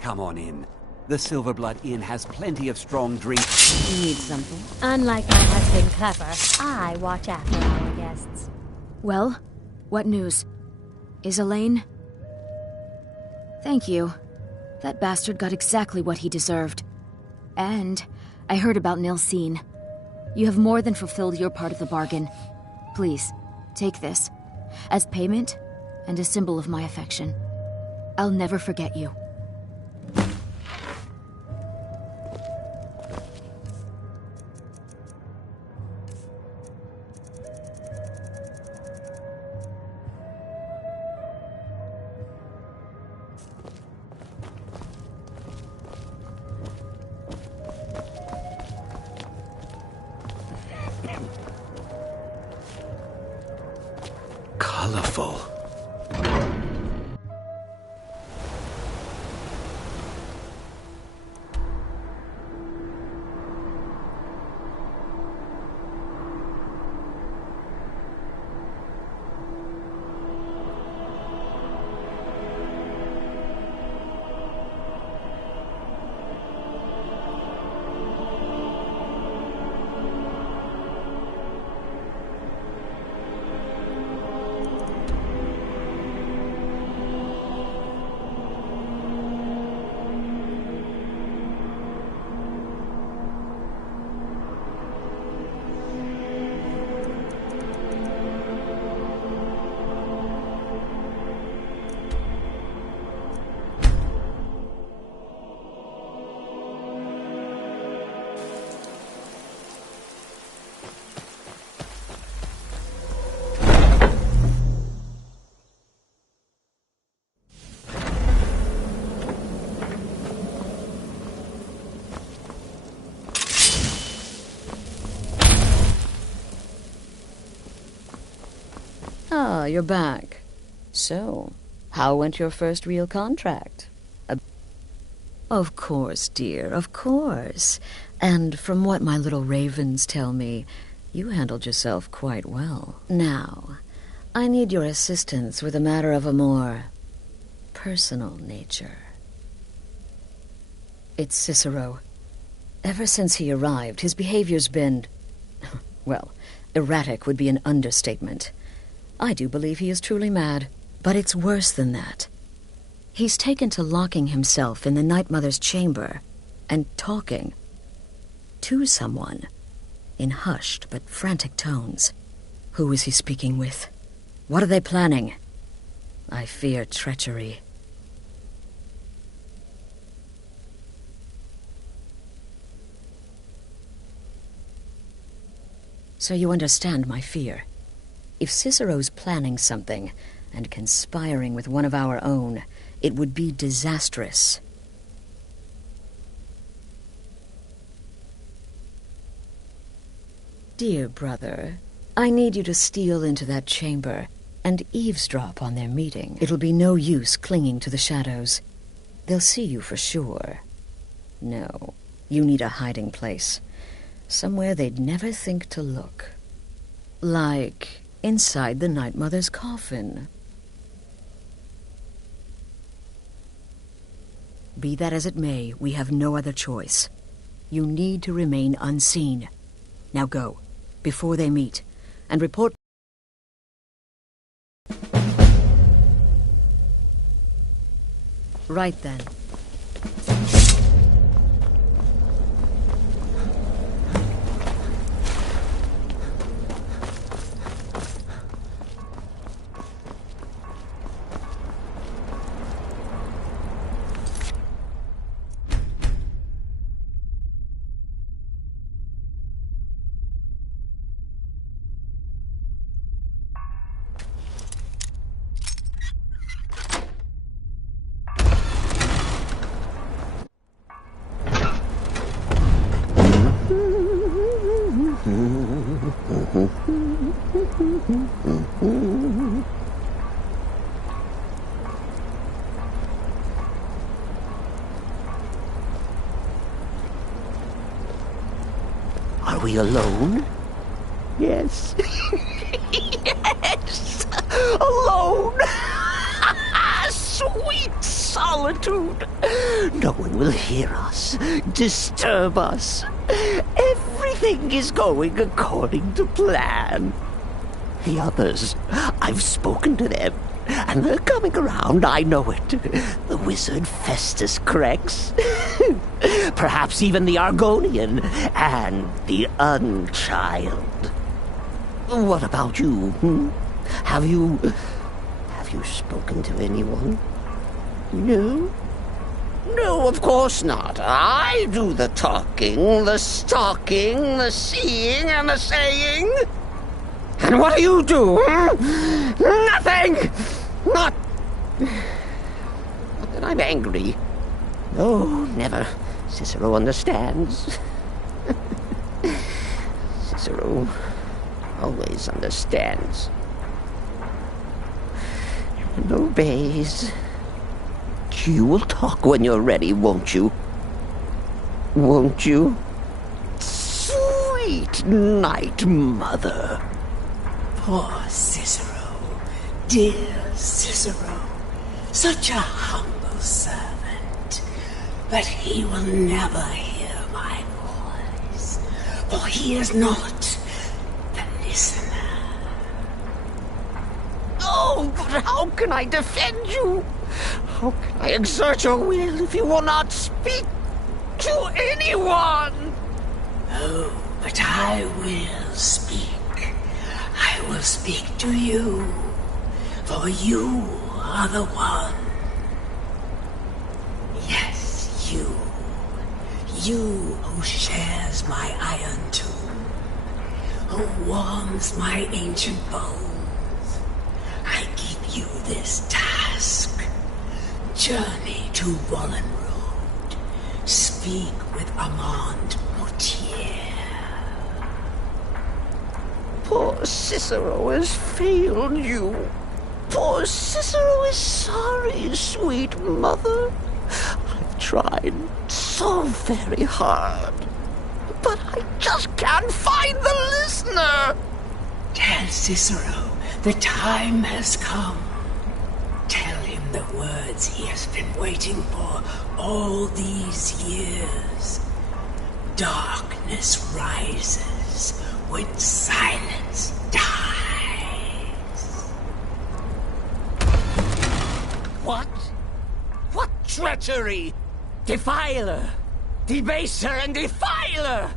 Come on in. The Silverblood Inn has plenty of strong drinks. Need something? Unlike my husband Clever, I watch after our guests. Well, what news? Is Elaine? Thank you. That bastard got exactly what he deserved. And I heard about Nilsine. You have more than fulfilled your part of the bargain. Please, take this. As payment, and a symbol of my affection. I'll never forget you. Colorful. Ah, you're back. So, how went your first real contract? Of course, dear, of course. And from what my little ravens tell me, you handled yourself quite well. Now, I need your assistance with a matter of a more personal nature. It's Cicero. Ever since he arrived, his behavior's been, well, erratic would be an understatement. I do believe he is truly mad, but it's worse than that. He's taken to locking himself in the Night Mother's chamber and talking to someone in hushed but frantic tones. Who is he speaking with? What are they planning? I fear treachery. So you understand my fear. If Cicero's planning something and conspiring with one of our own, it would be disastrous. Dear brother, I need you to steal into that chamber and eavesdrop on their meeting. It'll be no use clinging to the shadows. They'll see you for sure. No, you need a hiding place. Somewhere they'd never think to look. Like inside the Night Mother's coffin. Be that as it may, we have no other choice. You need to remain unseen. Now go, before they meet, and report. Right then. Are we alone? Yes. Yes! Alone! Sweet solitude! No one will hear us, disturb us. Everything is going according to plan. The others, I've spoken to them, and they're coming around, I know it. The wizard Festus Crex. Perhaps even the Argonian and the Unchild. What about you? Have you spoken to anyone? No? No, of course not. I do the talking, the stalking, the seeing, and the saying. And what do you do? Nothing! Not that I'm angry. No, never. Cicero understands. Cicero always understands. And obeys. You will talk when you're ready, won't you? Won't you? Sweet Night Mother. Poor Cicero, dear Cicero, such a humble servant, but he will never hear my voice, for he is not the listener. Oh, but how can I defend you? How can I exert your will if you will not speak to anyone? Oh, but I will speak. I will speak to you, for you are the one. Yes, you. You who shares my iron tomb, who warms my ancient bones. I give you this task. Journey to Wallenroad. Speak with Armand Mortier. Poor Cicero has failed you. Poor Cicero is sorry, sweet mother. I've tried so very hard, but I just can't find the listener. Tell Cicero the time has come. Tell him the words he has been waiting for all these years. Darkness rises when silence dies. What? What treachery? Defiler! Debaser and defiler!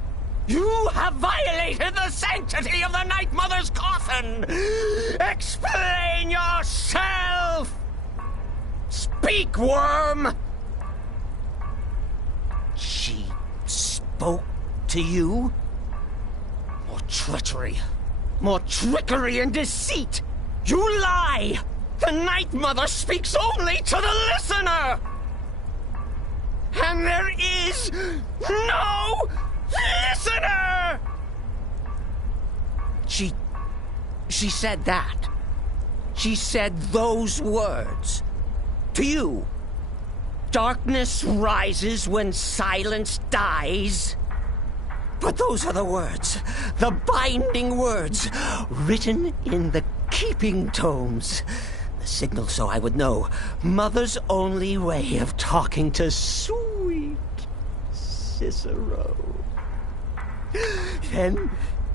You have violated the sanctity of the Night Mother's coffin! Explain yourself! Speak, worm! She spoke to you? More treachery. More trickery and deceit! You lie! The Night Mother speaks only to the listener! And there is no listener! She said that. She said those words. To you. Darkness rises when silence dies. But those are the words, the binding words, written in the keeping tomes. The signal so I would know. Mother's only way of talking to sweet Cicero. Then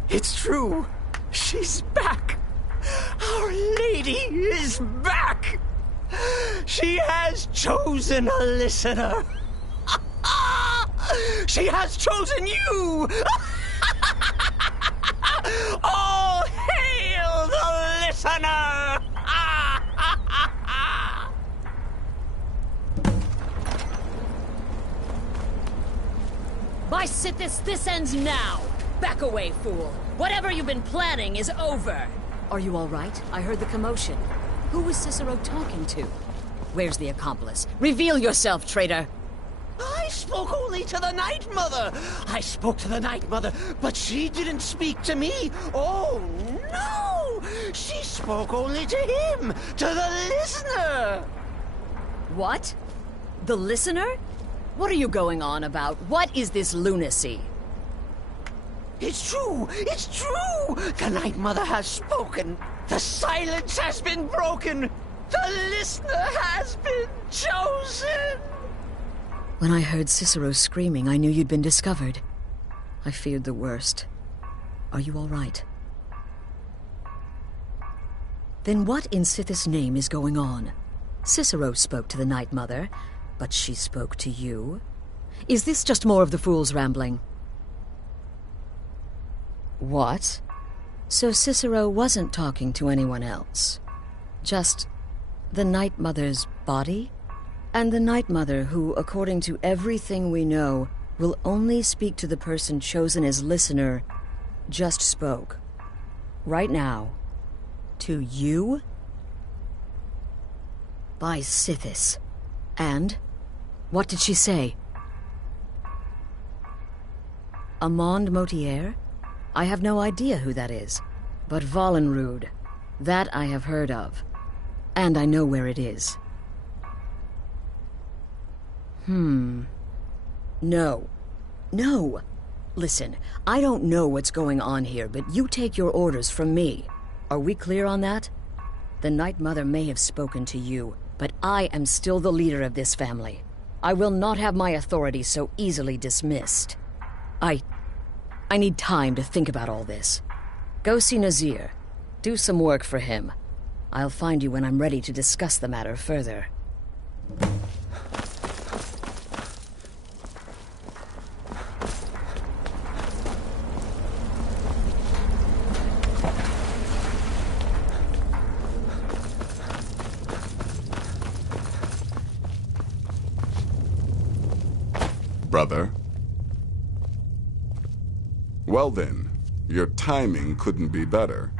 it's true. She's back. Our Lady is back. She has chosen a listener. She has chosen you! All hail the listener! By Sithis, this ends now! Back away, fool! Whatever you've been planning is over! Are you all right? I heard the commotion. Who was Cicero talking to? Where's the accomplice? Reveal yourself, traitor! I spoke only to the Night Mother. I spoke to the Night Mother, but she didn't speak to me. Oh, no! She spoke only to him, to the listener. What? The listener? What are you going on about? What is this lunacy? It's true! It's true! The Night Mother has spoken. The silence has been broken. The listener has been chosen. When I heard Cicero screaming, I knew you'd been discovered. I feared the worst. Are you all right? Then what in Sithis' name is going on? Cicero spoke to the Night Mother, but she spoke to you? Is this just more of the fool's rambling? What? So Cicero wasn't talking to anyone else? Just the Night Mother's body? And the Night Mother, who, according to everything we know, will only speak to the person chosen as listener, just spoke. Right now. To you? By Sithis. And? What did she say? Amand Motier? I have no idea who that is. But Valenrud, that I have heard of. And I know where it is. No. No! Listen, I don't know what's going on here, but you take your orders from me. Are we clear on that? The Night Mother may have spoken to you, but I am still the leader of this family. I will not have my authority so easily dismissed. I need time to think about all this. Go see Nazir. Do some work for him. I'll find you when I'm ready to discuss the matter further. Brother? Well then, your timing couldn't be better.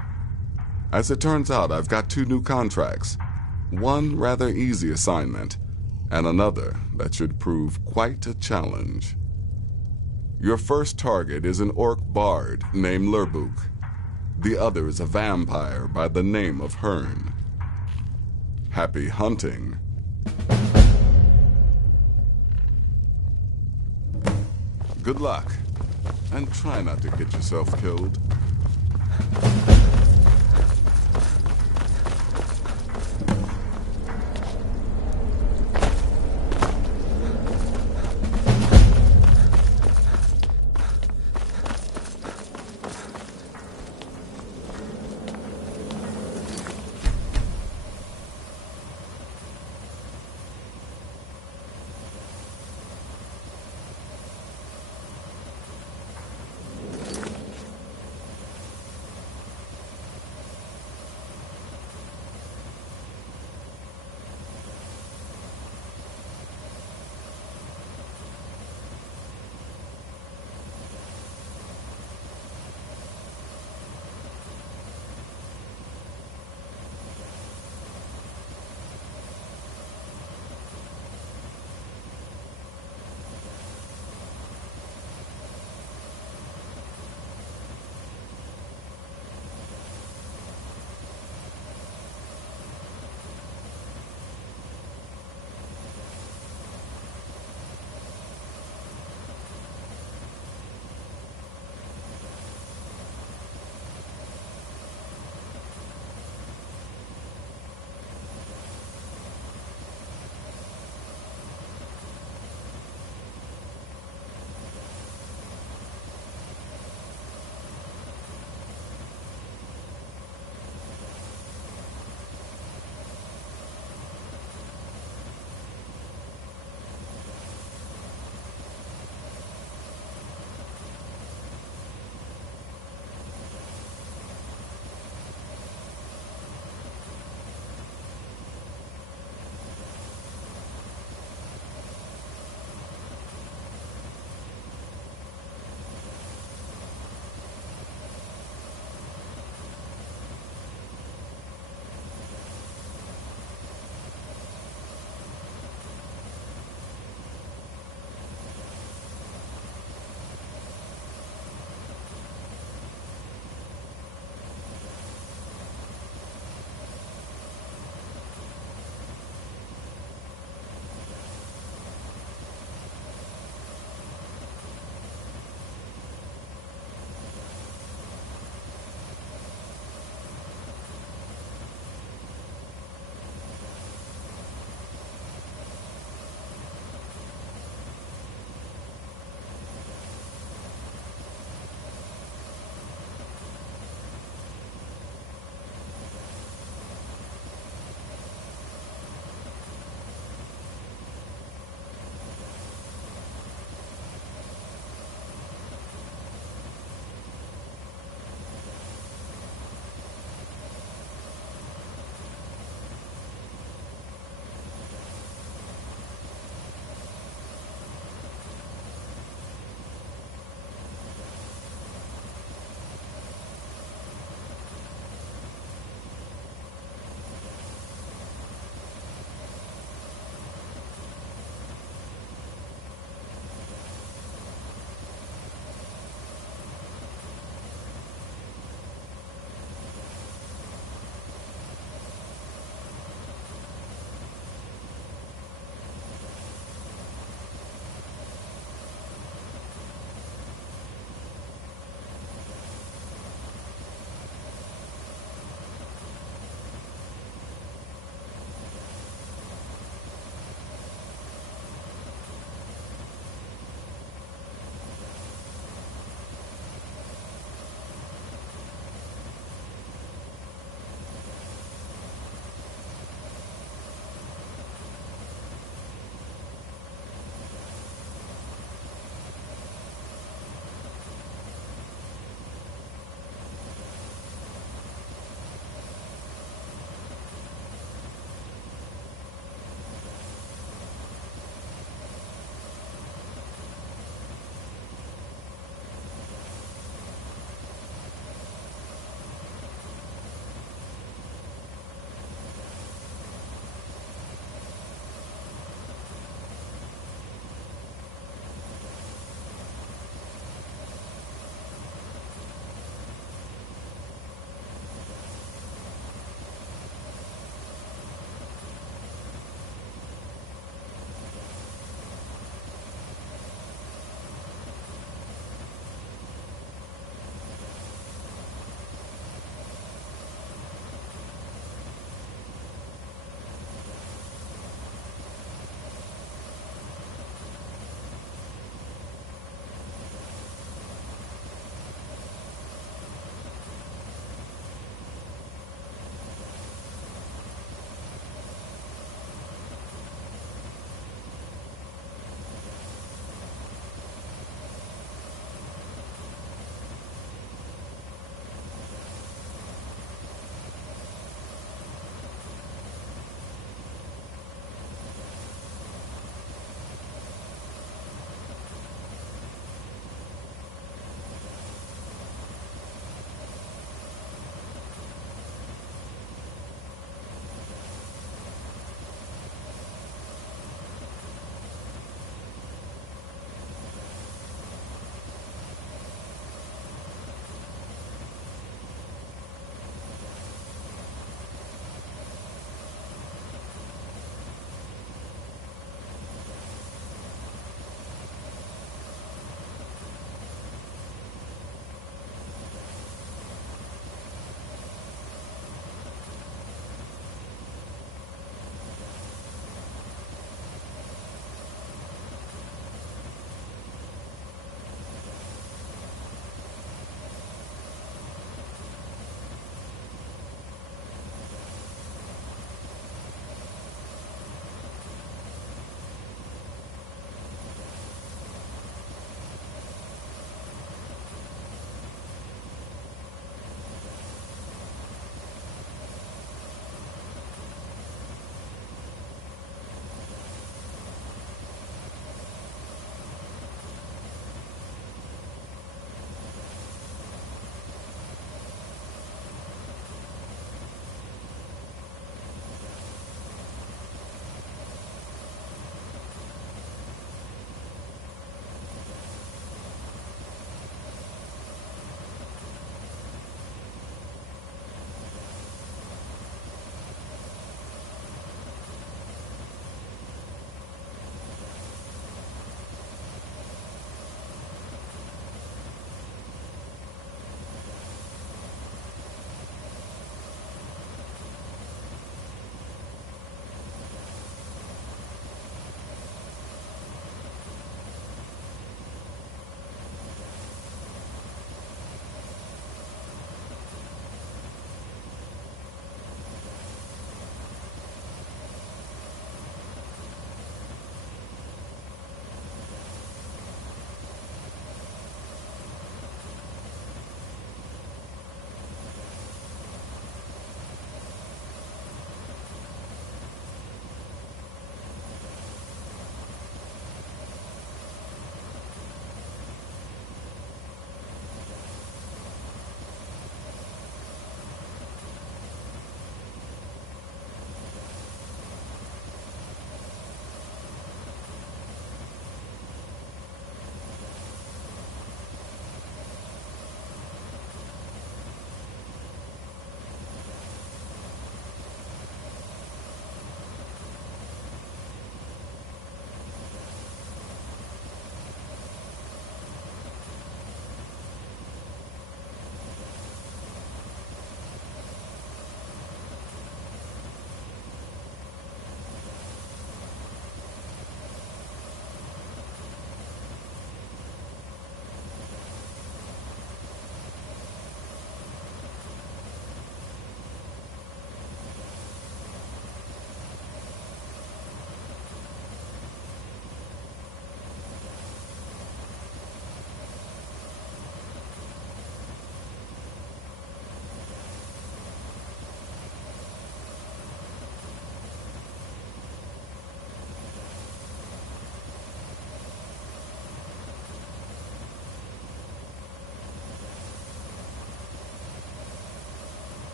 As it turns out, I've got 2 new contracts. One rather easy assignment, and another that should prove quite a challenge. Your first target is an orc bard named Lurbuk. The other is a vampire by the name of Hearn. Happy hunting. Good luck, and try not to get yourself killed.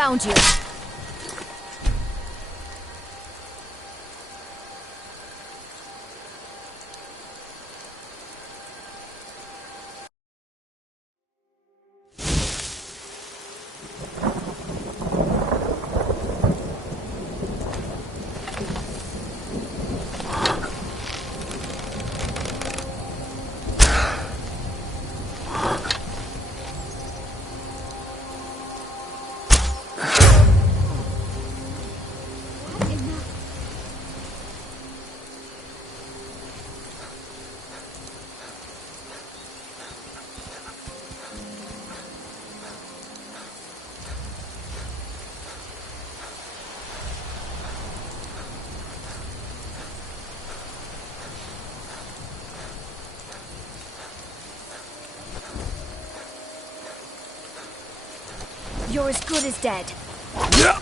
found you. You're as good as dead. Yeah.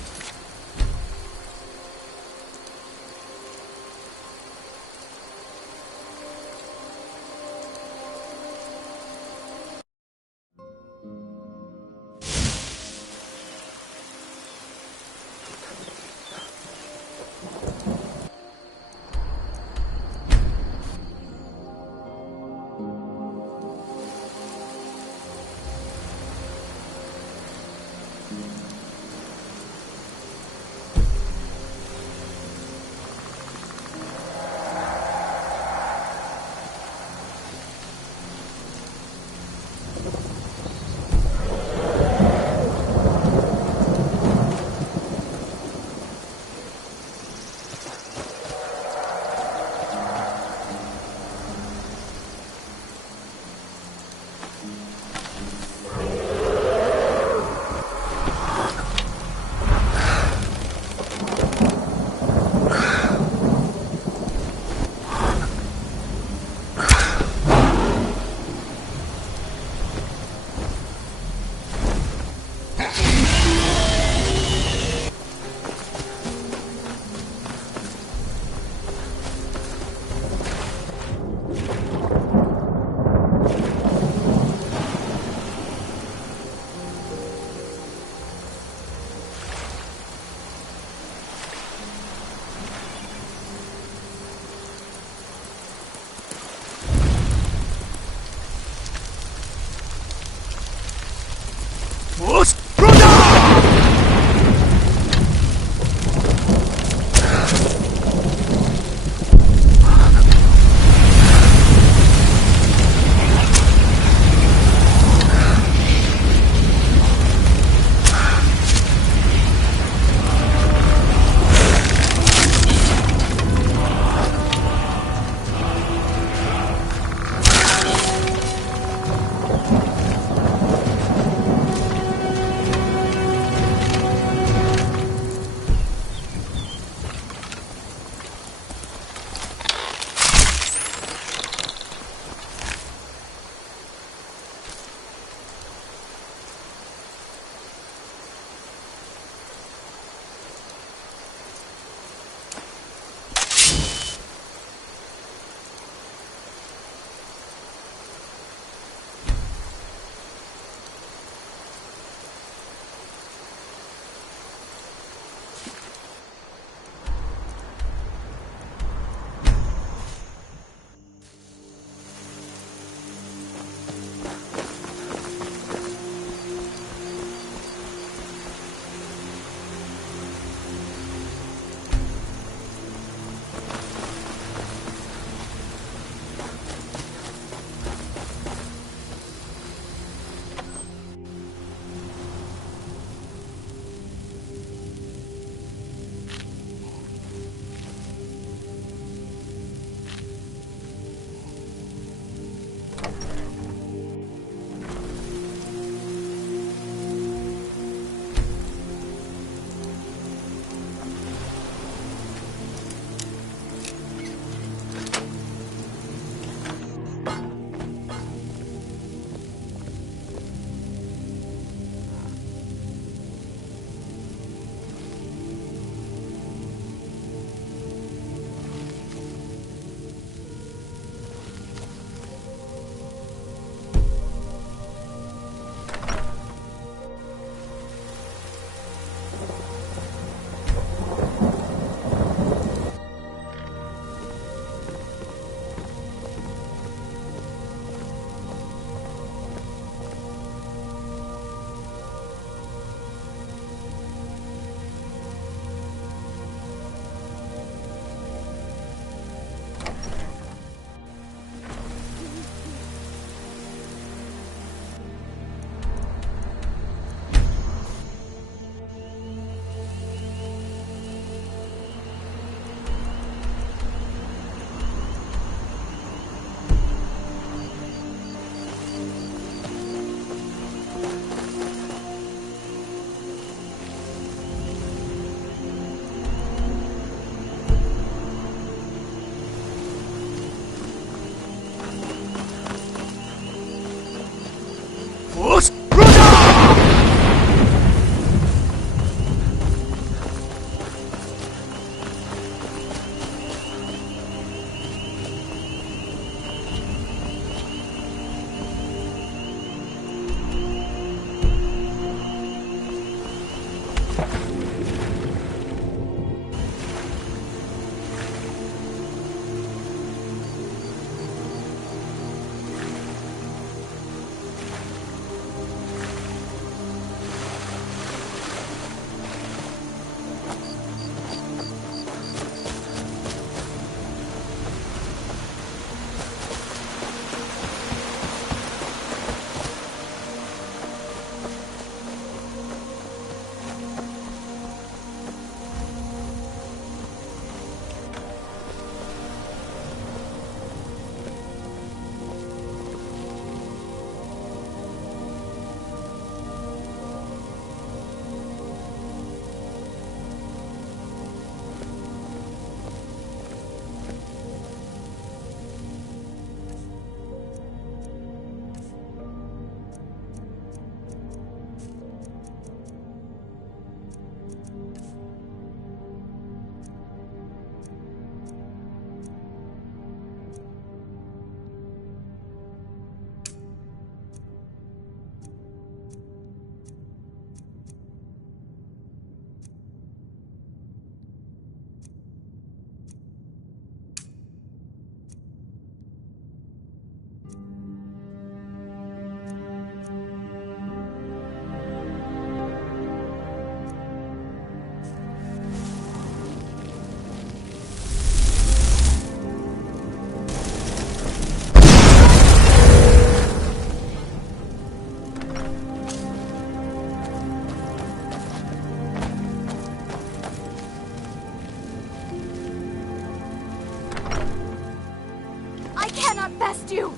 cannot best you!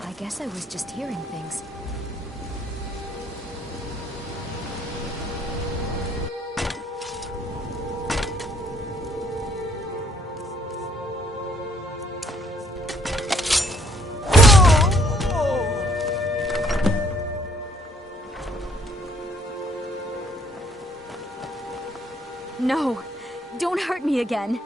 I guess I was just hearing things. No! Don't hurt me again!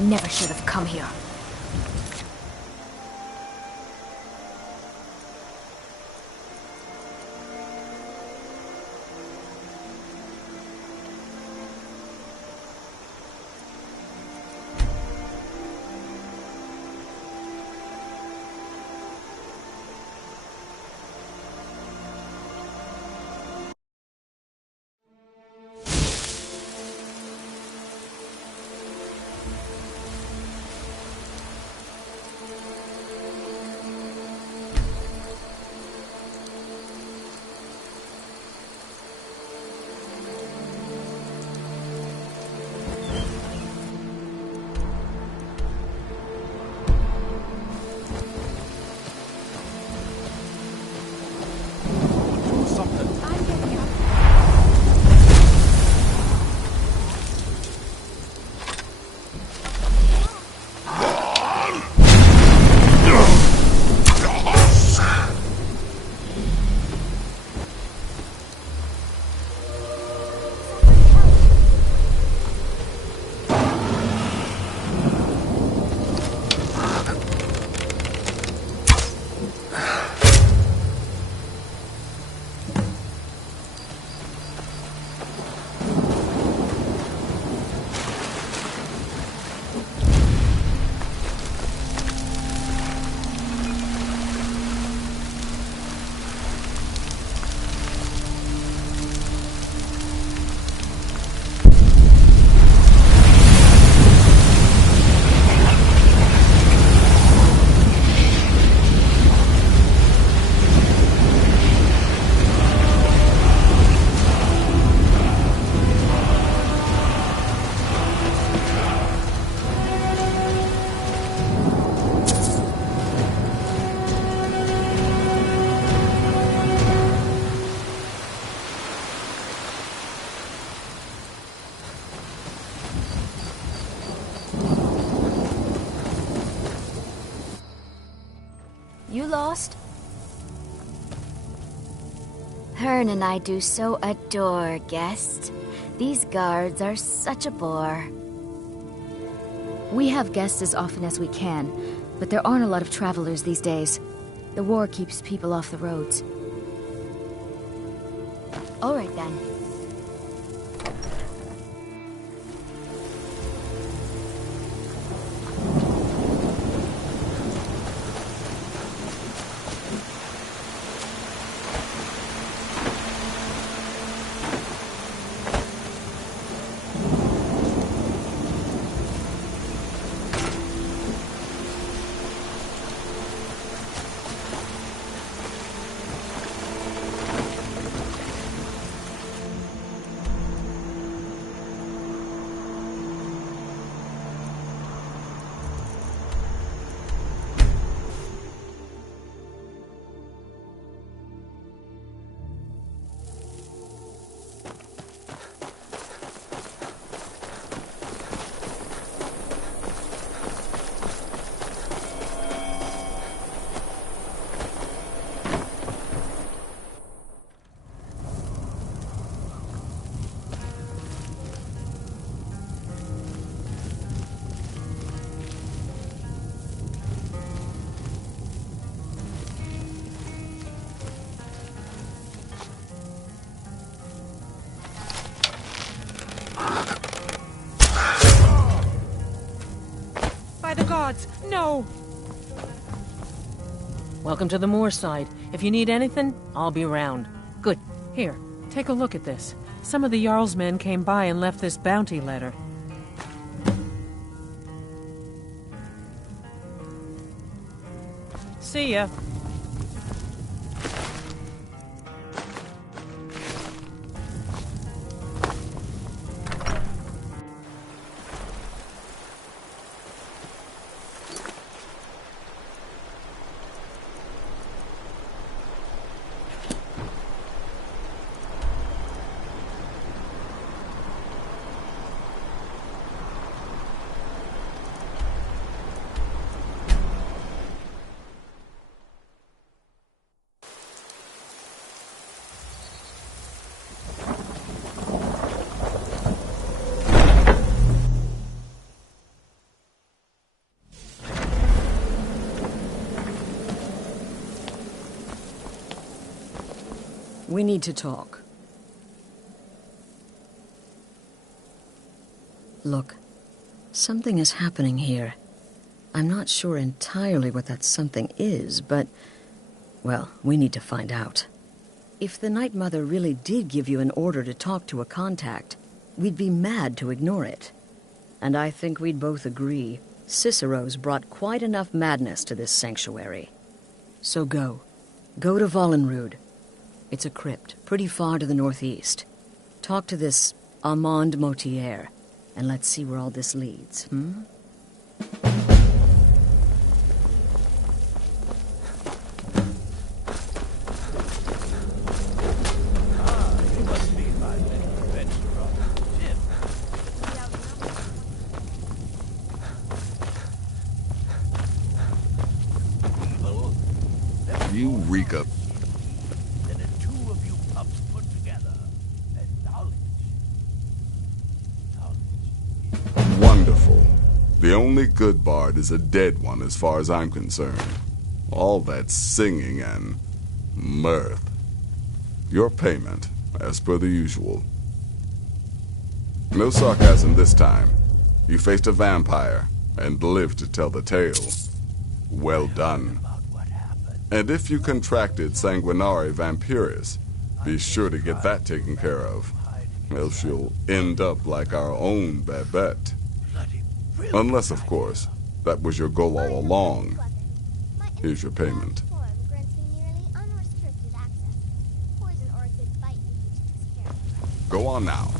Never should have come here. Hearn and I do so adore guests. These guards are such a bore. We have guests as often as we can, but there aren't a lot of travelers these days. The war keeps people off the roads. All right then. By the gods, no! Welcome to the moorside. If you need anything, I'll be round. Good. Here, take a look at this. Some of the Jarl's men came by and left this bounty letter. See ya. We need to talk. Look, something is happening here. I'm not sure entirely what that something is, but, well, we need to find out. If the Night Mother really did give you an order to talk to a contact, we'd be mad to ignore it. And I think we'd both agree Cicero's brought quite enough madness to this sanctuary. So go. Go to Vollenrud. It's a crypt, pretty far to the northeast. Talk to this Armand Motier, and let's see where all this leads, You reek of... Wonderful. The only good bard is a dead one as far as I'm concerned. All that singing and mirth. Your payment, as per the usual. No sarcasm this time. You faced a vampire and lived to tell the tale. Well done. And if you contracted Sanguinari Vampiris, be sure to get that taken care of. Else you'll end up like our own Babette. Unless, of course, that was your goal all along. Here's your payment. Go on now.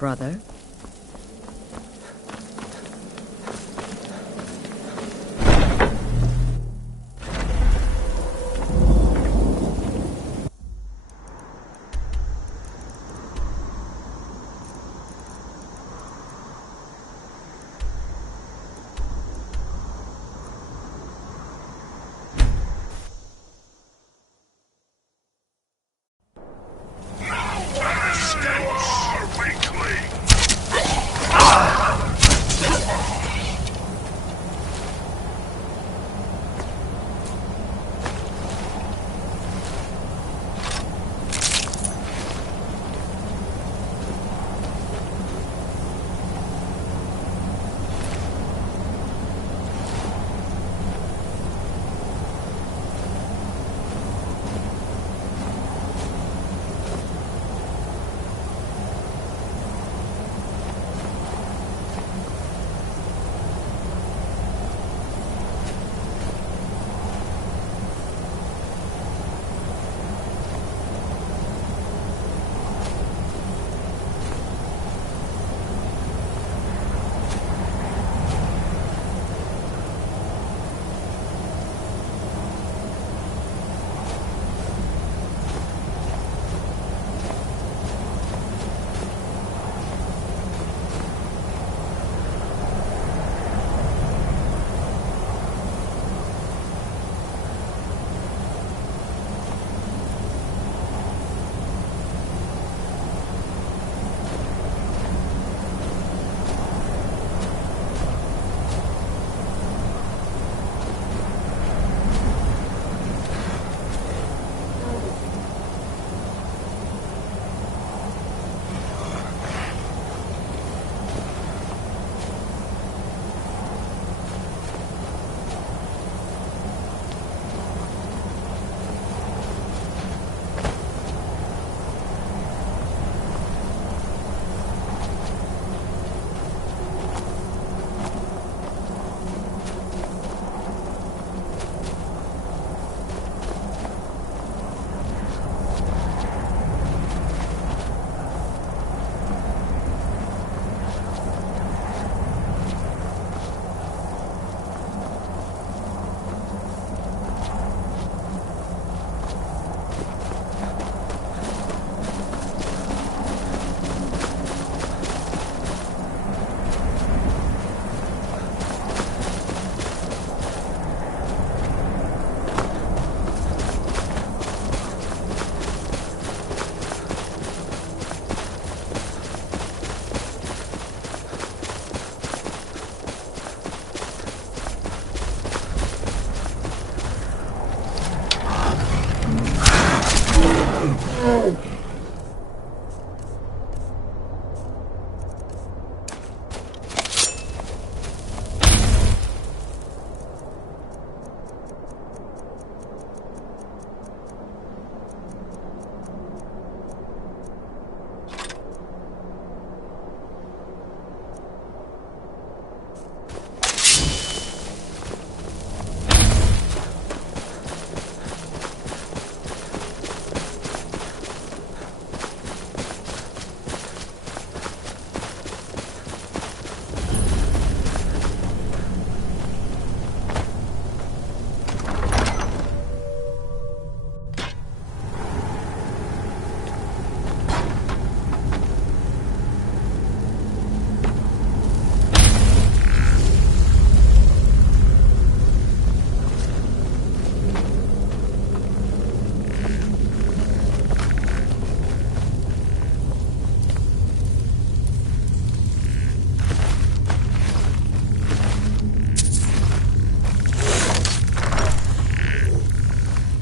brother.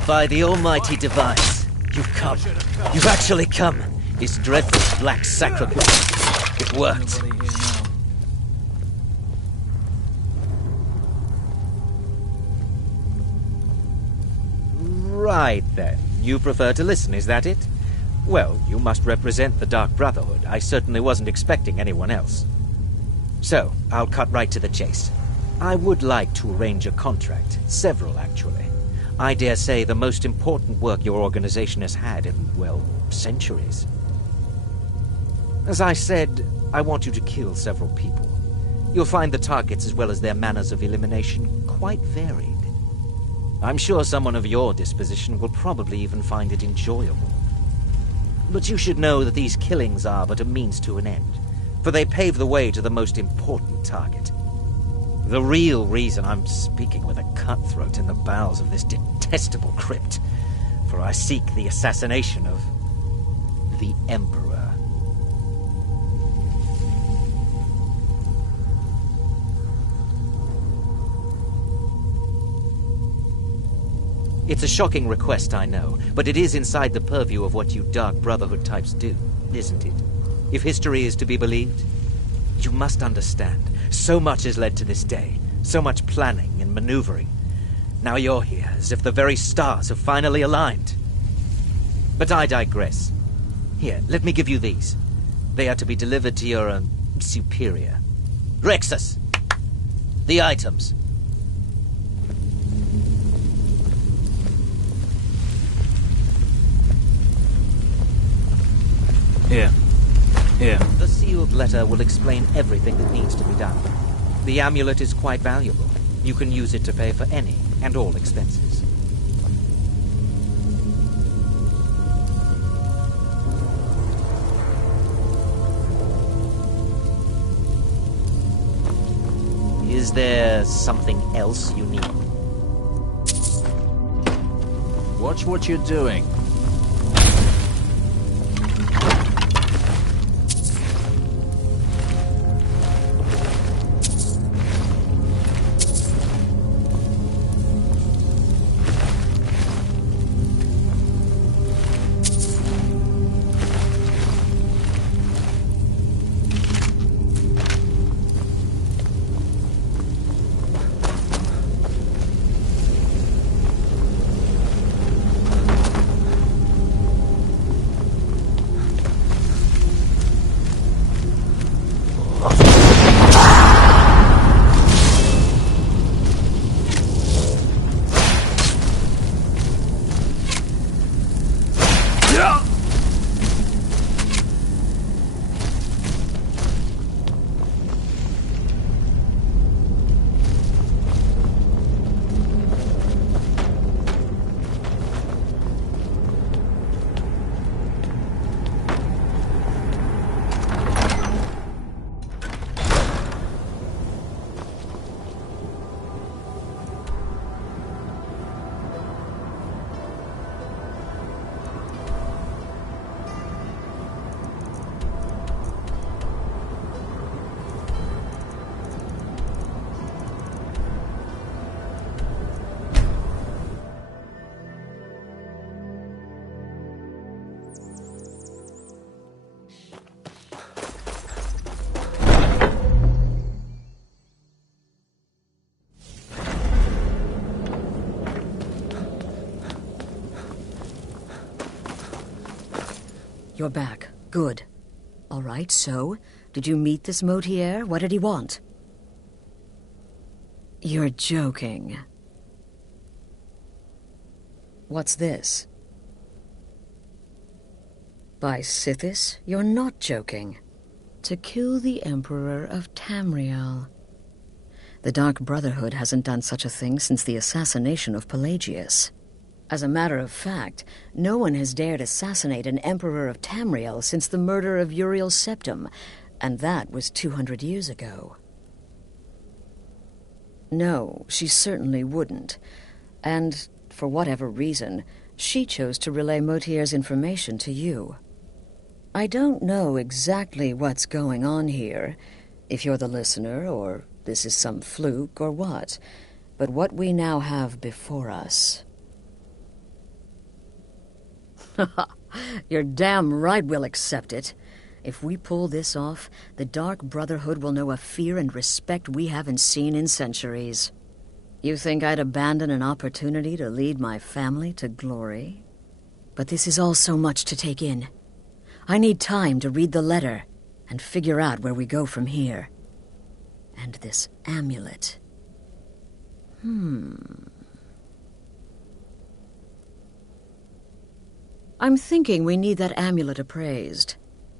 By the almighty device, you've come. You've actually come. This dreadful black sacrament. It worked. Right then. You prefer to listen, is that it? Well, you must represent the Dark Brotherhood. I certainly wasn't expecting anyone else. So, I'll cut right to the chase. I would like to arrange a contract. Several, actually. I dare say the most important work your organization has had in, well, centuries. As I said, I want you to kill several people. You'll find the targets as well as their manners of elimination quite varied. I'm sure someone of your disposition will probably even find it enjoyable. But you should know that these killings are but a means to an end, for they pave the way to the most important target. The real reason I'm speaking with a cutthroat in the bowels of this detestable crypt, for I seek the assassination of the Emperor. It's a shocking request, I know, but it is inside the purview of what you Dark Brotherhood types do, isn't it? If history is to be believed, you must understand, so much has led to this day, so much planning and maneuvering. Now you're here, as if the very stars have finally aligned. But I digress. Here, let me give you these. They are to be delivered to your, superior. Rexus! The items. Here. The sealed letter will explain everything that needs to be done. The amulet is quite valuable. You can use it to pay for any and all expenses. Is there something else you need? Watch what you're doing. You're back. Good. All right, so, did you meet this Motier? What did he want? You're joking. What's this? By Sithis, you're not joking. To kill the Emperor of Tamriel. The Dark Brotherhood hasn't done such a thing since the assassination of Pelagius. As a matter of fact, no one has dared assassinate an Emperor of Tamriel since the murder of Uriel Septim, and that was 200 years ago. No, she certainly wouldn't. And, for whatever reason, she chose to relay Motier's information to you. I don't know exactly what's going on here, if you're the listener, or this is some fluke, or what. But what we now have before us... You're damn right we'll accept it. If we pull this off, the Dark Brotherhood will know a fear and respect we haven't seen in centuries. You think I'd abandon an opportunity to lead my family to glory? But this is all so much to take in. I need time to read the letter and figure out where we go from here. And this amulet. I'm thinking we need that amulet appraised.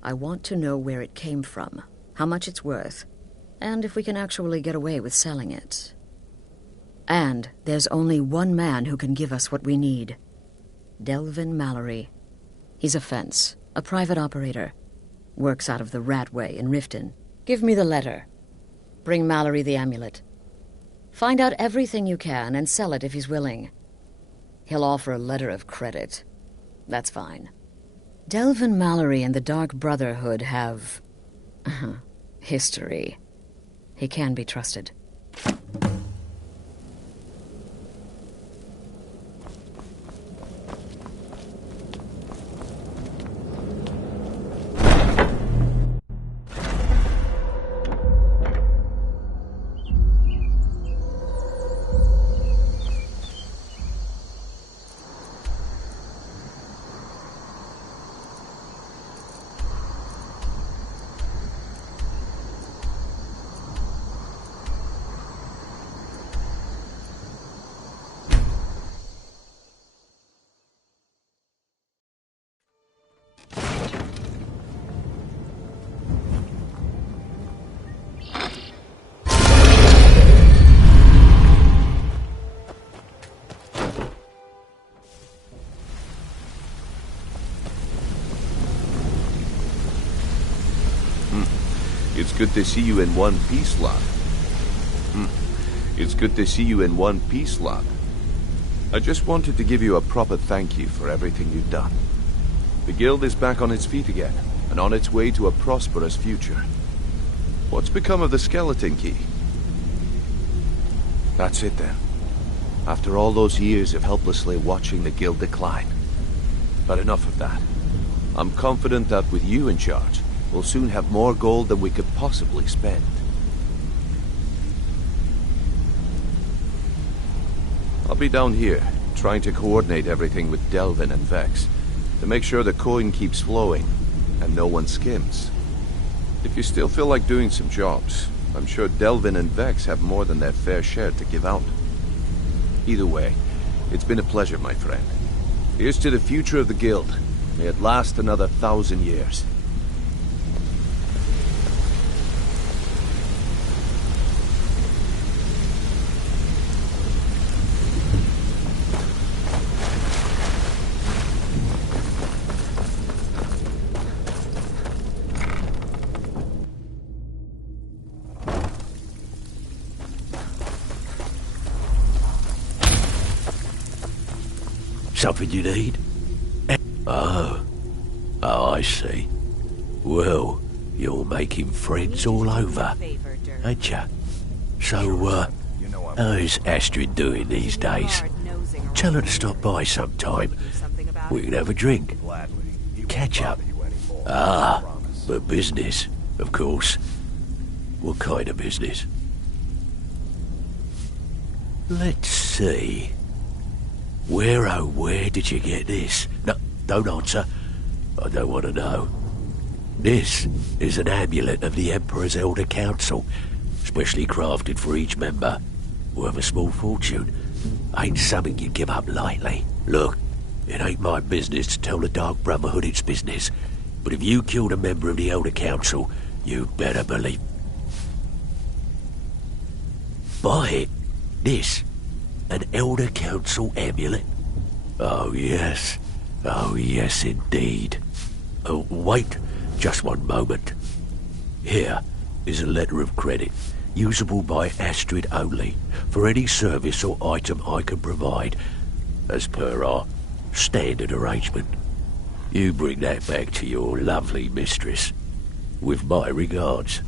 I want to know where it came from, how much it's worth, and if we can actually get away with selling it. And there's only one man who can give us what we need. Delvin Mallory. He's a fence, a private operator. Works out of the Ratway in Riften. Give me the letter. Bring Mallory the amulet. Find out everything you can and sell it if he's willing. He'll offer a letter of credit. That's fine. Delvin Mallory and the Dark Brotherhood have... history. He can be trusted. It's good to see you in one piece, lad. It's good to see you in one piece, lad. I just wanted to give you a proper thank you for everything you've done. The guild is back on its feet again, and on its way to a prosperous future. What's become of the skeleton key? That's it then. After all those years of helplessly watching the guild decline. But enough of that. I'm confident that with you in charge, we'll soon have more gold than we could possibly spend. I'll be down here, trying to coordinate everything with Delvin and Vex, to make sure the coin keeps flowing, and no one skims. If you still feel like doing some jobs, I'm sure Delvin and Vex have more than their fair share to give out. Either way, it's been a pleasure, my friend. Here's to the future of the guild. May it last another 1,000 years. Something you need? Oh, I see. Well, you're making friends all over, ain't ya? So, how's Astrid doing these days? Tell her to stop by sometime. We can have a drink. Catch up. Ah, but business, of course. What kind of business? Let's see. Where did you get this? No, don't answer. I don't want to know. This is an amulet of the Emperor's Elder Council, specially crafted for each member. Worth a small fortune. Ain't something you give up lightly. Look, it ain't my business to tell the Dark Brotherhood its business, but if you killed a member of the Elder Council, you better believe... Buy it. This. An Elder Council amulet? Oh, yes. Oh, yes, indeed. Oh, wait just one moment. Here is a letter of credit, usable by Astrid only, for any service or item I can provide, as per our standard arrangement. You bring that back to your lovely mistress, with my regards.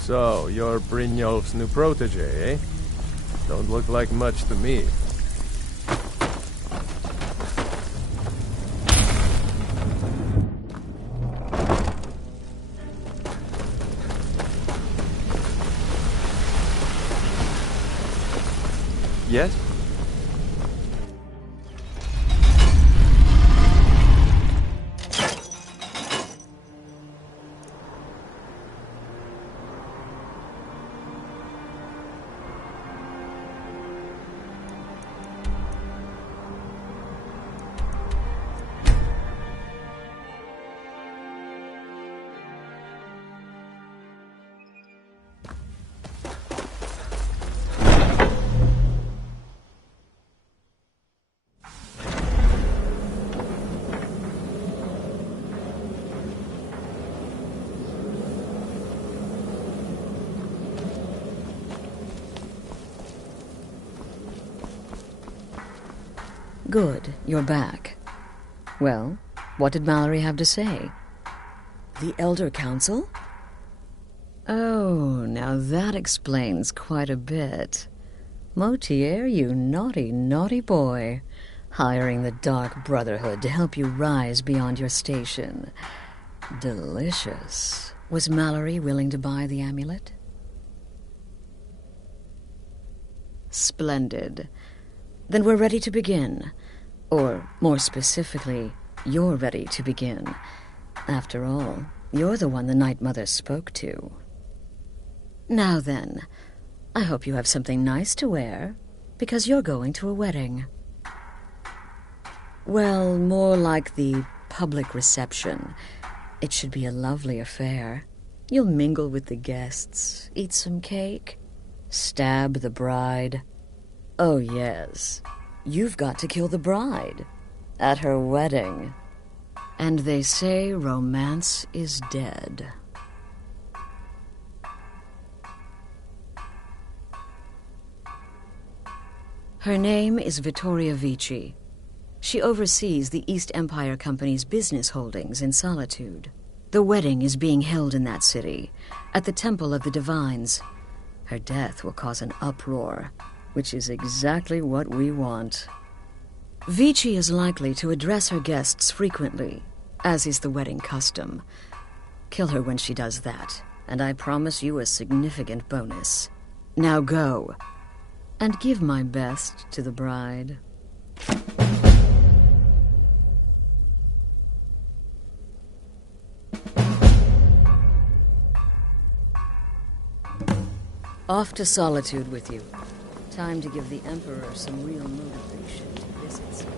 So, you're Brynjolf's new protege, eh? Don't look like much to me. Yes? Good, you're back. Well, what did Mallory have to say? The Elder Council? Oh, now that explains quite a bit. Motier, you naughty, naughty boy. Hiring the Dark Brotherhood to help you rise beyond your station. Delicious. Was Mallory willing to buy the amulet? Splendid. Then we're ready to begin. Or, more specifically, you're ready to begin. After all, you're the one the Night Mother spoke to. Now then, I hope you have something nice to wear, because you're going to a wedding. Well, more like the public reception. It should be a lovely affair. You'll mingle with the guests, eat some cake, stab the bride. Oh, yes. You've got to kill the bride at her wedding. And they say romance is dead. Her name is Vittoria Vici. She oversees the East Empire Company's business holdings in Solitude. The wedding is being held in that city, at the Temple of the Divines. Her death will cause an uproar, which is exactly what we want. Vici is likely to address her guests frequently, as is the wedding custom. Kill her when she does that, and I promise you a significant bonus. Now go, and give my best to the bride. Off to Solitude with you. Time to give the Emperor some real motivation to visit Skyrim.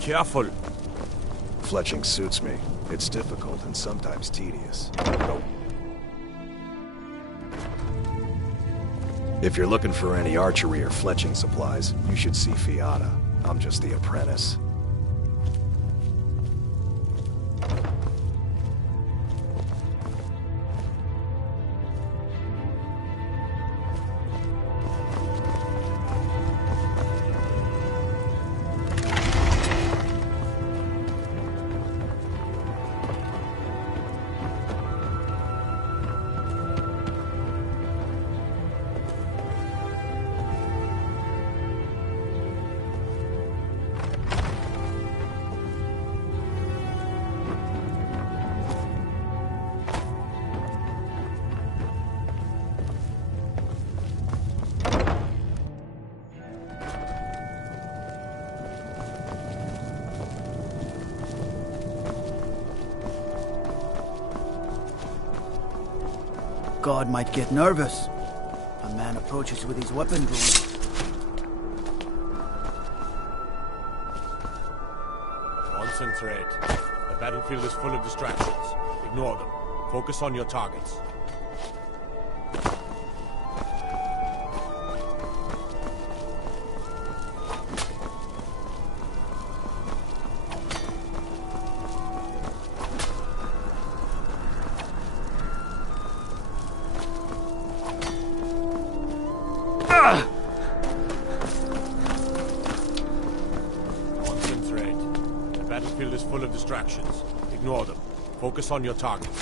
Careful. Fletching suits me. It's difficult and sometimes tedious. If you're looking for any archery or fletching supplies, you should see Fiata. I'm just the apprentice. God might get nervous. A man approaches with his weapon drawn. Concentrate. The battlefield is full of distractions. Ignore them. Focus on your targets. Ignore them. Focus on your targets.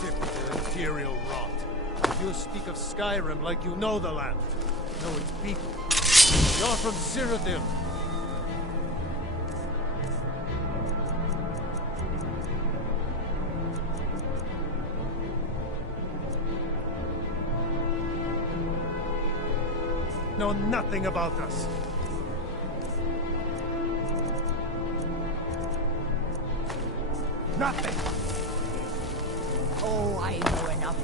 Typical Imperial rot. Used speak of Skyrim like you know the land. Know its people. You're from Cyrodiil. Know nothing about us. Nothing! Oh, I know enough.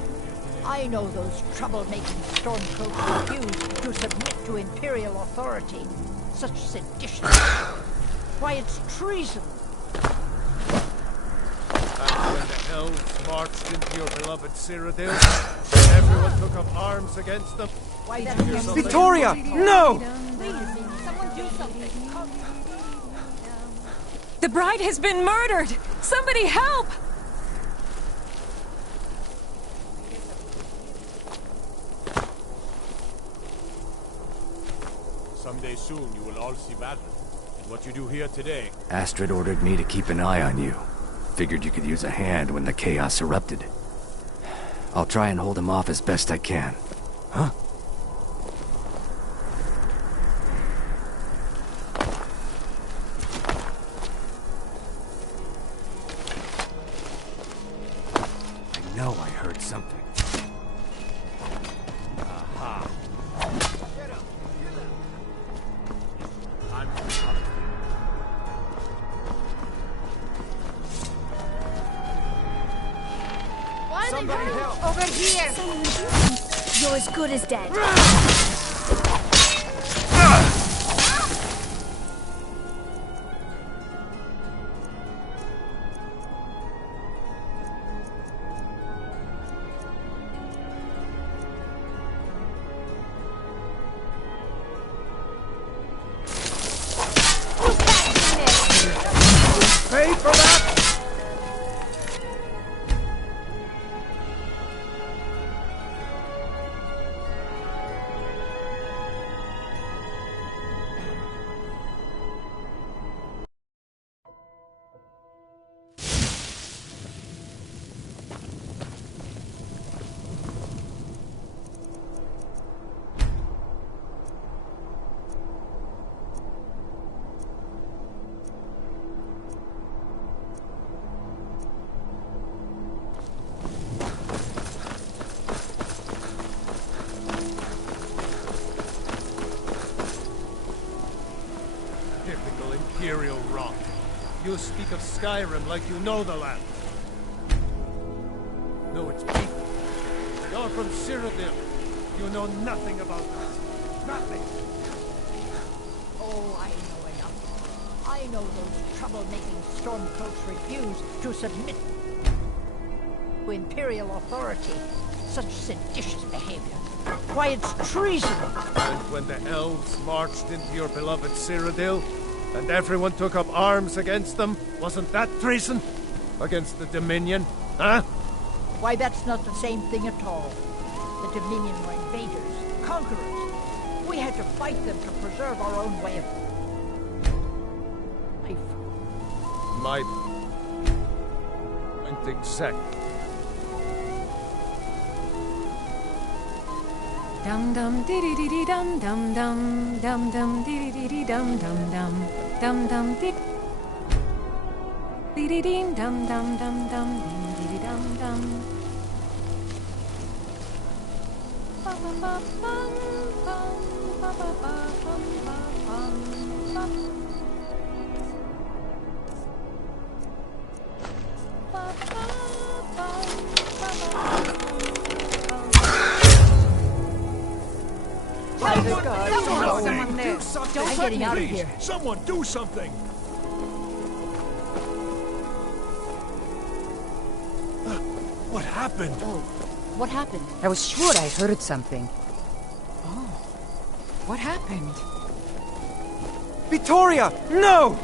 I know those trouble-making stormcloaks refuse to submit to Imperial authority. Such sedition. Why, it's treason. And when the elves marched into your beloved Cyrodiil, everyone took up arms against them. Why, Victoria! No! Please, someone do something. The bride has been murdered! Somebody help! Someday soon you will all see battle. And what you do here today... Astrid ordered me to keep an eye on you. Figured you could use a hand when the chaos erupted. I'll try and hold him off as best I can. Huh? I know I heard something. Aha. Somebody help! Over here! You're as good as dead. Pay for that? Typical Imperial rot. You speak of Skyrim like you know the land. Know its people. You're from Cyrodiil. You know nothing about us. Nothing. Oh, I know enough. I know those trouble-making stormcloaks refuse to submit to Imperial authority. Such seditious behavior. Why, it's treason. And when the elves marched into your beloved Cyrodiil, and everyone took up arms against them, wasn't that treason? Against the Dominion, huh? Why, that's not the same thing at all. The Dominion were invaders, conquerors. We had to fight them to preserve our own way of life. My point exactly. Dum dum diddy diddy dum dum dum dum dum diddy diddy dum dum dum dum dum did diddy ding dum dum dum dum diddy dum dum. Ba ba ba bum bum ba ba ba bum ba bum bum. Ba ba bum ba ba. Someone there. I'm getting out of here. Someone do something! What happened? Oh, what happened? I was sure I heard something. Oh, what happened? Victoria! No!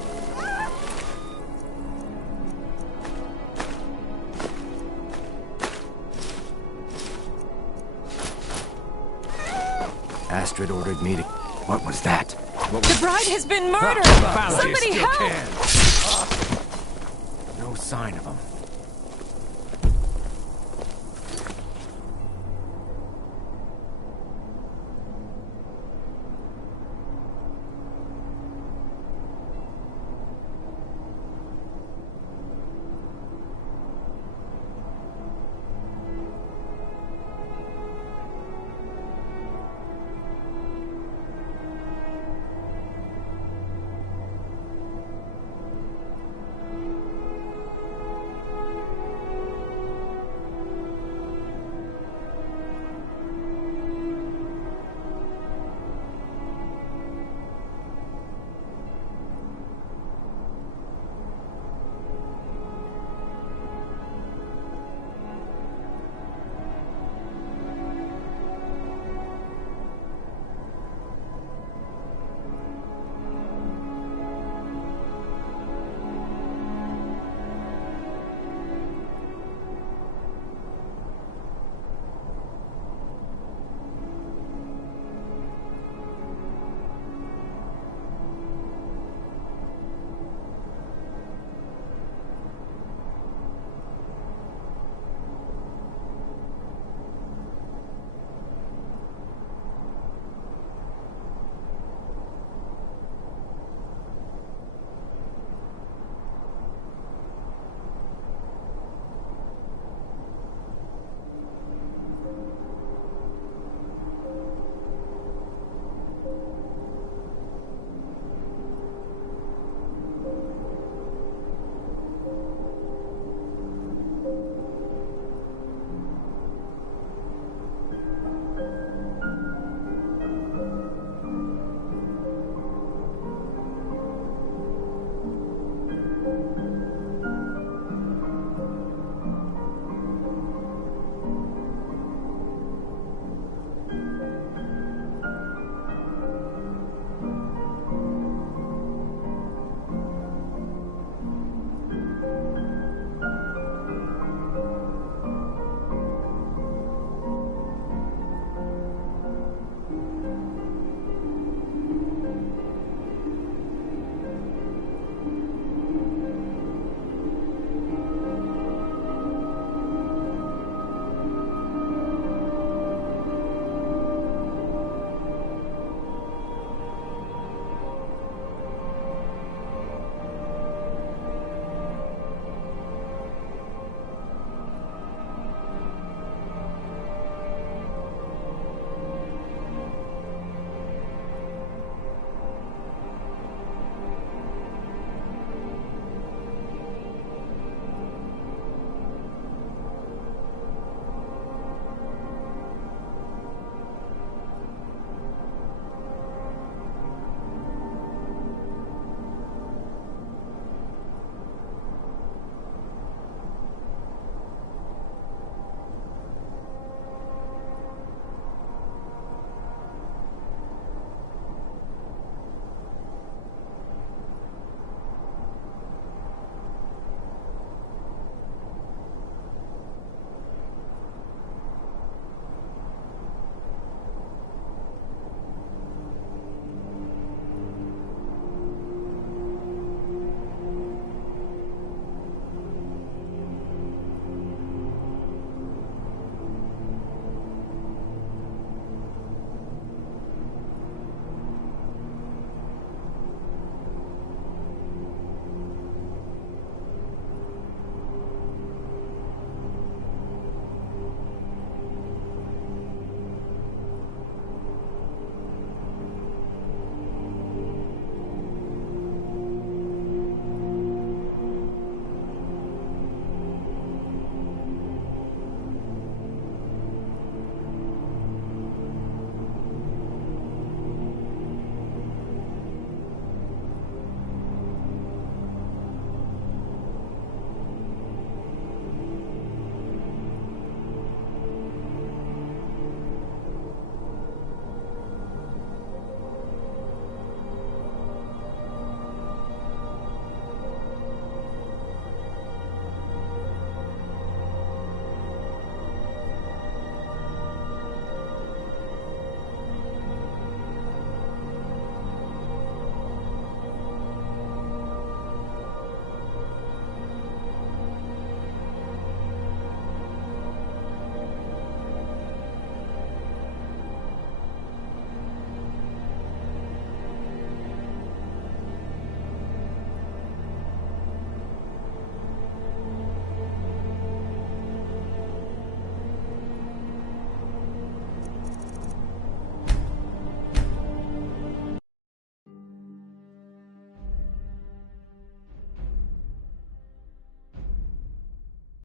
Astrid ordered me to... What was that? The bride has been murdered! Somebody help! No sign of him.